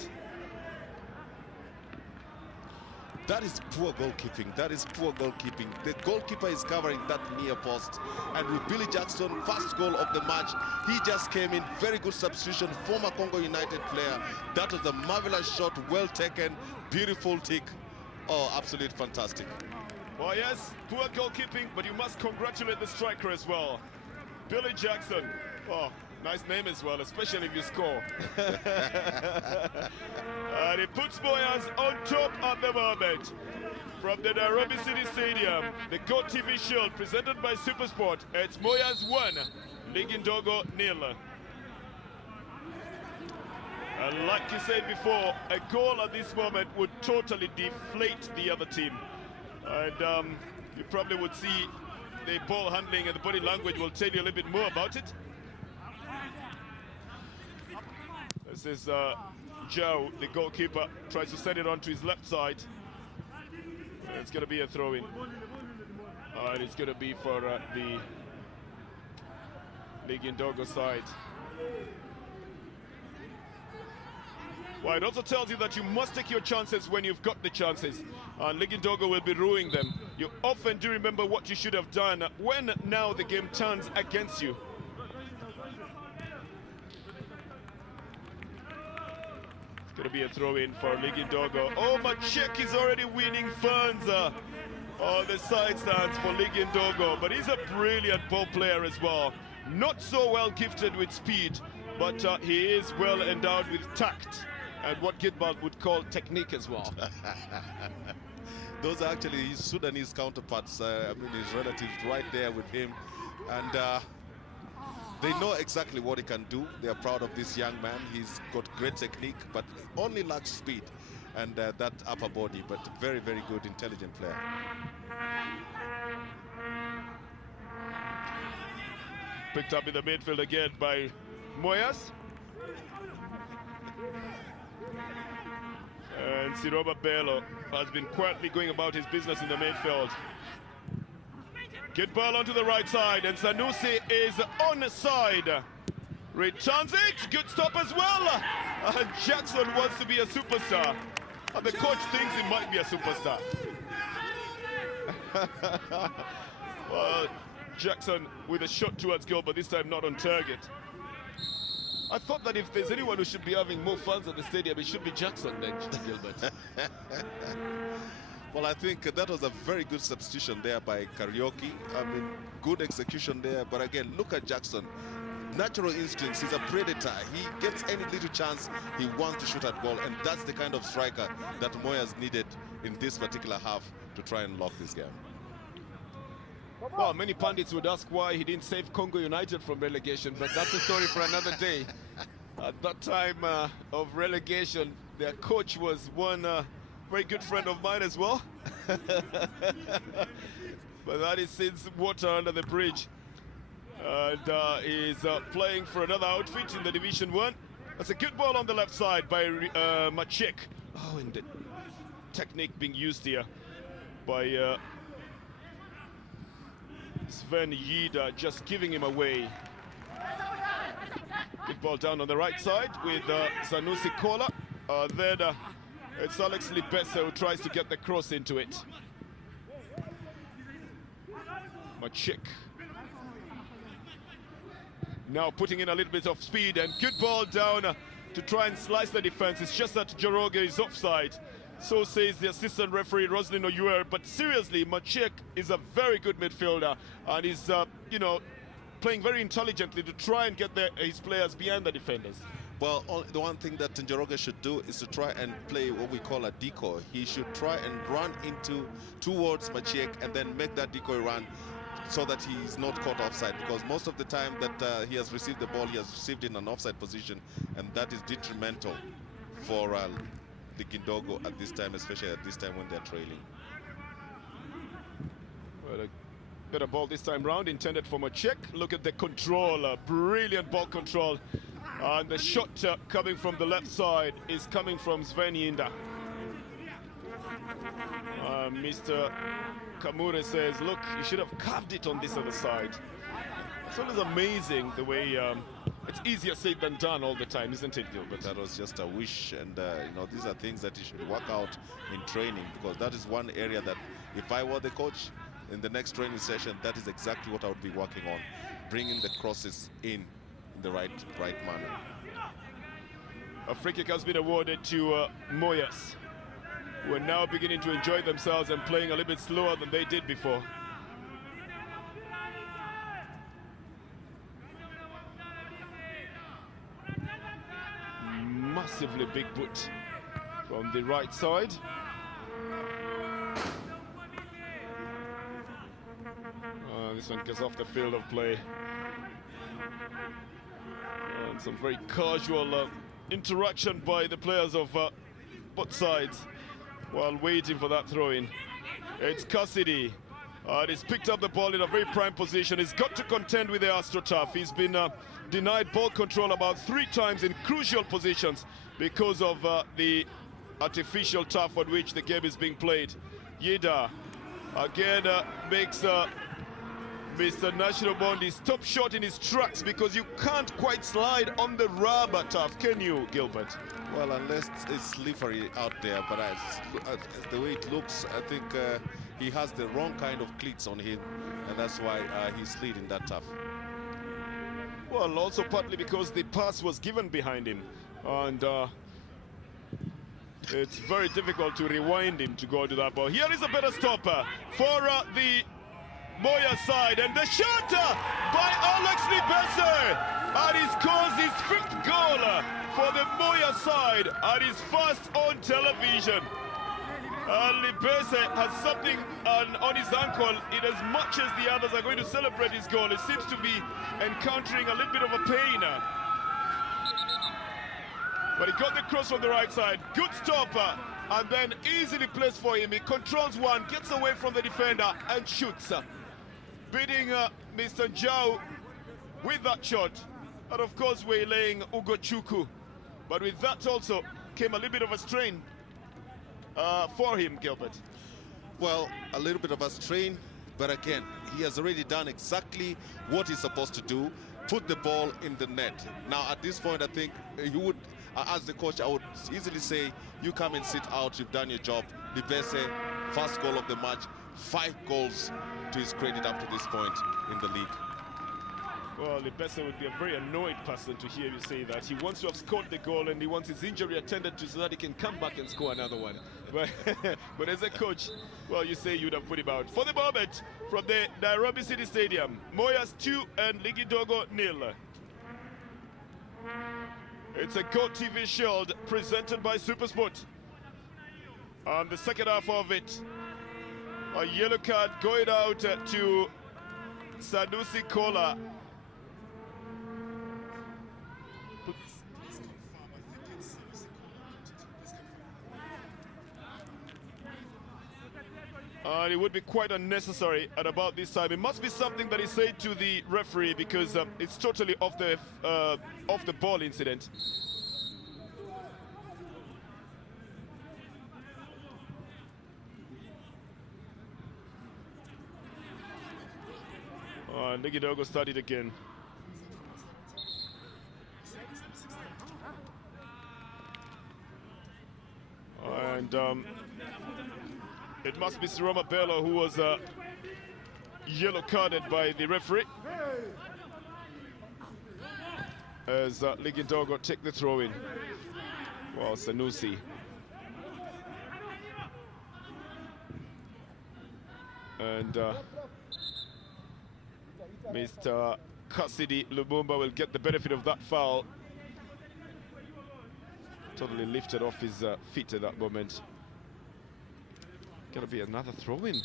That is poor goalkeeping. That is poor goalkeeping. The goalkeeper is covering that near post. And with Billy Jackson, first goal of the match, he just came in. Very good substitution, former Congo United player. That was a marvelous shot, well taken, beautiful tick. Oh, absolutely fantastic. Well, yes, poor goalkeeping, but you must congratulate the striker as well. Billy Jackson. Oh, nice name as well, especially if you score. And it puts Moyas on top at the moment. From the Nairobi City Stadium, the GOAT TV Shield presented by Supersport. It's Moyas 1, Ligindogo 0. And like you said before, a goal at this moment would totally deflate the other team. And you probably would see the ball handling and the body language will tell you a little bit more about it. This is Joe, the goalkeeper, tries to send it onto his left side. It's going to be a throw-in. And it's going to be for the Ligindogo side. Well, it also tells you that you must take your chances when you've got the chances. And Ligindogo will be ruining them. You often do remember what you should have done when now the game turns against you. It's going to be a throw-in for Ligindogo. Oh, Machek is already winning funds on the side stands for Ligindogo. But he's a brilliant ball player as well. Not so well gifted with speed, but he is well endowed with tact and what Gidbald would call technique as well. Those are actually his Sudanese counterparts. I mean, his relatives right there with him. And they know exactly what he can do. They are proud of this young man. He's got great technique, but only lacks speed and that upper body. But very, very good, intelligent player. Picked up in the midfield again by Moyas. And Siroba Bello has been quietly going about his business in the midfield. Good ball onto the right side, and Sanusi is on the side. Returns it, good stop as well. And Jackson wants to be a superstar. And the coach thinks he might be a superstar. Well, Jackson with a shot towards goal, but this time not on target. I thought that if there's anyone who should be having more fans at the stadium, it should be Jackson then, Gilbert. Well, I think that was a very good substitution there by Karaoke. I mean, good execution there. But again, look at Jackson. Natural instincts, he's a predator. He gets any little chance, he wants to shoot at goal. And that's the kind of striker that Moyas needed in this particular half to try and lock this game. Well, many pundits would ask why he didn't save Congo United from relegation, but that's a story for another day. At that time of relegation, their coach was one very good friend of mine as well. But that is since water under the bridge. And he's playing for another outfit in the Division 1. That's a good ball on the left side by Machek. Oh, and the technique being used here by Sven Yida, just giving him away. Good ball down on the right side with Sanusi Kola. Then it's Alex Libesa who tries to get the cross into it. Machek now putting in a little bit of speed, and good ball down to try and slice the defense. It's just that Joroge is offside. So says the assistant referee, Roslyn Oyuer. But seriously, Machek is a very good midfielder, and he's, you know, playing very intelligently to try and get his players behind the defenders. Well, the one thing that Njoroge should do is to try and play what we call a decoy. He should try and run towards Machek and then make that decoy run so that he's not caught offside, because most of the time that he has received the ball, he has received in an offside position, and that is detrimental for Ligindogo at this time, especially at this time when they're trailing. Well, a better ball this time round, intended for Machek. Look at the control, brilliant ball control. And the shot coming from the left side is coming from Sven Yinda. Mr. Kamure says, look, you should have carved it on this other side. It's always amazing the way it's easier said than done all the time, isn't it, Gilbert? That was just a wish, and you know, these are things that you should work out in training, because that is one area that if I were the coach in the next training session, that is exactly what I would be working on, bringing the crosses in the right manner. A free kick has been awarded to Moyas, who are now beginning to enjoy themselves and playing a little bit slower than they did before. Massively big boot from the right side. This one gets off the field of play. And some very casual interaction by the players of both sides while waiting for that throw-in. It's Cassidy. He's picked up the ball in a very prime position. He's got to contend with the AstroTurf. He's been denied ball control about 3 times in crucial positions because of the artificial turf on which the game is being played. Yida again makes Mr. National Bondi stop short in his tracks, because you can't quite slide on the rubber turf, can you, Gilbert? Well, unless it's slippery out there, but as the way it looks, I think he has the wrong kind of cleats on him, and that's why he slid in that turf. Well, also partly because the pass was given behind him, and it's very difficult to rewind him to go to that ball. Here is a better stopper for the Moyas side, and the shot by Alex Libese, and he scores his 5th goal for the Moyas side, and his first on television. Libese has something on his ankle in as much as the others are going to celebrate his goal. He seems to be encountering a little bit of a pain. But he got the cross from the right side. Good stopper, and then easily placed for him. He controls one, gets away from the defender, and shoots. Beating Mr. Jau with that shot. And of course, waylaying Ugochukwu. But with that also came a little bit of a strain for him, Gilbert. Well, a little bit of a strain, but again, he has already done exactly what he's supposed to do, put the ball in the net. Now, at this point, I think you would, as the coach, I would easily say, you come and sit out, you've done your job. Libese, first goal of the match, 5 goals to his credit up to this point in the league. Well, Libese would be a very annoyed person to hear you say that. He wants to have scored the goal, and he wants his injury attended to so that he can come back and score another one. But as a coach, well, you say you'd have put him out. For the moment, from the Nairobi City Stadium, Moyas 2 and Ligidogo 0. It's a Go TV Shield presented by Supersport. And the second half of it, a yellow card going out to Sanusi Kola. And it would be quite unnecessary at about this time. It must be something that is said to the referee, because it's totally off the ball incident. Ligidogo started again. And it must be Siroma Bello who was yellow carded by the referee, as Ligidogo take the throw in. Well, Sanusi. And Mr. Cassidy Lumumba will get the benefit of that foul. Totally lifted off his feet at that moment. Gonna be another throw-in,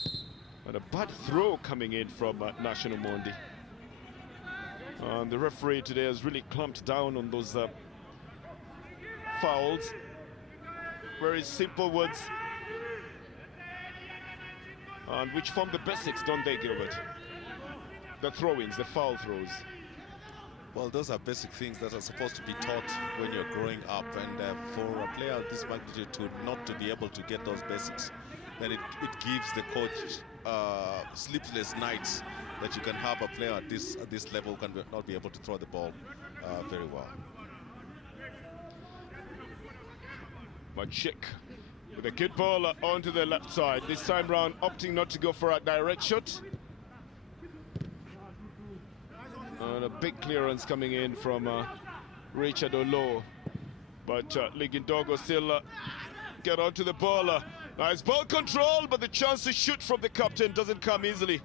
and a bad throw coming in from National Mondi. The referee today has really clamped down on those fouls. Very simple ones, and which form the basics, don't they, Gilbert? The throw-ins, the foul throws. Well, those are basic things that are supposed to be taught when you're growing up, and for a player of this magnitude to not to be able to get those basics, then it gives the coach sleepless nights, that you can have a player at this level who can not be able to throw the ball very well. Machik with a good ball onto the left side. This time round, opting not to go for a direct shot. And a big clearance coming in from Richard Olo. But Ligindogo still get onto the ball. Nice ball control, but the chance to shoot from the captain doesn't come easily.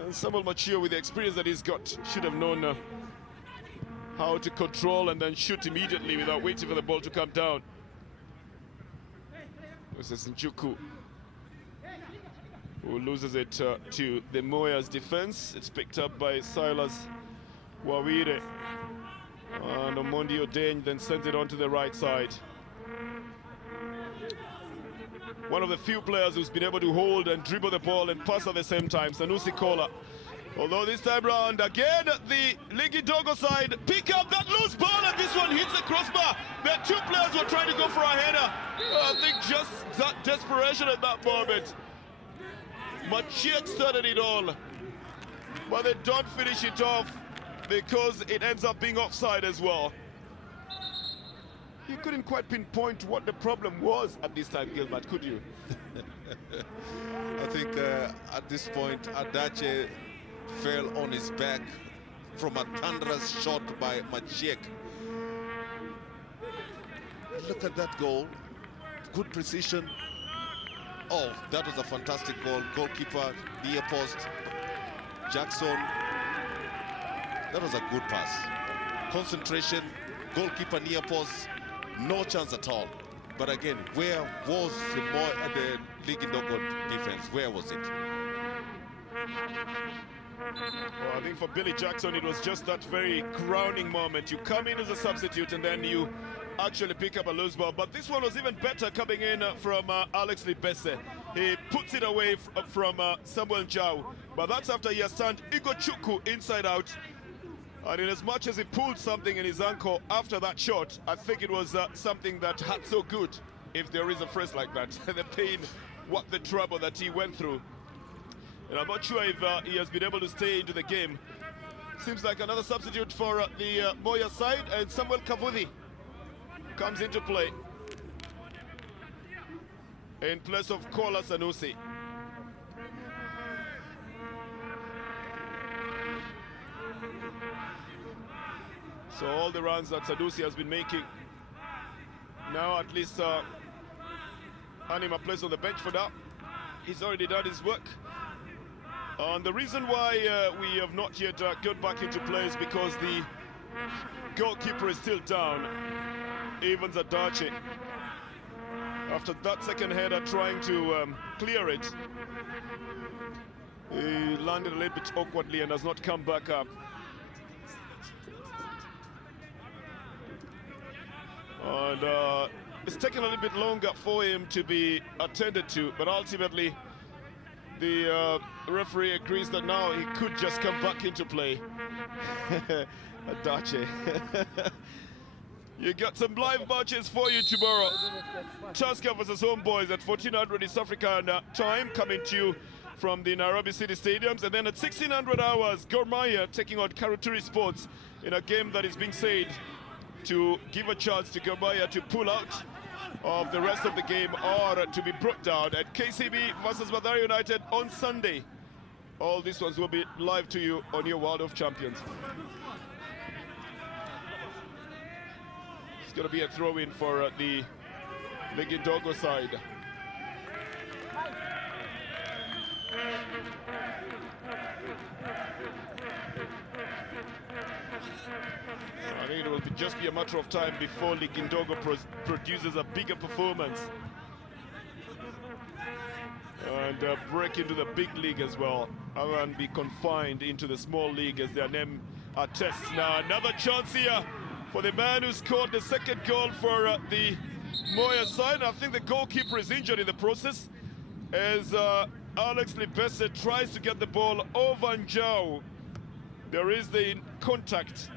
And Samuel Machio, with the experience that he's got, should have known how to control and then shoot immediately without waiting for the ball to come down. This is Njuku, who loses it to the Moyas defense. It's picked up by Silas Wawire. And Omondi Odeng then sends it onto the right side. One of the few players who's been able to hold and dribble the ball and pass at the same time, Sanusi Kola. Although this time round, again, the Ligindogo side pick up that loose ball, and this one hits the crossbar. There are two players who are trying to go for a header. I think just that desperation at that moment. Machiek started it all, but they don't finish it off because it ends up being offside as well. You couldn't quite pinpoint what the problem was at this time, Gilbert, could you? I think at this point, Adache fell on his back from a thunderous shot by Machiek. Look at that goal. Good precision. Oh, that was a fantastic goal. Goalkeeper, near post. Jackson. That was a good pass. Concentration, goalkeeper near post. No chance at all. But again, where was the Ligindogo defense? Where was it? Well, I think for Billy Jackson, it was just that very crowning moment. You come in as a substitute and then you actually pick up a loose ball. But this one was even better coming in from Alex Libese. He puts it away from Samuel Njau. But that's after he has turned Igo Chuku inside out. And in as much as he pulled something in his ankle after that shot, I think it was something that had so good, if there is a phrase like that. The pain, what the trouble that he went through. And I'm not sure if he has been able to stay into the game. Seems like another substitute for the Moya side, and Samuel Kavudi comes into play in place of Kola Sanusi. So all the runs that Sanusi has been making, now at least Anima plays on the bench for now. He's already done his work. And the reason why we have not yet got back into play is because the goalkeeper is still down, Evans Adache. After that second header trying to clear it, he landed a little bit awkwardly and has not come back up. And it's taken a little bit longer for him to be attended to, but ultimately the referee agrees that now he could just come back into play. Adache. You got some live matches for you tomorrow. Tusker versus Homeboys at 1400 East African time, coming to you from the Nairobi City Stadiums. And then at 1600 hours, Gor Mahia taking on Karuturi Sports in a game that is being said to give a chance to Gor Mahia to pull out of the rest of the game or to be brought down. At KCB versus Mathare United on Sunday. All these ones will be live to you on your World of Champions. It's going to be a throw-in for the Ligindogo side. I think it will just be a matter of time before Ligindogo produces a bigger performance and break into the big league as well, rather than be confined into the small league as their name attests. Now another chance here for the man who scored the second goal for the Moya side. I think the goalkeeper is injured in the process as Alex Libese tries to get the ball over Njau. There is the contact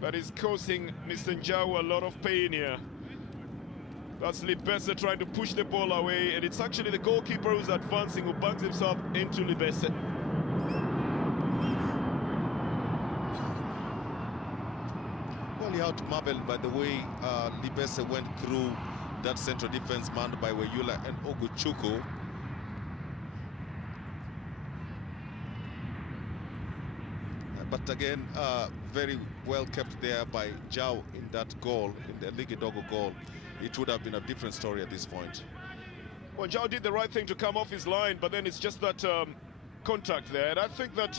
that is causing Mr. Njau a lot of pain here. That's Libese trying to push the ball away, and it's actually the goalkeeper who's advancing, who bangs himself into Libese. really have to marvel by the way Libese went through that central defense manned by Weyula and Oguchuku. But again, very well kept there by Jao in that goal, in the Ligi Dogo goal. It would have been a different story at this point. Well, Jao did the right thing to come off his line, but then it's just that contact there. And I think that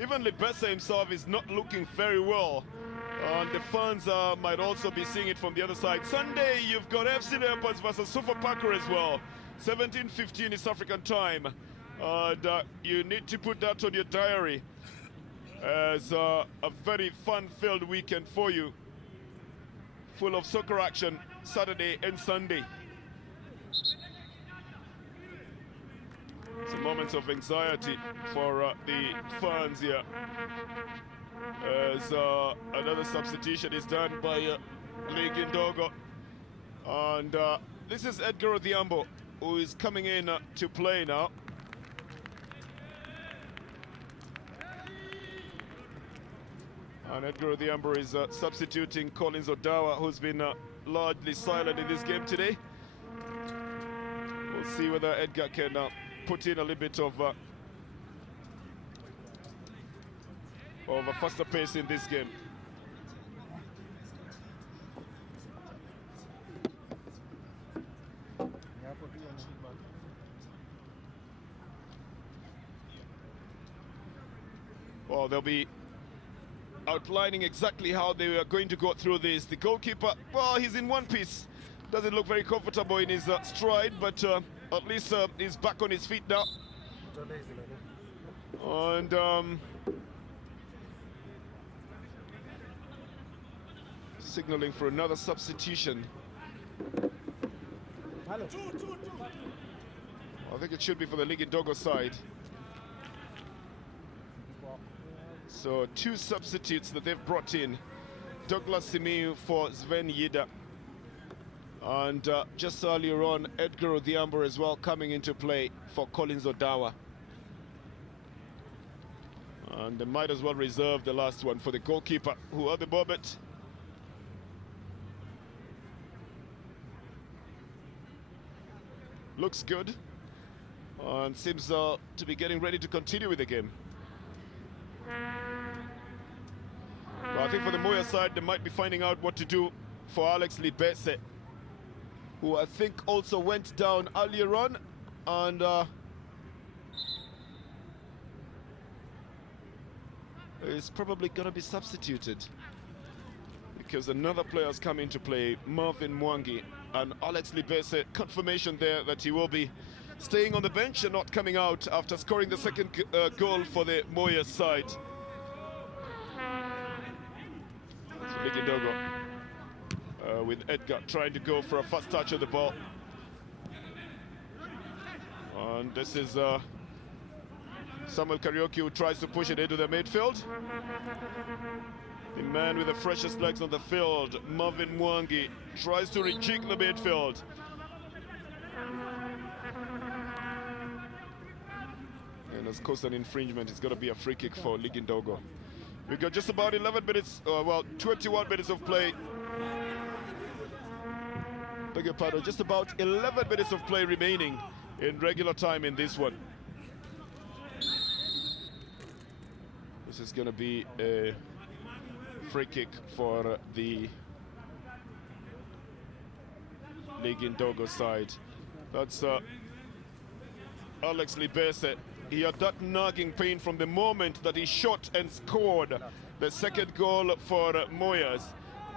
even Libese himself is not looking very well. And the fans might also be seeing it from the other side. Sunday, you've got FC Leopards versus Super Packer as well. 17:15 East African time. And you need to put that on your diary as a very fun-filled weekend for you. Full of soccer action Saturday and Sunday. Some moments of anxiety for the fans here as another substitution is done by Ligi Ndogo. And this is Edgar Odhiambo, who is coming in to play now. And Edgar Odhiambo is substituting Collins Odawa, who's been largely silent in this game today. We'll see whether Edgar can put in a little bit of a faster pace in this game. Well, they'll be outlining exactly how they are going to go through this. The goalkeeper, well, he's in one piece. Doesn't look very comfortable in his stride, but at least he's back on his feet now. And signaling for another substitution. I think it should be for the Ligi Ndogo side. So 2 substitutes that they've brought in. Douglas Simiu for Sven Yida. And just earlier on, Edgar Odhiambo as well coming into play for Collins Odawa. And they might as well reserve the last one for the goalkeeper, who at the moment looks good and seems to be getting ready to continue with the game. Well, I think for the Moyas side, they might be finding out what to do for Alex Libese, who I think also went down earlier on, and is probably going to be substituted because another player has come into play, Marvin Mwangi, and Alex Libese, confirmation there that he will be staying on the bench and not coming out after scoring the second goal for the Moyas side. Ligi Ndogo with Edgar trying to go for a first touch of the ball. And this is Samuel Karaoke, who tries to push it into the midfield. The man with the freshest legs on the field, Marvin Mwangi, tries to rejig the midfield. And as course an infringement, it's going to be a free kick for Ligi Ndogo. We've got just about 11 minutes, well, 21 minutes of play. Beg your pardon, just about 11 minutes of play remaining in regular time in this one. This is going to be a free kick for the Ligi Ndogo side. That's Alex Libese. He had that nagging pain from the moment that he shot and scored the second goal for Moyas,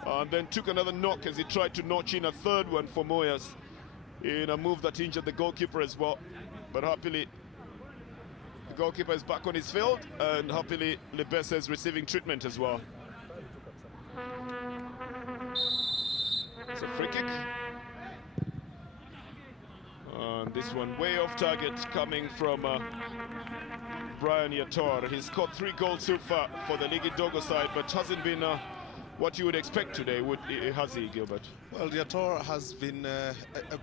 and then took another knock as he tried to notch in a third one for Moyas in a move that injured the goalkeeper as well. But happily, the goalkeeper is back on his field, and happily Libese is receiving treatment as well. It's a free kick. And this one way off target, coming from Brian Yator. He's scored 3 goals so far for the Ligi Ndogo side, but hasn't been what you would expect today, has he, Gilbert? Well, Yator has been a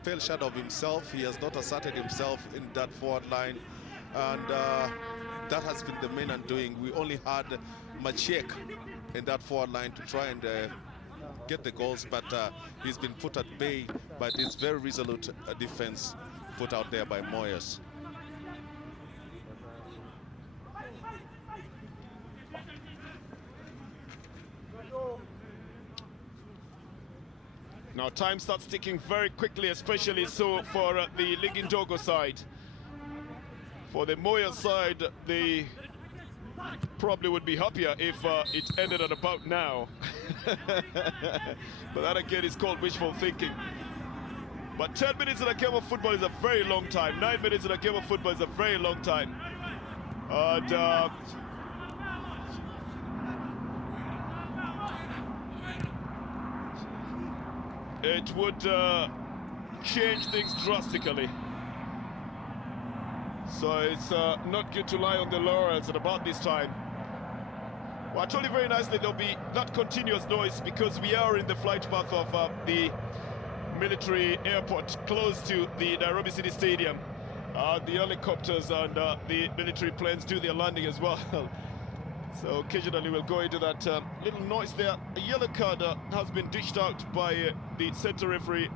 pale shadow of himself. He has not asserted himself in that forward line, and that has been the main undoing. We only had Maciek in that forward line to try and get the goals, but he's been put at bay by this very resolute defense put out there by Moyas. Now time starts ticking very quickly, especially so for the Ligindogo side. For the Moyas side, they probably would be happier if it ended at about now. But that again is called wishful thinking. But 10 minutes in a game of football is a very long time. 9 minutes in a game of football is a very long time. And it would change things drastically. So it's not good to lie on the laurels at about this time. Well, I told you very nicely there'll be that continuous noise because we are in the flight path of the military airport close to the Nairobi City Stadium. The helicopters and the military planes do their landing as well. So occasionally we'll go into that little noise there. A yellow card has been dished out by the center referee.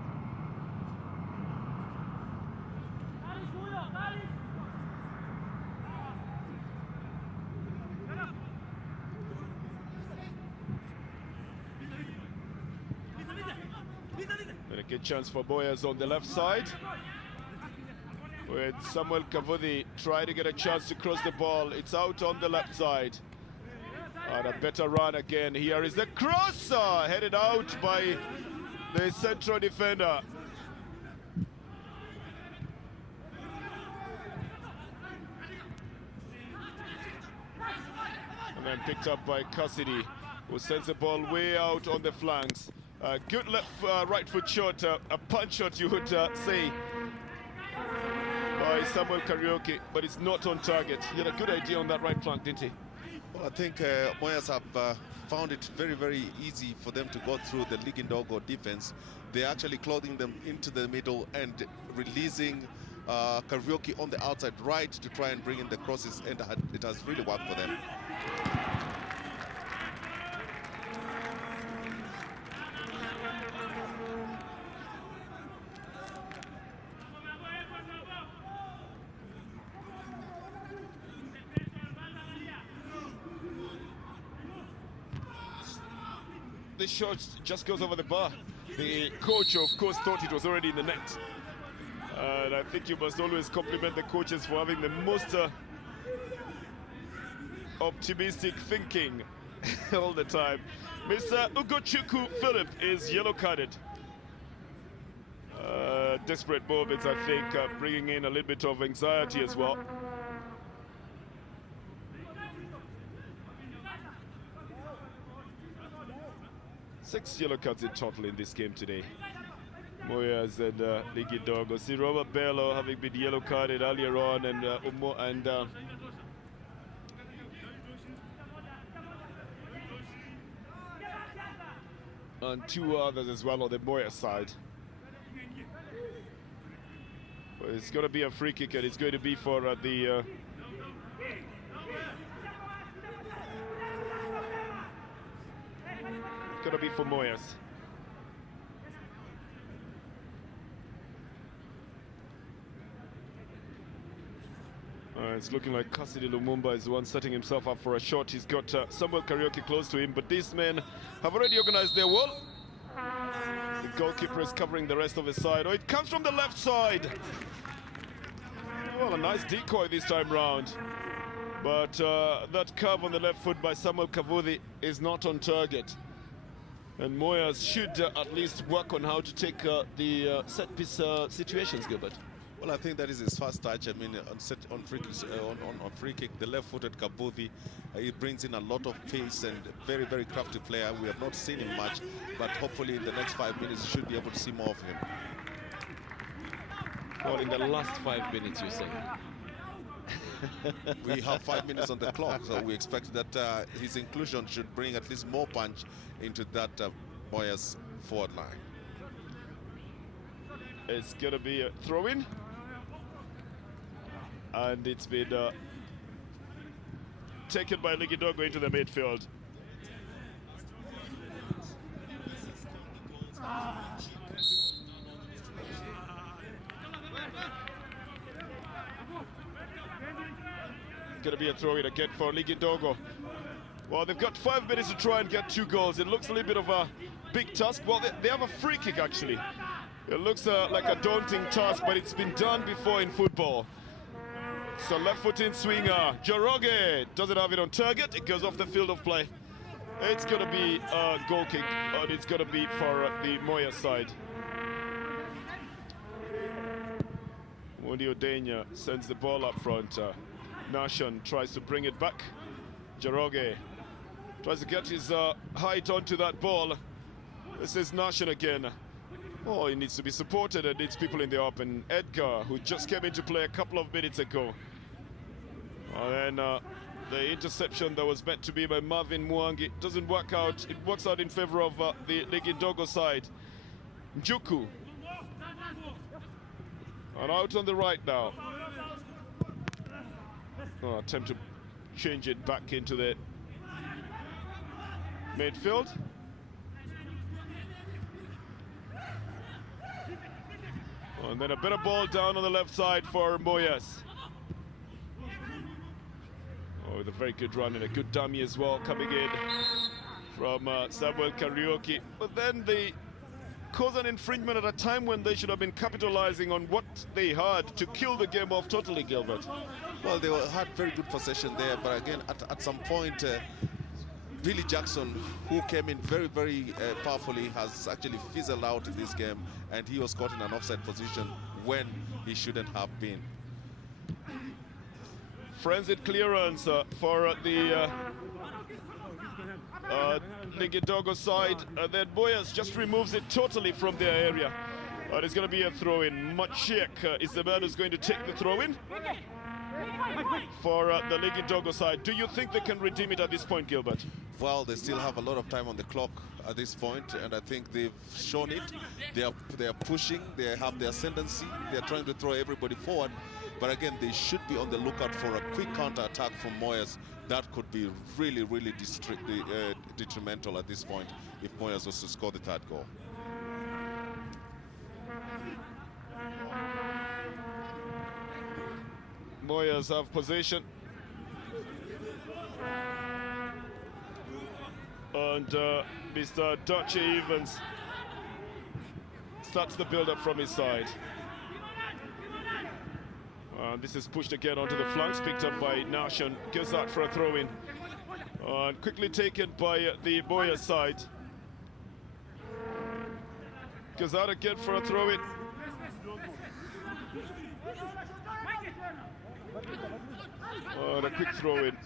And a good chance for Moyas on the left side, with Samuel Kavudi trying to get a chance to cross the ball. It's out on the left side. And a better run again. Here is the cross, headed out by the central defender. And then picked up by Cassidy, who sends the ball way out on the flanks. Good left, right foot shot, a punch shot you would say, by Samuel Kariuki, but it's not on target. He had a good idea on that right flank, didn't he? Well, I think Moyas have found it very, very easy for them to go through the Ligindogo defense. They're actually clothing them into the middle and releasing Kariuki on the outside right to try and bring in the crosses, and it has really worked for them. This shot just goes over the bar. The coach, of course, thought it was already in the net. And I think you must always compliment the coaches for having the most optimistic thinking all the time. Mr. Ugochukwu Philip is yellow carded. Desperate moments, I think, bringing in a little bit of anxiety as well. Six yellow cards in total in this game today. Moyas and Ligindogo. See Robert Bello having been yellow carded earlier on, and and two others as well on the Moyas side. But it's going to be a free kick, and it's going to be for the going to be for Moyas. It's looking like Cassidy Lumumba is the one setting himself up for a shot. He's got Samuel Kariuki close to him, but these men have already organized their wall. The goalkeeper is covering the rest of his side. Oh, it comes from the left side. Well, a nice decoy this time round. But that curve on the left foot by Samuel Kavudi is not on target. And Moyas should at least work on how to take the set-piece situations, Gilbert. Well, I think that is his first touch. I mean, on free kick, the left-footed Kabudi, he brings in a lot of pace and very, very crafty player. We have not seen him much, but hopefully in the next 5 minutes, you should be able to see more of him. Well, in the last 5 minutes, you say? We have 5 minutes on the clock, so we expect that his inclusion should bring at least more punch into that Moyas forward line. It's going to be a throw-in. And it's been taken by Ligindogo into the midfield. Going to be a throw in again for Ligidogo. Well, they've got 5 minutes to try and get 2 goals. It looks a little bit of a big task. Well, they have a free kick, actually. It looks like a daunting task, but it's been done before in football. So left-footed swinger, Joroge doesn't have it on target. It goes off the field of play. It's going to be a goal kick, and it's going to be for the Moyas side. Mundi Odenya sends the ball up front. Nation tries to bring it back. Joroge tries to get his height onto that ball. This is Nation again. Oh, he needs to be supported and needs people in the open. Edgar, who just came into play a couple of minutes ago. And then the interception that was meant to be by Marvin Mwangi doesn't work out. It works out in favor of the Ligindogo side. Njuku. And out on the right now. Oh, attempt to change it back into the midfield. Oh, and then a better ball down on the left side for Moyas. Oh, with a very good run and a good dummy as well coming in from Samuel Karaoke. But then they cause an infringement at a time when they should have been capitalizing on what they had to kill the game off totally, Gilbert. Well, they had very good possession there, but again, at some point, Billy Jackson, who came in very, very powerfully, has actually fizzled out in this game, and he was caught in an offside position when he shouldn't have been. Frenzied clearance for the Ligidogo side, and then Moyas just removes it totally from their area. And it's going to be a throw-in. Machiek is the man who's going to take the throw-in for the Ligidogo side. Do you think they can redeem it at this point, Gilbert? Well, they still have a lot of time on the clock at this point, and I think they've shown it. They are pushing, they have the ascendancy, they are trying to throw everybody forward, but again, they should be on the lookout for a quick counter-attack from Moyas. That could be really, really detrimental at this point if Moyas was to score the 3rd goal. Moyas have possession. And Mr. Dutch Evans starts the build-up from his side. This is pushed again onto the flanks, picked up by Nation. Goes out for a throw-in. And quickly taken by the Moyas side. Goes out again for a throw-in. And a quick throw-in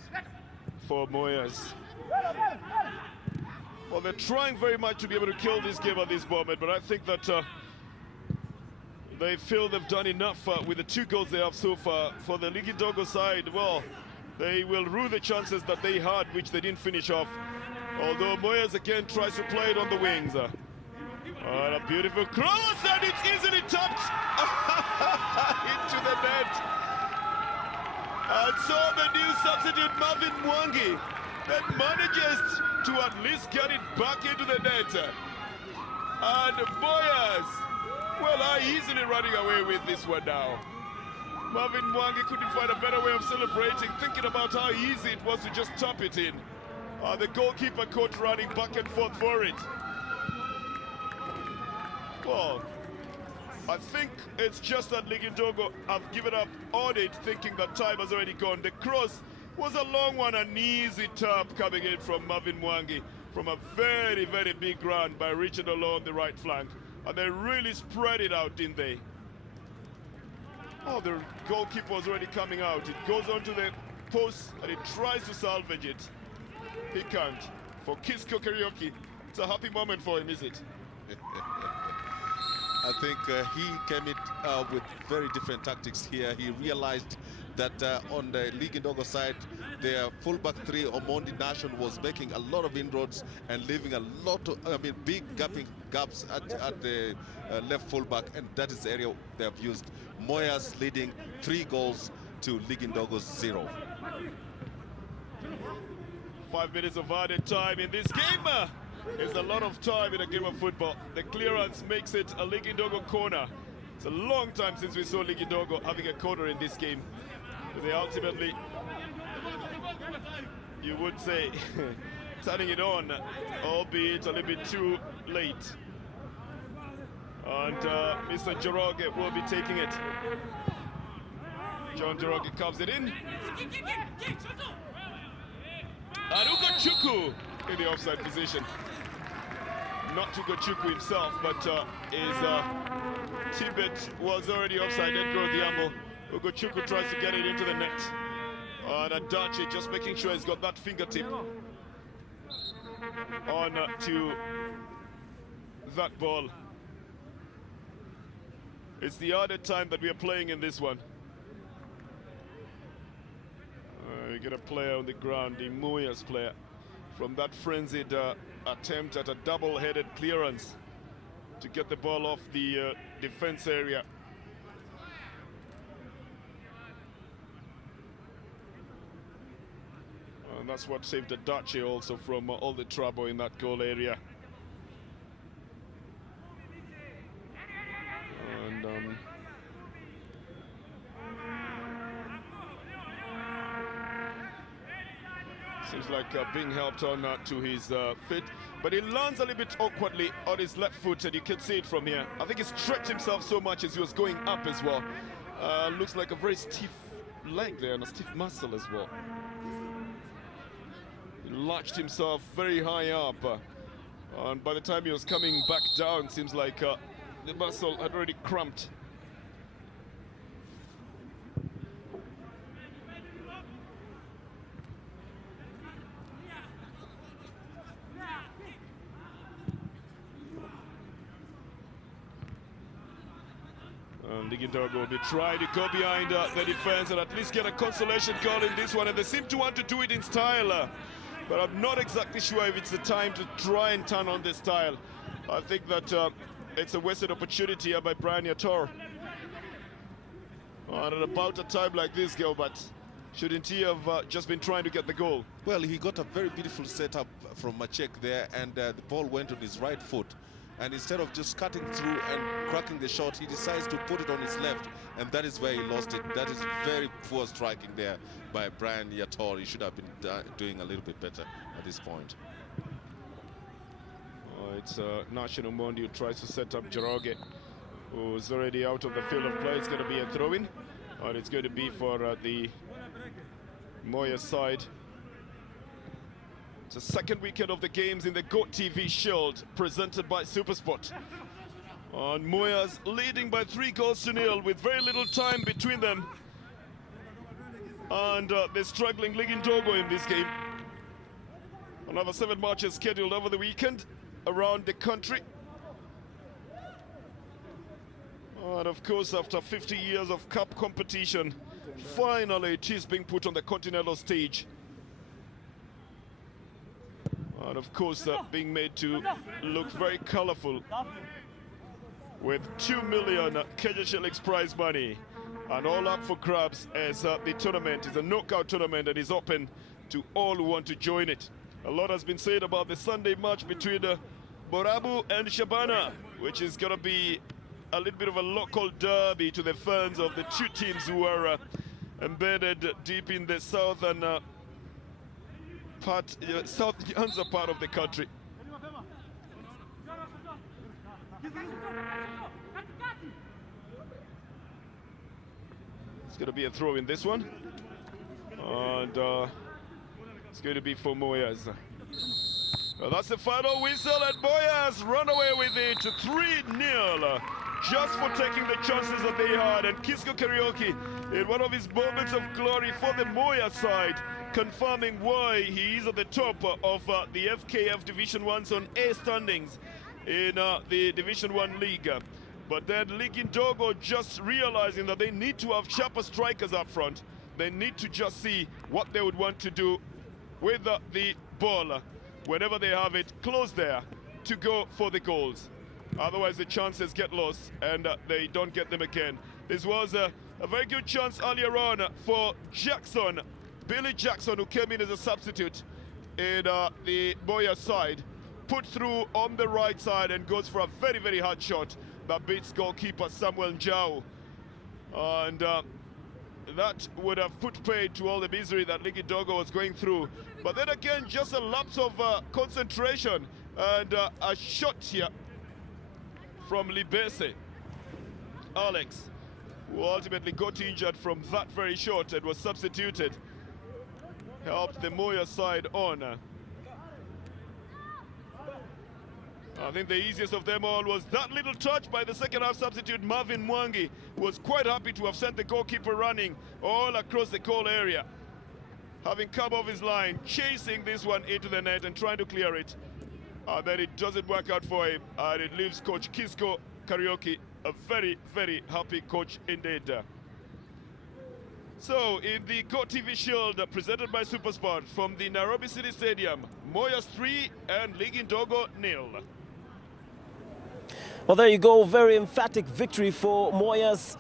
for Moyas. Well, they're trying very much to be able to kill this game at this moment, but I think that they feel they've done enough with the 2 goals they have so far. For the Ligidogo side, well, they will rue the chances that they had, which they didn't finish off. Although Moyas again tries to play it on the wings. And a beautiful cross, and it's easily tapped into the net. And so the new substitute, Marvin Mwangi, that manages to at least get it back into the net. And Moyas, well, are easily running away with this one now. Marvin Mwangi couldn't find a better way of celebrating, thinking about how easy it was to just tap it in. The goalkeeper coach running back and forth for it. Well, I think it's just that Ligidogo have given up on it, thinking that time has already gone. The cross was a long one, an easy tap coming in from Marvin Mwangi from a very, very big run by Richard along the right flank. And they really spread it out, didn't they? Oh, the goalkeeper was already coming out. It goes onto the post and it tries to salvage it. He can't. For Kisco Karaoke, it's a happy moment for him, is it? I think he came in with very different tactics here. He realized that on the Ligidogo side, their fullback 3, Omondi Nation, was making a lot of inroads and leaving a lot of, big gaps at the left fullback, and that is the area they have used. Moyas leading 3 goals to Ligindogo's 0. 5 minutes of added time in this game. is a lot of time in a game of football. The clearance makes it a Ligindogo corner. It's a long time since we saw Ligindogo having a corner in this game. They ultimately, you would say, turning it on, albeit a little bit too late. And Mr. Joroge will be taking it. John Joroge comes it in. And Ugochukwu in the offside position. Not Ugochukwu himself, but his teammate was already offside. Edgar Odhiambo. Ugochukwu tries to get it into the net. And Adachi just making sure he's got that fingertip on to that ball. It's the other time that we are playing in this one. We get a player on the ground, the Moyas player, from that frenzied attempt at a double-headed clearance to get the ball off the defense area. And that's what saved Adachi also from all the trouble in that goal area. And seems like being helped on to his feet, but he lands a little bit awkwardly on his left foot, and you can see it from here. I think he stretched himself so much as he was going up as well. Looks like a very stiff leg there and a stiff muscle as well. He latched himself very high up, and by the time he was coming back down, seems like the muscle had already cramped. Ligindogo will be trying to go behind the defense and at least get a consolation goal in this one, and they seem to want to do it in style, but I'm not exactly sure if it's the time to try and turn on this style. I think that it's a wasted opportunity here by Brian Yator. And at about a time like this, Gilbert, shouldn't he have just been trying to get the goal? Well, he got a very beautiful setup from Machek there, and the ball went on his right foot. And instead of just cutting through and cracking the shot, he decides to put it on his left, and that is where he lost it. That is very poor striking there by Brian Yator. He should have been doing a little bit better at this point. It's National Mondi who tries to set up Joroge, who's already out of the field of play. It's going to be a throw-in, and it's going to be for the Moyas side. It's the second weekend of the games in the GOAT TV Shield, presented by Supersport. And Moyas leading by 3-0 with very little time between them. And they're struggling Ligindogo in this game. Another 7 matches scheduled over the weekend around the country. And of course, after 50 years of cup competition, finally it is being put on the continental stage. And of course, being made to look very colorful with 2 million Kenya shillings prize money, and all up for grabs as the tournament is a knockout tournament and is open to all who want to join it. A lot has been said about the Sunday match between Borabu and Shabana, which is going to be a little bit of a local derby to the fans of the two teams who are embedded deep in the southern South Nyanza part of the country. It's going to be a throw in this one, and it's going to be for Moyas. Well, that's the final whistle, and Moyas run away with it, 3-0, just for taking the chances that they had. And Kisco Karaoke, in one of his moments of glory for the Moyas side, confirming why he is at the top of the FKF Division 1's on A standings in the Division 1 league. But then Ligindogo just realizing that they need to have sharper strikers up front. They need to just see what they would want to do with the ball whenever they have it close there to go for the goals. Otherwise the chances get lost and they don't get them again. This was a very good chance earlier on for Billy Jackson, who came in as a substitute in the Moyas side. put through on the right side and goes for a very, very hard shot that beats goalkeeper Samuel Njau. And that would have put paid to all the misery that Ligi Dogo was going through. But then again, just a lapse of concentration and a shot here from Libese. Alex, who ultimately got injured from that very shot and was substituted, helped the Moyas side on. I think the easiest of them all was that little touch by the second half substitute Marvin Mwangi, who was quite happy to have sent the goalkeeper running all across the goal area, having come off his line, chasing this one into the net and trying to clear it. Then it doesn't work out for him, and it leaves Coach Kisco Karaoke a very, very happy coach indeed. So, in the GoTV Shield presented by Supersport from the Nairobi City Stadium, Moyas 3 and Ligi Ndogo 0. Well, there you go. Very emphatic victory for Moyas.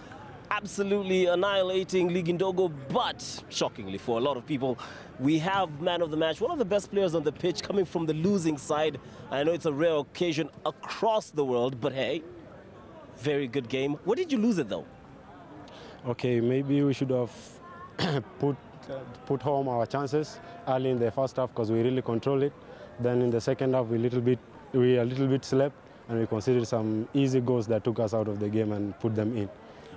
Absolutely annihilating Ligi Ndogo, but shockingly for a lot of people, we have man of the match, one of the best players on the pitch coming from the losing side. I know it's a rare occasion across the world, but hey, very good game. What did you lose it though? Okay, maybe we should have put home our chances early in the first half because we really controlled it. Then in the second half, we a little bit slept and we considered some easy goals that took us out of the game and put them in.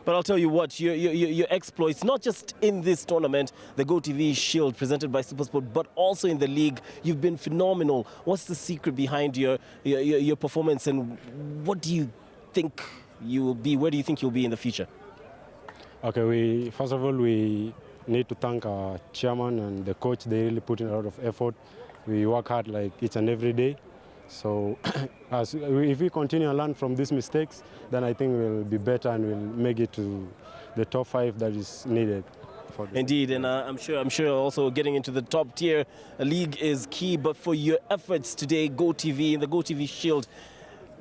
But I'll tell you what, your exploits, not just in this tournament, the GoTV Shield presented by Supersport, but also in the league, you've been phenomenal. What's the secret behind your performance, and what do you think you will be? Where do you think you'll be in the future? Okay, first of all, we need to thank our chairman and the coach. They really put in a lot of effort. We work hard like each and every day. So if we continue and learn from these mistakes, then I think we'll be better and we'll make it to the top 5 that is needed. Indeed, and I'm sure also getting into the top tier league is key. But for your efforts today, GoTV, in the GoTV Shield,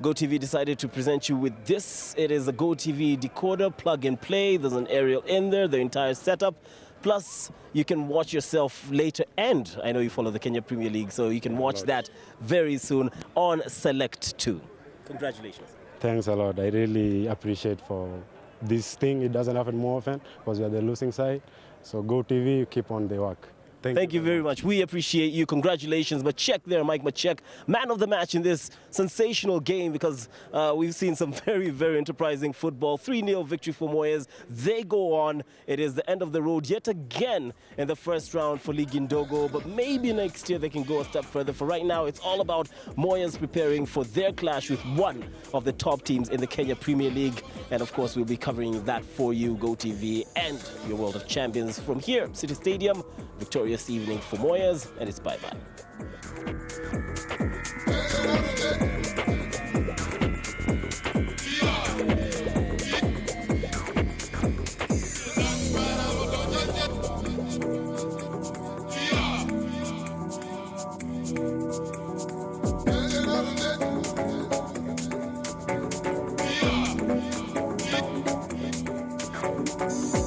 GoTV decided to present you with this. It is a GoTV decoder, plug and play. There's an aerial in there, the entire setup. Plus, you can watch yourself later, and I know you follow the Kenya Premier League, so you can watch that very soon on Select 2. Congratulations. Thanks a lot. I really appreciate for this thing. It doesn't happen more often because we are the losing side. So GoTV, keep on the work. Thank you very much. We appreciate you. Congratulations. But check there, Mike Machek, man of the match in this sensational game, because we've seen some very, very enterprising football. 3-0 victory for Moyas. They go on. It is the end of the road yet again in the first round for Ligi Ndogo. But maybe next year they can go a step further. For right now, it's all about Moyas preparing for their clash with one of the top teams in the Kenya Premier League. And of course, we'll be covering that for you, GoTV, and your World of Champions from here, City Stadium. Victorious evening for Moyas, and it's bye-bye. Yeah.